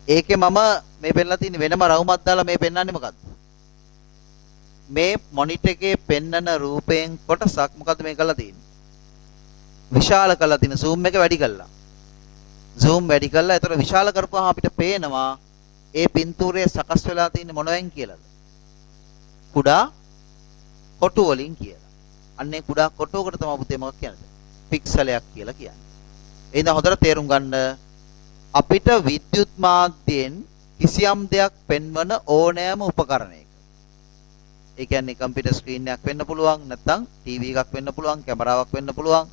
ඒකේ මම මේ පෙන්නලා තියෙන වෙනම රවුමක් දාලා මේ පෙන්නන්නේ මොකද්ද මේ මොනිටර් එකේ පෙන්නන රූපයෙන් කොටසක් මොකද්ද මේ කරලා තියෙන්නේ විශාල කරලා තියෙන zoom එක වැඩි කරලා zoom වැඩි කරලා ඒතර විශාල කරපුවාම අපිට පේනවා ඒ පින්තූරයේ සකස් වෙලා තියෙන මොනවෙන් කියලාද කුඩා කොටු වලින් කියලා. අන්නේ කුඩා කොටුවකට තමයි පුතේ මොකක් කියන්නේ? පික්සලයක් කියලා කියන්නේ. එහෙනම් හොඳට තේරුම් ගන්න අපිට විද්‍යුත් මාධ්‍යයෙන් කිසියම් දෙයක් පෙන්වන ඕනෑම උපකරණයක. ඒ කියන්නේ කම්පියුටර් ස්ක්‍රීන් එකක් වෙන්න පුළුවන්, නැත්නම් ටීවී එකක් වෙන්න පුළුවන්, කැමරාවක් වෙන්න පුළුවන්.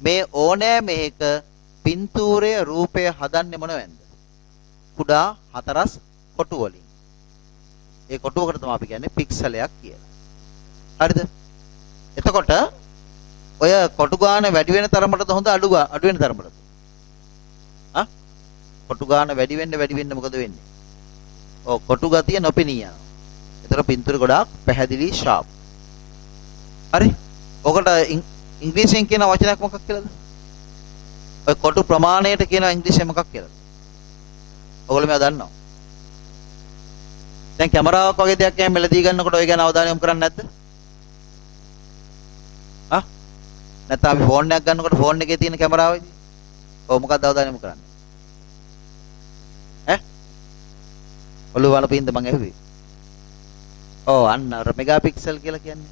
මේ ඕනෑම එකක පින්තූරයේ රූපය හදන්නේ මොනවෙන්ද? කුඩා හතරස් කොටු වලින්. ඒ කොටුවකට තමයි අපි කියන්නේ පික්සලයක් කියලා. හරිද? එතකොට ඔය කොටු ගාන වැඩි වෙන තරමටද හොඳ අඩු වෙන තරමටද? කොටු ගාන වැඩි වෙන්න මොකද වෙන්නේ? ඔව් කොටු ගතිය නොපෙනී යනවා. ඒතර පින්තූර ගොඩාක් පැහැදිලි ෂාප්. හරි? ඔකට ඉංග්‍රීසියෙන් කියන වචනයක් මොකක් කියලාද? ඔය කොටු ප්‍රමාණයට කියන ඉංග්‍රීසියෙන් මොකක් කියලාද? ඔයගොල්ලෝ මේවා දන්නවා. දැන් කැමරාවක් වගේ දෙයක් එහෙම මෙලදී ගන්නකොට ඔය ගැන අවධානය යොමු කරන්නේ නැද්ද? නැත්නම් අපි ෆෝන් එකක් ගන්නකොට ෆෝන් එකේ තියෙන කැමරාවේදී ඔව් මොකක්ද අවධානය යොමු කරන්නේ? ඔළුව වලපින්ද මං ඇහුවේ. ඔව් අන්න අර මෙගාපික්සල් කියලා කියන්නේ.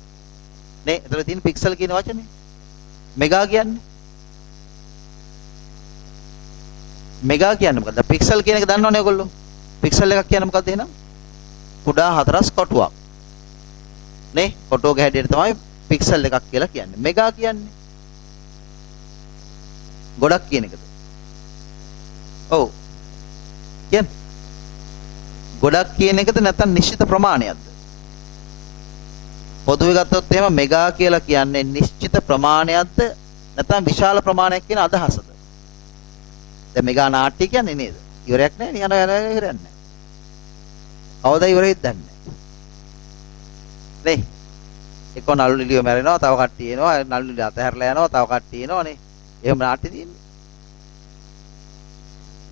නේ එතන තියෙන පික්සල් කියන වචනේ. මෙගා කියන්නේ. මෙගා කියන්නේ මොකද්ද? පික්සල් කියන එක දන්නවනේ ඔයගොල්ලෝ. පික්සල් එකක් කියන්නේ මොකද්ද එහෙනම්? කුඩා හතරස් කොටුවක්. නේ කොටුවක හැඩයට තමයි පික්සල් එකක් කියලා කියන්නේ. මෙගා කියන්නේ ගොඩක් කියන එකද? ඔව්. කියන්නේ ගොඩක් කියන එකද නැත්නම් නිශ්චිත ප්‍රමාණයක්ද? පොදුවේ ගත්තොත් එහෙම මෙගා කියලා කියන්නේ නිශ්චිත ප්‍රමාණයක්ද නැත්නම් විශාල ප්‍රමාණයක් කියන අදහසද? දැන් මෙගා නාට්‍ය කියන්නේ නේද? ඉවරයක් නැහැ නිකන් ඉවරයක් නැහැ. කවදා ඉවරෙයිද දන්නේ නැහැ. නේ? එක්ක නළු නිලියෝ මැරෙනවා, තව කට්ටිය එනවා, නළු නිලිය අතහැරලා යනවා, තව කට්ටිය එනවනේ. එහෙම නාට්‍ය තියෙන්නේ.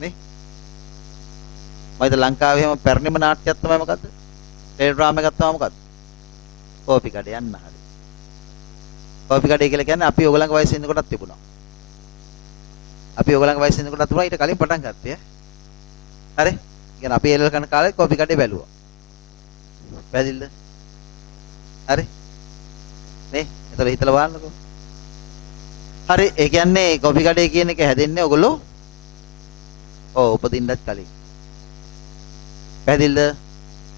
නේ? මයිද ලංකාවේ හැම පැරණිම නාට්‍යයක් තමයි මොකද්ද? ටෙලිඩ්‍රාමා එකක් තමයි මොකද්ද? කෝපි කඩේ යන්න හරි. කෝපි කඩේ කියලා කියන්නේ අපි ඕගලන්ගේ වයසේ ඉන්නකොටත් තිබුණා. අපි ඕගලන්ගේ වයසේ ඉන්නකොටත් තිබුණා ඊට කලින් පටන් ගත්තේ. හරි? කියන්නේ අපි එල්ල කරන කාලේ කෝපි කඩේ බැලුවා. පැහැදිලිද? හරි? නේ? එතන හිතලා බලන්නකෝ. හරි, ඒ කියන්නේ කෝපි කඩේ කියන එක හැදෙන්නේ ඔයගොල්ලෝ උපදින්නත් කලින්. පැහැදිලිද?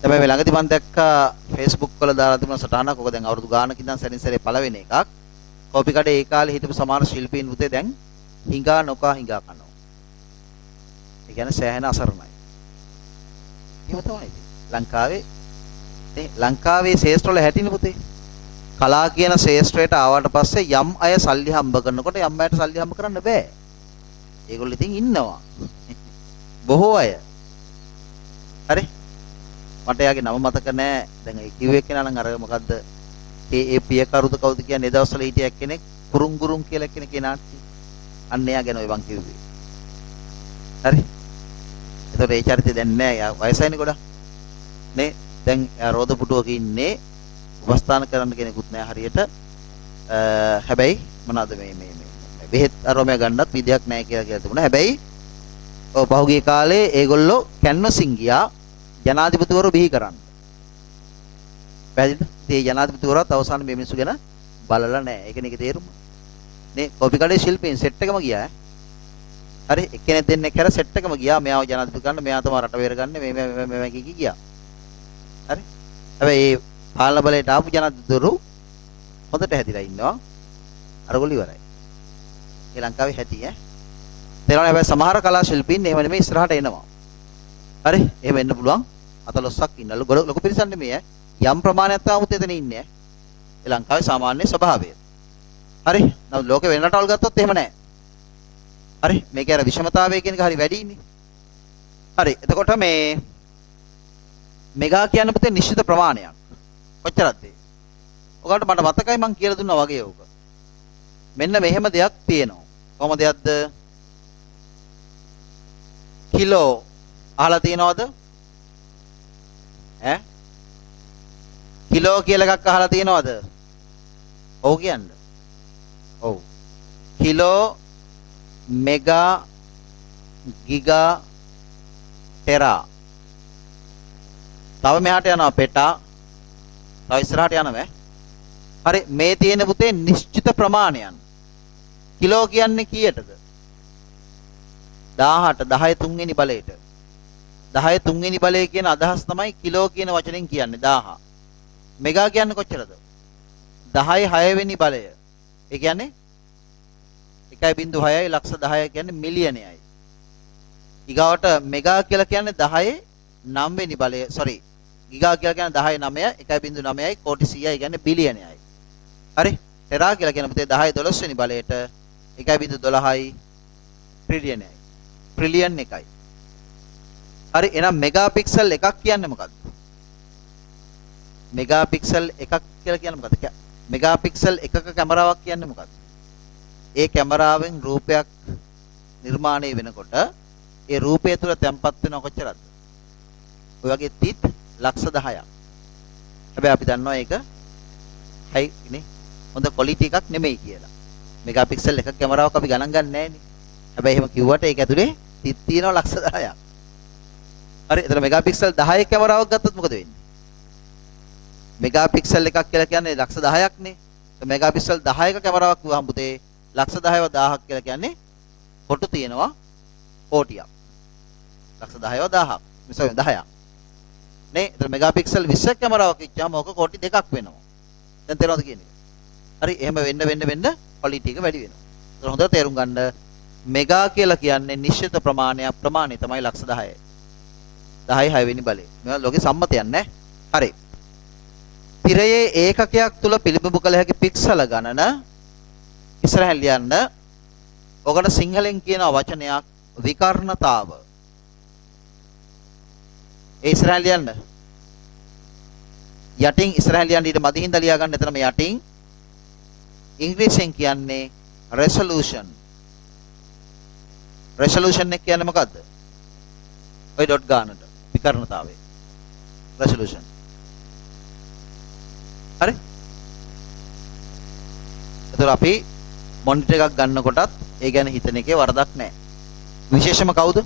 දැන් මේ ළඟදී මම දැක්කා Facebook වල දාලා තිබුණ සටහනක්. ඔක දැන් අවුරුදු ගානක ඉඳන් සැරින් සැරේ පළවෙනි එකක්. කෝපි කඩේ ඒ කාලේ හිටපු සමහර ශිල්පීන් පුතේ දැන් හිඟා නොකා හිඟා කනවා. ඒ කියන්නේ සෑහෙන අසරණයි. එහෙම තමයි ඉතින්. ලංකාවේ ශේෂ්ත්‍ර වල හැටිනේ පුතේ. කලා කියන ශේෂ්ත්‍රයට ආවට පස්සේ යම් අය සල්ලි හම්බ කරනකොට යම් අයට සල්ලි හම්බ කරන්න බෑ. ඒගොල්ලෝ ඉතින් ඉන්නවා. බොහෝ අය. හරි? මට එයාගේ නම මතක නෑ. දැන් ඒ කිව්වේ කෙනා නම් අර මොකද්ද? ඒ පියකරුද කවුද කියන්නේ ඒ දවස්වල හිටිය කෙනෙක් කුරුංගුරුම් කියලා කෙනෙක් ඒ නාට්‍ය. අන්න එයා ගැන ඔය මං කිව්වේ. හරි? ඒතකොට ඒ චරිතය දැන් නෑ. යා වයසයිනේ ගොඩක්. නේ? දැන් යා රෝද පුටුවක ඉන්නේ. උපස්ථාන කරන්න කෙනෙකුත් නෑ හරියට. හැබැයි මොනවාද මේ බෙහෙත් අරෝමය ගන්නත් විදියක් නෑ කියලා තිබුණා. හැබැයි ඔව් පහුගිය කාලේ ඒගොල්ලෝ කැන්වසින් ගියා ජනාධිපතිවරු බිහි කරන්න. පැහැදිලිද? ඒ ජනාධිපතිවරුත් අවසානයේ මේ මිනිස්සු ගැන බලලා නැහැ. ඒකනේ ඒකේ තේරුම. නේ කෝපි කඩේ ශිල්පීන් සෙට් එකම ගියා. හරි එක්කෙනෙක් දෙන්නෙක් හැර සෙට් එකම ගියා. මෙයාව ජනාධිපති ගන්න, මෙයා තමයි රට බේරගන්නේ, මේ කී ගියා. හරි. හැබැයි මේ පාලන බලයට ආපු ජනාධිපතිවරු හොඳට හැදිලා ඉන්නවා. අරගොල්ලෝ ඉවරයි. ඒ ලංකාවේ හැටි තේරෙනවනේ. හැබැයි සමහර කලා ශිල්පීන් එහෙම නෙමෙයි ඉස්සරහට එනවා. හරි එහෙම එන්න පුළුවන්. 14ක් ඉන්නලු ලොකු පිරිසක් නෙමෙයි යම් ප්‍රමාණයක් තාමුත් එතන ඉන්නේ ඒ ලංකාවේ සාමාන්‍ය ස්වභාවය. හරි නමුත් ලෝකේ වෙන රටවල් ගත්තොත් එහෙම නැහැ. හරි මේකේ අර විෂමතාවය කියන එක හරි වැඩිනේ. හරි එතකොට මේ මෙගා කියන පුතේ නිශ්චිත ප්‍රමාණයක් කොච්චරද ඒ? ඔයාලට මට මතකයි මං කියලා දුන්නා වගේ ඕක. මෙන්න මෙහෙම දෙයක් තියෙනවා. කොහොම දෙයක්ද? කිලෝ අහලා තියෙනවද? ඈ? කිලෝ කියලා එකක් අහලා තියෙනවද? ඔව් කියන්න. ඔව්. Kilo mega giga tera. තව මෙහාට යනවා පෙටා. තව ඉස්සරහට යනවා. හරි මේ තියෙන පුතේ නිශ්චිත ප්‍රමාණයන්. කිලෝ කියන්නේ කීයටද? 1000ට 10 තුන්වෙනි බලයට. 10 තුන්වෙනි බලය කියන අදහස් තමයි කිලෝ කියන වචනෙන් කියන්නේ 1000. මෙගා කියන්නේ කොච්චරද? 10 6 වෙනි බලය. ඒ කියන්නේ 1.6යි ලක්ෂ 10 කියන්නේ මිලියනයයි. ඊගාවට මෙගා කියලා කියන්නේ 10 9 වෙනි බලය. sorry. ගිගා කියලා කියන්නේ 10 9 1.9යි කෝටි 100යි කියන්නේ බිලියනයයි. හරි? ටෙරා කියලා කියන පුතේ 10 12 වෙනි බලයට 1.12යි ට්‍රිලියනයයි. ට්‍රිලියන් එකයි. හරි එහෙනම් මෙගාපික්සල් එකක් කියන්නේ මොකක්ද? මෙගාපික්සල් එකක් කියලා කියන්නේ මොකක්ද? මෙගාපික්සල් එකක කැමරාවක් කියන්නේ මොකක්ද? ඒ කැමරාවෙන් රූපයක් නිර්මාණය වෙනකොට ඒ රූපය තුළ තැම්පත් වෙන කොච්චරද? ඔය වගේ තිත් ලක්ෂ 10ක්. හැබැයි අපි දන්නවා ඒක හයි නේ හොඳ ක්වොලිටි එකක් නෙමෙයි කියලා. මෙගාපික්සල් එකක කැමරාවක් අපි ගණන් ගන්න නැහැ නේ. හැබැයි එහෙම කිව්වට ඒක ඇතුලේ තිත් තියෙනවා ලක්ෂ 10ක්. හරි එතන මෙගාපික්සල් 10 කැමරාවක් ගත්තොත් මොකද වෙන්නේ? මෙගාපික්සල් එකක් කියලා කියන්නේ ලක්ෂ 10ක් නේ. මෙගාපික්සල් 10ක කැමරාවක් වහම පුතේ ලක්ෂ 10ව 1000ක් කියලා කියන්නේ කොටු තියෙනවා කෝටියක්. ලක්ෂ 10ව 1000ක්. මිසෙ 10ක්. නේ එතන මෙගාපික්සල් 20ක කැමරාවක් ඉච්චාම ඕක කෝටි දෙකක් වෙනවා. දැන් තේරෙනවද කියන්නේ? හරි එහෙම වෙන්න ක්වොලිටි එක වැඩි වෙනවා. ඒක හොඳට තේරුම් ගන්න. මෙගා කියලා කියන්නේ නිශ්චිත ප්‍රමාණයක්. ප්‍රමාණය තමයි ලක්ෂ 10යි. 10 6 වෙනි බලය. මේවා ලෝකේ සම්මතයක් නේ. හරි. තිරයේ ඒකකයක් තුල පිළිබිඹු කළ හැකි පික්සල ගණන ඉස්සරහින් ලියන්න. ඔකට සිංහලෙන් කියන වචනයක් විකර්ණතාව. ඒ ඉස්සරහින් ලියන්න. යටින් ඉස්සරහින් ලියන්න ඊට මදින් හින්දා ලියා ගන්න. එතන මේ යටින් ඉංග්‍රීසියෙන් කියන්නේ resolution. resolution එක කියන්නේ මොකද්ද? ඔය ඩොට් ගන්නට විකර්ණතාවය. resolution. හරි? එතකොට අපි මොනිටර් එකක් ගන්නකොටත් ඒ ගැන හිතන එකේ වරදක් නැහැ. විශේෂම කවුද?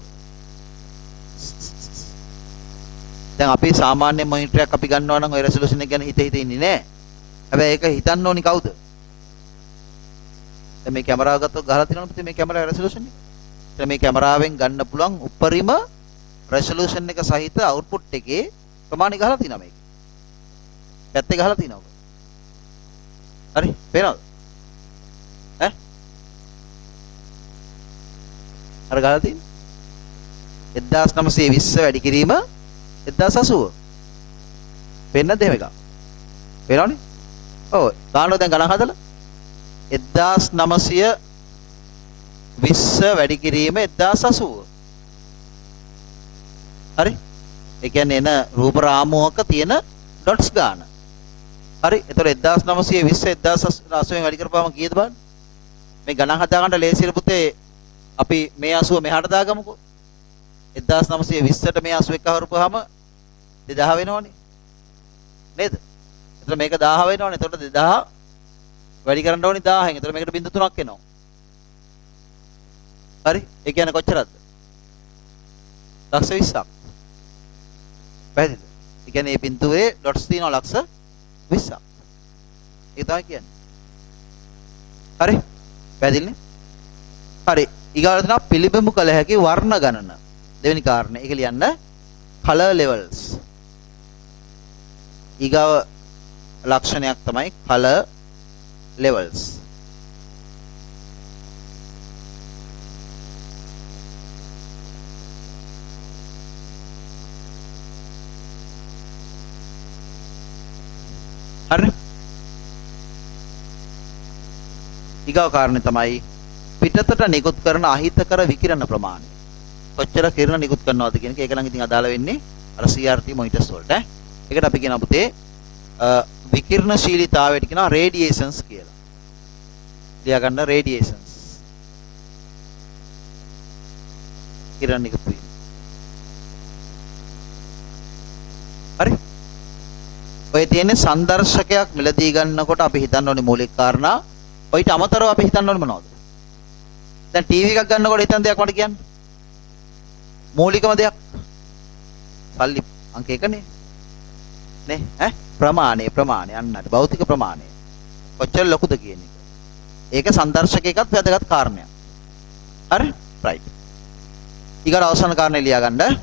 දැන් අපි සාමාන්‍ය මොනිටර් එකක් අපි ගන්නවා නම් ওই resolution එක ගැන හිත ඉන්නේ නැහැ. හැබැයි ඒක හිතන්න ඕනි කවුද? දැන් මේ කැමරාව ගත්තොත් ගහලා තියෙනවනේ පුතේ මේ කැමරාවේ resolution එක. දැන් මේ කැමරාවෙන් ගන්න පුළුවන් උපරිම resolution එක සහිත output එකේ ප්‍රමාණය ගහලා තියෙනවා මේක. පැත්තේ ගහලා තියෙනවා. හරි? පේනවද? ඈ? අර ගහලා තියෙන්නේ 1920 වැඩි කිරීම 1080. පේන්නද එහෙම එකක්? පේනවනේ? ඔව්. ගන්නව දැන් ගණන් හදලා 1920 වැඩි කිරීම 1080. හරි? ඒ කියන්නේ එන රූප රාමුවක තියෙන ඩොට්ස් ගන්න. හරි? එතකොට 1920 1080 වැඩි කරපුවාම කීයද බලන්න? මේ ගණන් හදා ගන්න ලේසියට පුතේ අපි මේ 80 මෙහාට දාගමුකෝ. 1920ට මේ 81 හරපුවාම 2000 වෙනවනේ. නේද? එතකොට මේක 1000 වෙනවනේ. එතකොට 2000 වැඩි කරන්න ඕනේ 1000න්. එතකොට මේකට බිංදු 3ක් එනවා. හරි? ඒ කියන්නේ කොච්චරද? ලක්ෂ 20ක්. පැහැදිලිද? ඒ කියන්නේ මේ බිංදුවේ ඩොට්ස් තියෙනවා ලක්ෂ 20ක්. ඒක තමයි කියන්නේ. හරි? පැහැදිලිනේ? හරි. ඊගාට තමයි පිළිබිඹු කළ හැකි වර්ණ ගණන. දෙවෙනි කාරණේ. ඒක ලියන්න color levels. ඊගාව ලක්ෂණයක් තමයි color levels. හරි? ඊගාව කාරණේ තමයි පිටතට නිකුත් කරන අහිතකර විකිරණ ප්‍රමාණය. කොච්චර කිරණ නිකුත් කරනවද කියන එක. ඒක නම් ඉතින් අදාළ වෙන්නේ අර CRT මොනිටර්ස් වලට. ඒකට අපි කියනවා පුතේ විකිරණශීලීතාවයට කියනවා රේඩියේෂන්ස් කියලා. ලියා ගන්න රේඩියේෂන්ස්. කිරණ නිකුත් වීම. හරි? ඔය තියෙන්නේ සංදර්ශකයක් මිලදී ගන්නකොට අපි හිතන්න ඕනේ මූලික කාරණා. ඔයිට අමතරව අපි හිතන්න ඕනේ මොනවද? දැන් ටීවී එකක් ගන්නකොට හිතන දෙයක් මට කියන්න. මූලිකම දෙයක්. සල්ලි අංක 1නේ. නේ ඈ ප්‍රමාණය අන්නට භෞතික ප්‍රමාණය. කොච්චර ලොකුද කියන එක. ඒක සංදර්ශකයකත් වැදගත් කාරණයක්. හරි? රයිට්. ඊගොල්ල අවසාන කාරණේ ලියා ගන්න.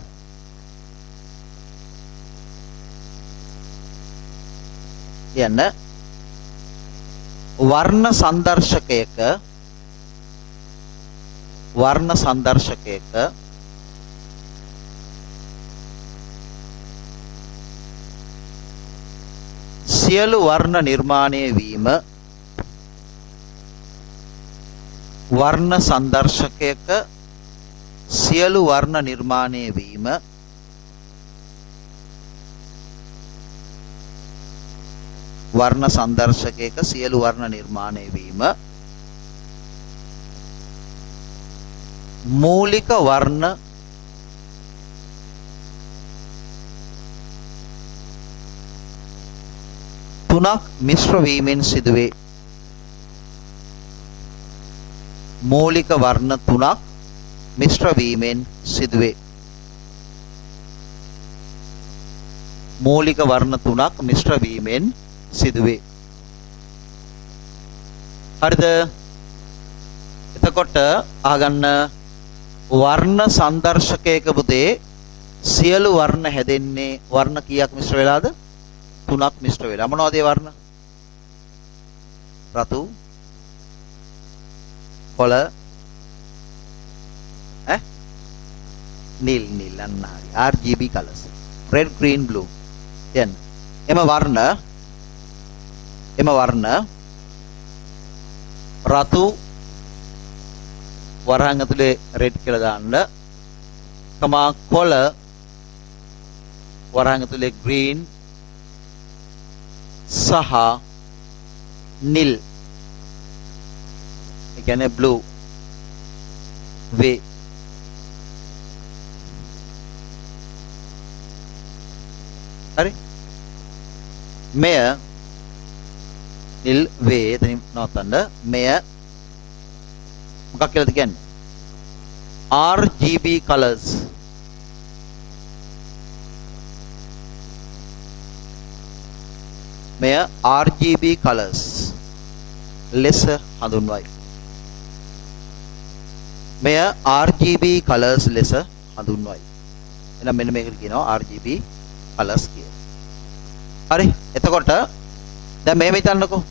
කියන්න වර්ණ සංදර්ශකයක සියලු වර්ණ නිර්මාණය වීම වර්ණ සංදර්ශකයක සියලු වර්ණ නිර්මාණය වීම වර්ණ සංදර්ශකයක සියලු වර්ණ නිර්මාණය වීම මූලික වර්ණ තුනක් මිශ්‍ර වීමෙන් සිදුවේ. මූලික වර්ණ තුනක් මිශ්‍ර වීමෙන් සිදුවේ. මූලික වර්ණ තුනක් මිශ්‍ර වීමෙන් සිදුවේ. හරිද? එතකොට අහගන්න වර්ණ සංදර්ශකයක පුතේ සියලු වර්ණ හැදෙන්නේ වර්ණ කීයක් මිශ්‍ර වෙලාද? තුනක් මිශ්‍ර වෙලා. මොනවද ඒ වර්ණ? රතු, කොළ, නිල් අන්න හරි. RGB colors. Red, green, blue. දැන් එම වර්ණ රතු වරහන් ඇතුලේ රෙඩ් කියලා දාන්න. කමා කොළ වරහන් ඇතුලේ ග්‍රීන් සහ නිල් ඒ කියන්නේ blue වේ හරි මෙය නිල් වේ එතනින් නවත්තන්න මෙය මොකක් කියලාද කියන්නේ RGB colors මෙය RGB colors ලෙස හඳුන්වයි මෙය RGB colors ලෙස හඳුන්වයි එහෙනම් මෙන්න මේකට කියනවා RGB colors කියලා හරි එතකොට දැන් මෙහෙම හිතන්නකෝ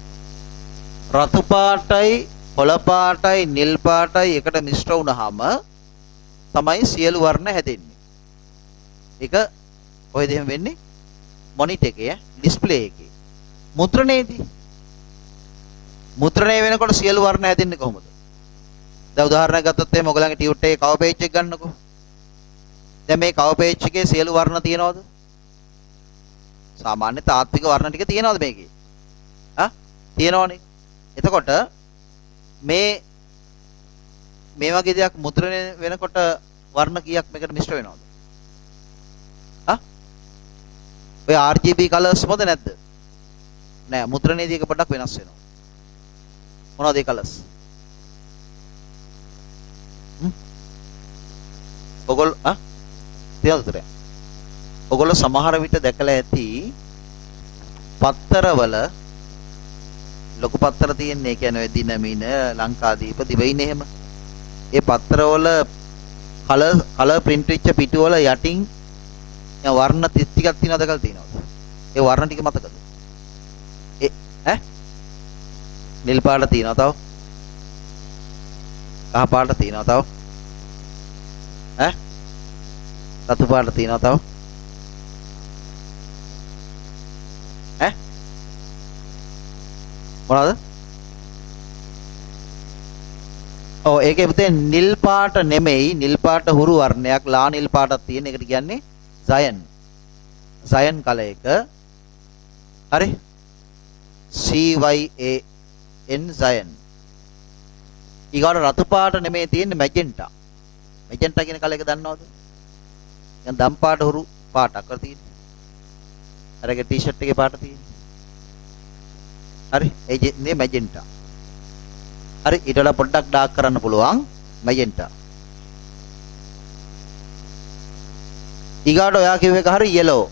රතු පාටයි කොළ පාටයි නිල් පාටයි එකට මිශ්‍ර වුණාම තමයි සියලු වර්ණ හැදෙන්නේ ඒක කොහෙද එහෙම වෙන්නේ මොනිටර් එකේ ඩිස්ප්ලේ එකේ මුද්‍රණයේදී මුද්‍රණය වෙනකොට සියලු වර්ණ හැදෙන්නේ කොහොමද දැන් උදාහරණයක් ගත්තොත් එහෙනම් ඔයගලගේ ටියුට් එකේ කවර් පේජ් එක ගන්නකෝ දැන් මේ කවර් පේජ් එකේ සියලු වර්ණ තියනවද සාමාන්‍ය තාත්වික වර්ණ ටික තියනවද මේකේ තියෙනවනේ එතකොට මේ වගේ දෙයක් මුද්‍රණය වෙනකොට වර්ණ කීයක් මේකට මිශ්‍ර වෙනවද ඔය RGB colors මොකද නැද්ද නෑ මුද්‍රණයේදී එක පොඩ්ඩක් වෙනස් වෙනවා මොනවද ඒ colors ඔයගොල්ලෝ තියනද ඔයගොල්ලෝ සමහර විට දැකලා ඇති පත්තරවල ලොකු පත්තර තියෙන්නේ කියන්නේ දිනමින ලංකාදීප දිවයින එහෙම ඒ පත්තරවල කලර් print වෙච්ච පිටු වල යටින් වර්ණ 30 ටිකක් තියෙනවා දැකලා තියෙනවද ඒ වර්ණ ටික මතකද නිල් පාට තියෙනවා තව කහ පාට තියෙනවා තව රතු පාට තියෙනවා තව මොනවද ඔව් ඒකේ පුතේ නිල් පාට නෙමෙයි නිල් පාට හුරු වර්ණයක් ලා නිල් පාටක් තියෙන එකට කියන්නේ සයන් කලර් එක හරි CYAN සයන් ඊගාට රතු පාට නෙමෙයි තියෙන්නේ මැජෙන්ටා මැජෙන්ටා කියන කලර් එක දන්නවද දැන් දම් පාට හුරු පාටක් කර තියෙන්නේ අරගේ ටී-ෂර්ට් එකේ පාට තියෙන්නේ හරි ඒ මේ මැජෙන්ටා හරි ඊට වඩා පොඩ්ඩක් ඩාර්ක් කරන්න පුළුවන් මැජෙන්ටා ඊගාට ඔයා කිව්ව එක හරි yellow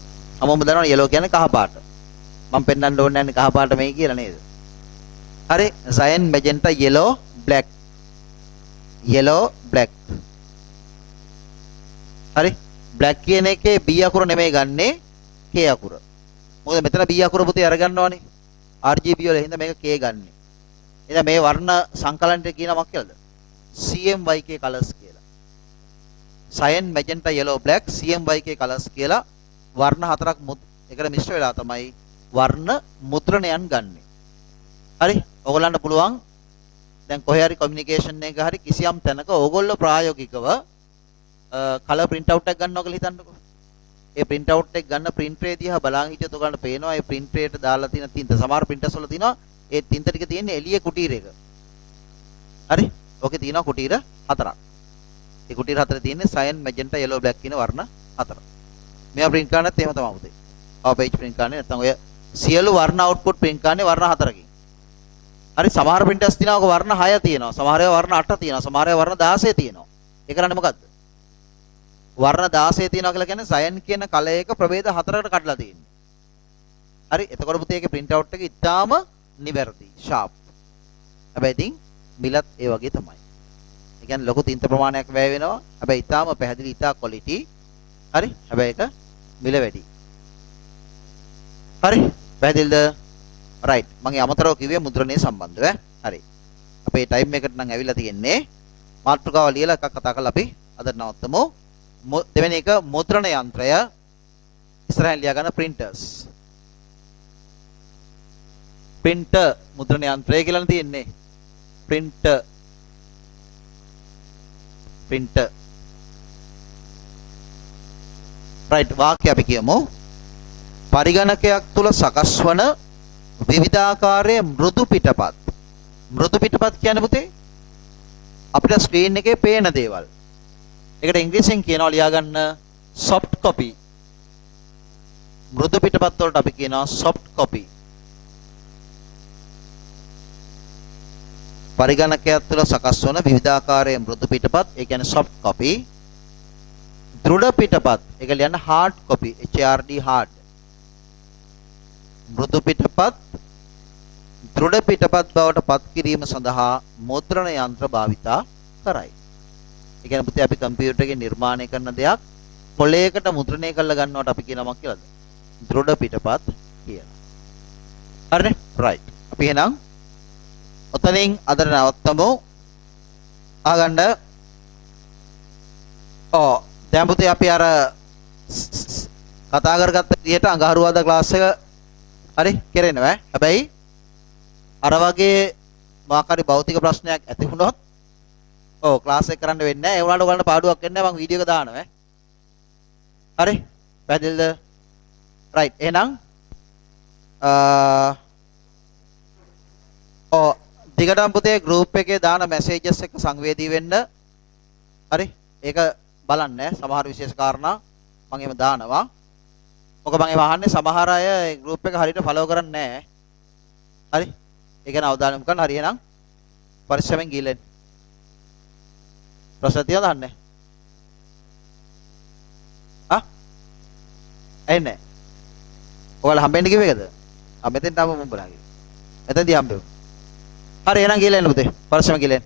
අමම දන්නවනේ yellow කියන්නේ කහ පාට මම පෙන්වන්න ඕනේ නැහැ කහ පාට මේ කියලා නේද හරි cyan magenta yellow black හරි black කියන එකේ B අකුර නෙමෙයි ගන්නෙ K අකුර මොකද මෙතන B අකුර පුතේ අරගන්නවනේ RGB වල හින්දා මේක K ගන්නෙ එහෙනම් මේ වර්ණ සංකලනට කියන මොකක් කියලාද CMYK colors කියලා cyan magenta yellow black CMYK colors කියලා වර්ණ හතරක් එකට මිශ්‍ර වෙලා තමයි වර්ණ මුද්‍රණයන් ගන්නෙ හරි ඔයගොල්ලන්ට පුළුවන් දැන් කොහේ හරි කමියුනිකේෂන් එක හරි කිසියම් තැනක ඕගොල්ලෝ ප්‍රායෝගිකව කලර් print out එකක් ගන්නවා කියලා හිතන්නකෝ ඒ print out එක ගන්න printer එක දිහා බලන් හිටියොත් ඔයගලන්ට පේනවා ඒ printer එකට දාලා තියෙන තින්ත සමහර printers වල තියෙනවා ඒ තින්ත ටික තියෙන්නේ එළියේ කුටීර එක හරි ඕකේ තියෙනවා කුටීර හතරක් ඒ කුටීර හතරේ තියෙන්නේ cyan magenta yellow black කියන වර්ණ හතර මේවා print කරන්නත් එහෙම තමයි පුතේ ඔය page print කරන්නේ නැත්නම් ඔය සියලු වර්ණ output print කරන්නේ වර්ණ හතරකින් හරි සමහර printers තියෙනවා වර්ණ 6 තියෙනවා සමහර ඒවා වර්ණ 8 තියෙනවා සමහර ඒවා වර්ණ 16 තියෙනවා ඒ කරන්නේ මොකද්ද වර්ණ 16 තියෙනවා කියලා කියන්නේ cyan කියන කලර් එක ප්‍රභේද 4කට කඩලා තියෙන්නේ හරි එතකොට පුතේ ඒකේ print out එක ඉතාම නිවැරදි sharp හැබැයි ඉතින් මිලත් ඒ වගේ තමයි ඒ කියන්නේ ලොකු තින්ත ප්‍රමාණයක් වැය වෙනවා හැබැයි ඉතාම පැහැදිලි ඉතා quality හරි හැබැයි ඒක මිල වැඩි හරි පැහැදිලිද right මම අමතරව කිව්වේ මුද්‍රණය සම්බන්ධව හරි අපේ ටයිම් එකට නම් ඇවිල්ලා තියෙන්නේ මාතෘකාව ලියලා එකක් කතා කරලා අපි අද නවත්තමු දෙවෙනි එක මුද්‍රණ යන්ත්‍රය ඉස්සරහින් ලියා ගන්න printers printer මුද්‍රණ යන්ත්‍රය කියලා තියෙන්නේ printer right වාක්‍ය අපි කියමු පරිගණකයක් තුල සකස් වන විවිධාකාරයේ මෘදු පිටපත්. මෘදු පිටපත් කියන්නේ පුතේ අපිට ස්ක්‍රීන් එකේ පේන දේවල්. ඒකට ඉංග්‍රීසියෙන් කියනවා ලියා ගන්න soft copy. මෘදු පිටපත් වලට අපි කියනවා soft copy. පරිගණකයක් තුළ සකස් වන විවිධාකාරයේ මෘදු පිටපත් ඒ කියන්නේ soft copy. දෘಢ පිටපත් ඒක ලියන්න hard copy HRD hard. මෘදු පිටපත් දෘಢ පිටපත් බවට පත් කිරීම සඳහා මුද්‍රණ යන්ත්‍ර භාවිතා කරයි. ඒ කියන්නේ පුතේ අපි කම්පියුටර් එකේ නිර්මාණය කරන දෙයක් පොළේකට මුද්‍රණය කරලා ගන්නවට අපි කියනවා කියලාද? දෘಢ පිටපත් කියලා. හරිනේ? right. අපි එහෙනම් ඔතනින් අද නවත්තමු. ආගන්න. දැන් පුතේ අපි අර කතා කරගත්ත විදිහට අඟහරුවාදා ක්ලාස් එක හරි කෙරෙනවා. හැබැයි අර වගේ මාකාරී භෞතික ප්‍රශ්නයක් ඇති වුණොත් ක්ලාස් එක කරන්න වෙන්නේ නැහැ. ඒ වුණාට ඔයාලට පාඩුවක් වෙන්නේ නැහැ. මම වීඩියෝ එක දානවා. හරි? පැහැදිලිද? right. එහෙනම් දිගටම පුතේ group එකේ දාන messages එක සංවේදී වෙන්න. හරි? ඒක බලන්න සමහර විශේෂ කාරණා මම එහෙම දානවා. මොකද මම එහෙම අහන්නේ සමහර අය group එක හරියට follow කරන්නේ නැහැ. හරි? ඒ ගැන අවධානය යොමු කරන්න. හරි එහෙනම් පරිස්සමෙන් ගිහින් ප්‍රශ්න තියනද අහන්නේ? එන්නේ. ඔයාලා හම්බෙන්න කිව්වේකද? මෙතෙන් තාම මොම්බලා කිව්වේ. මෙතෙන්දී හම්බෙමු. හරි එහෙනම් ගිහින් එන්න පුතේ. පරිස්සමෙන් ගිහින්.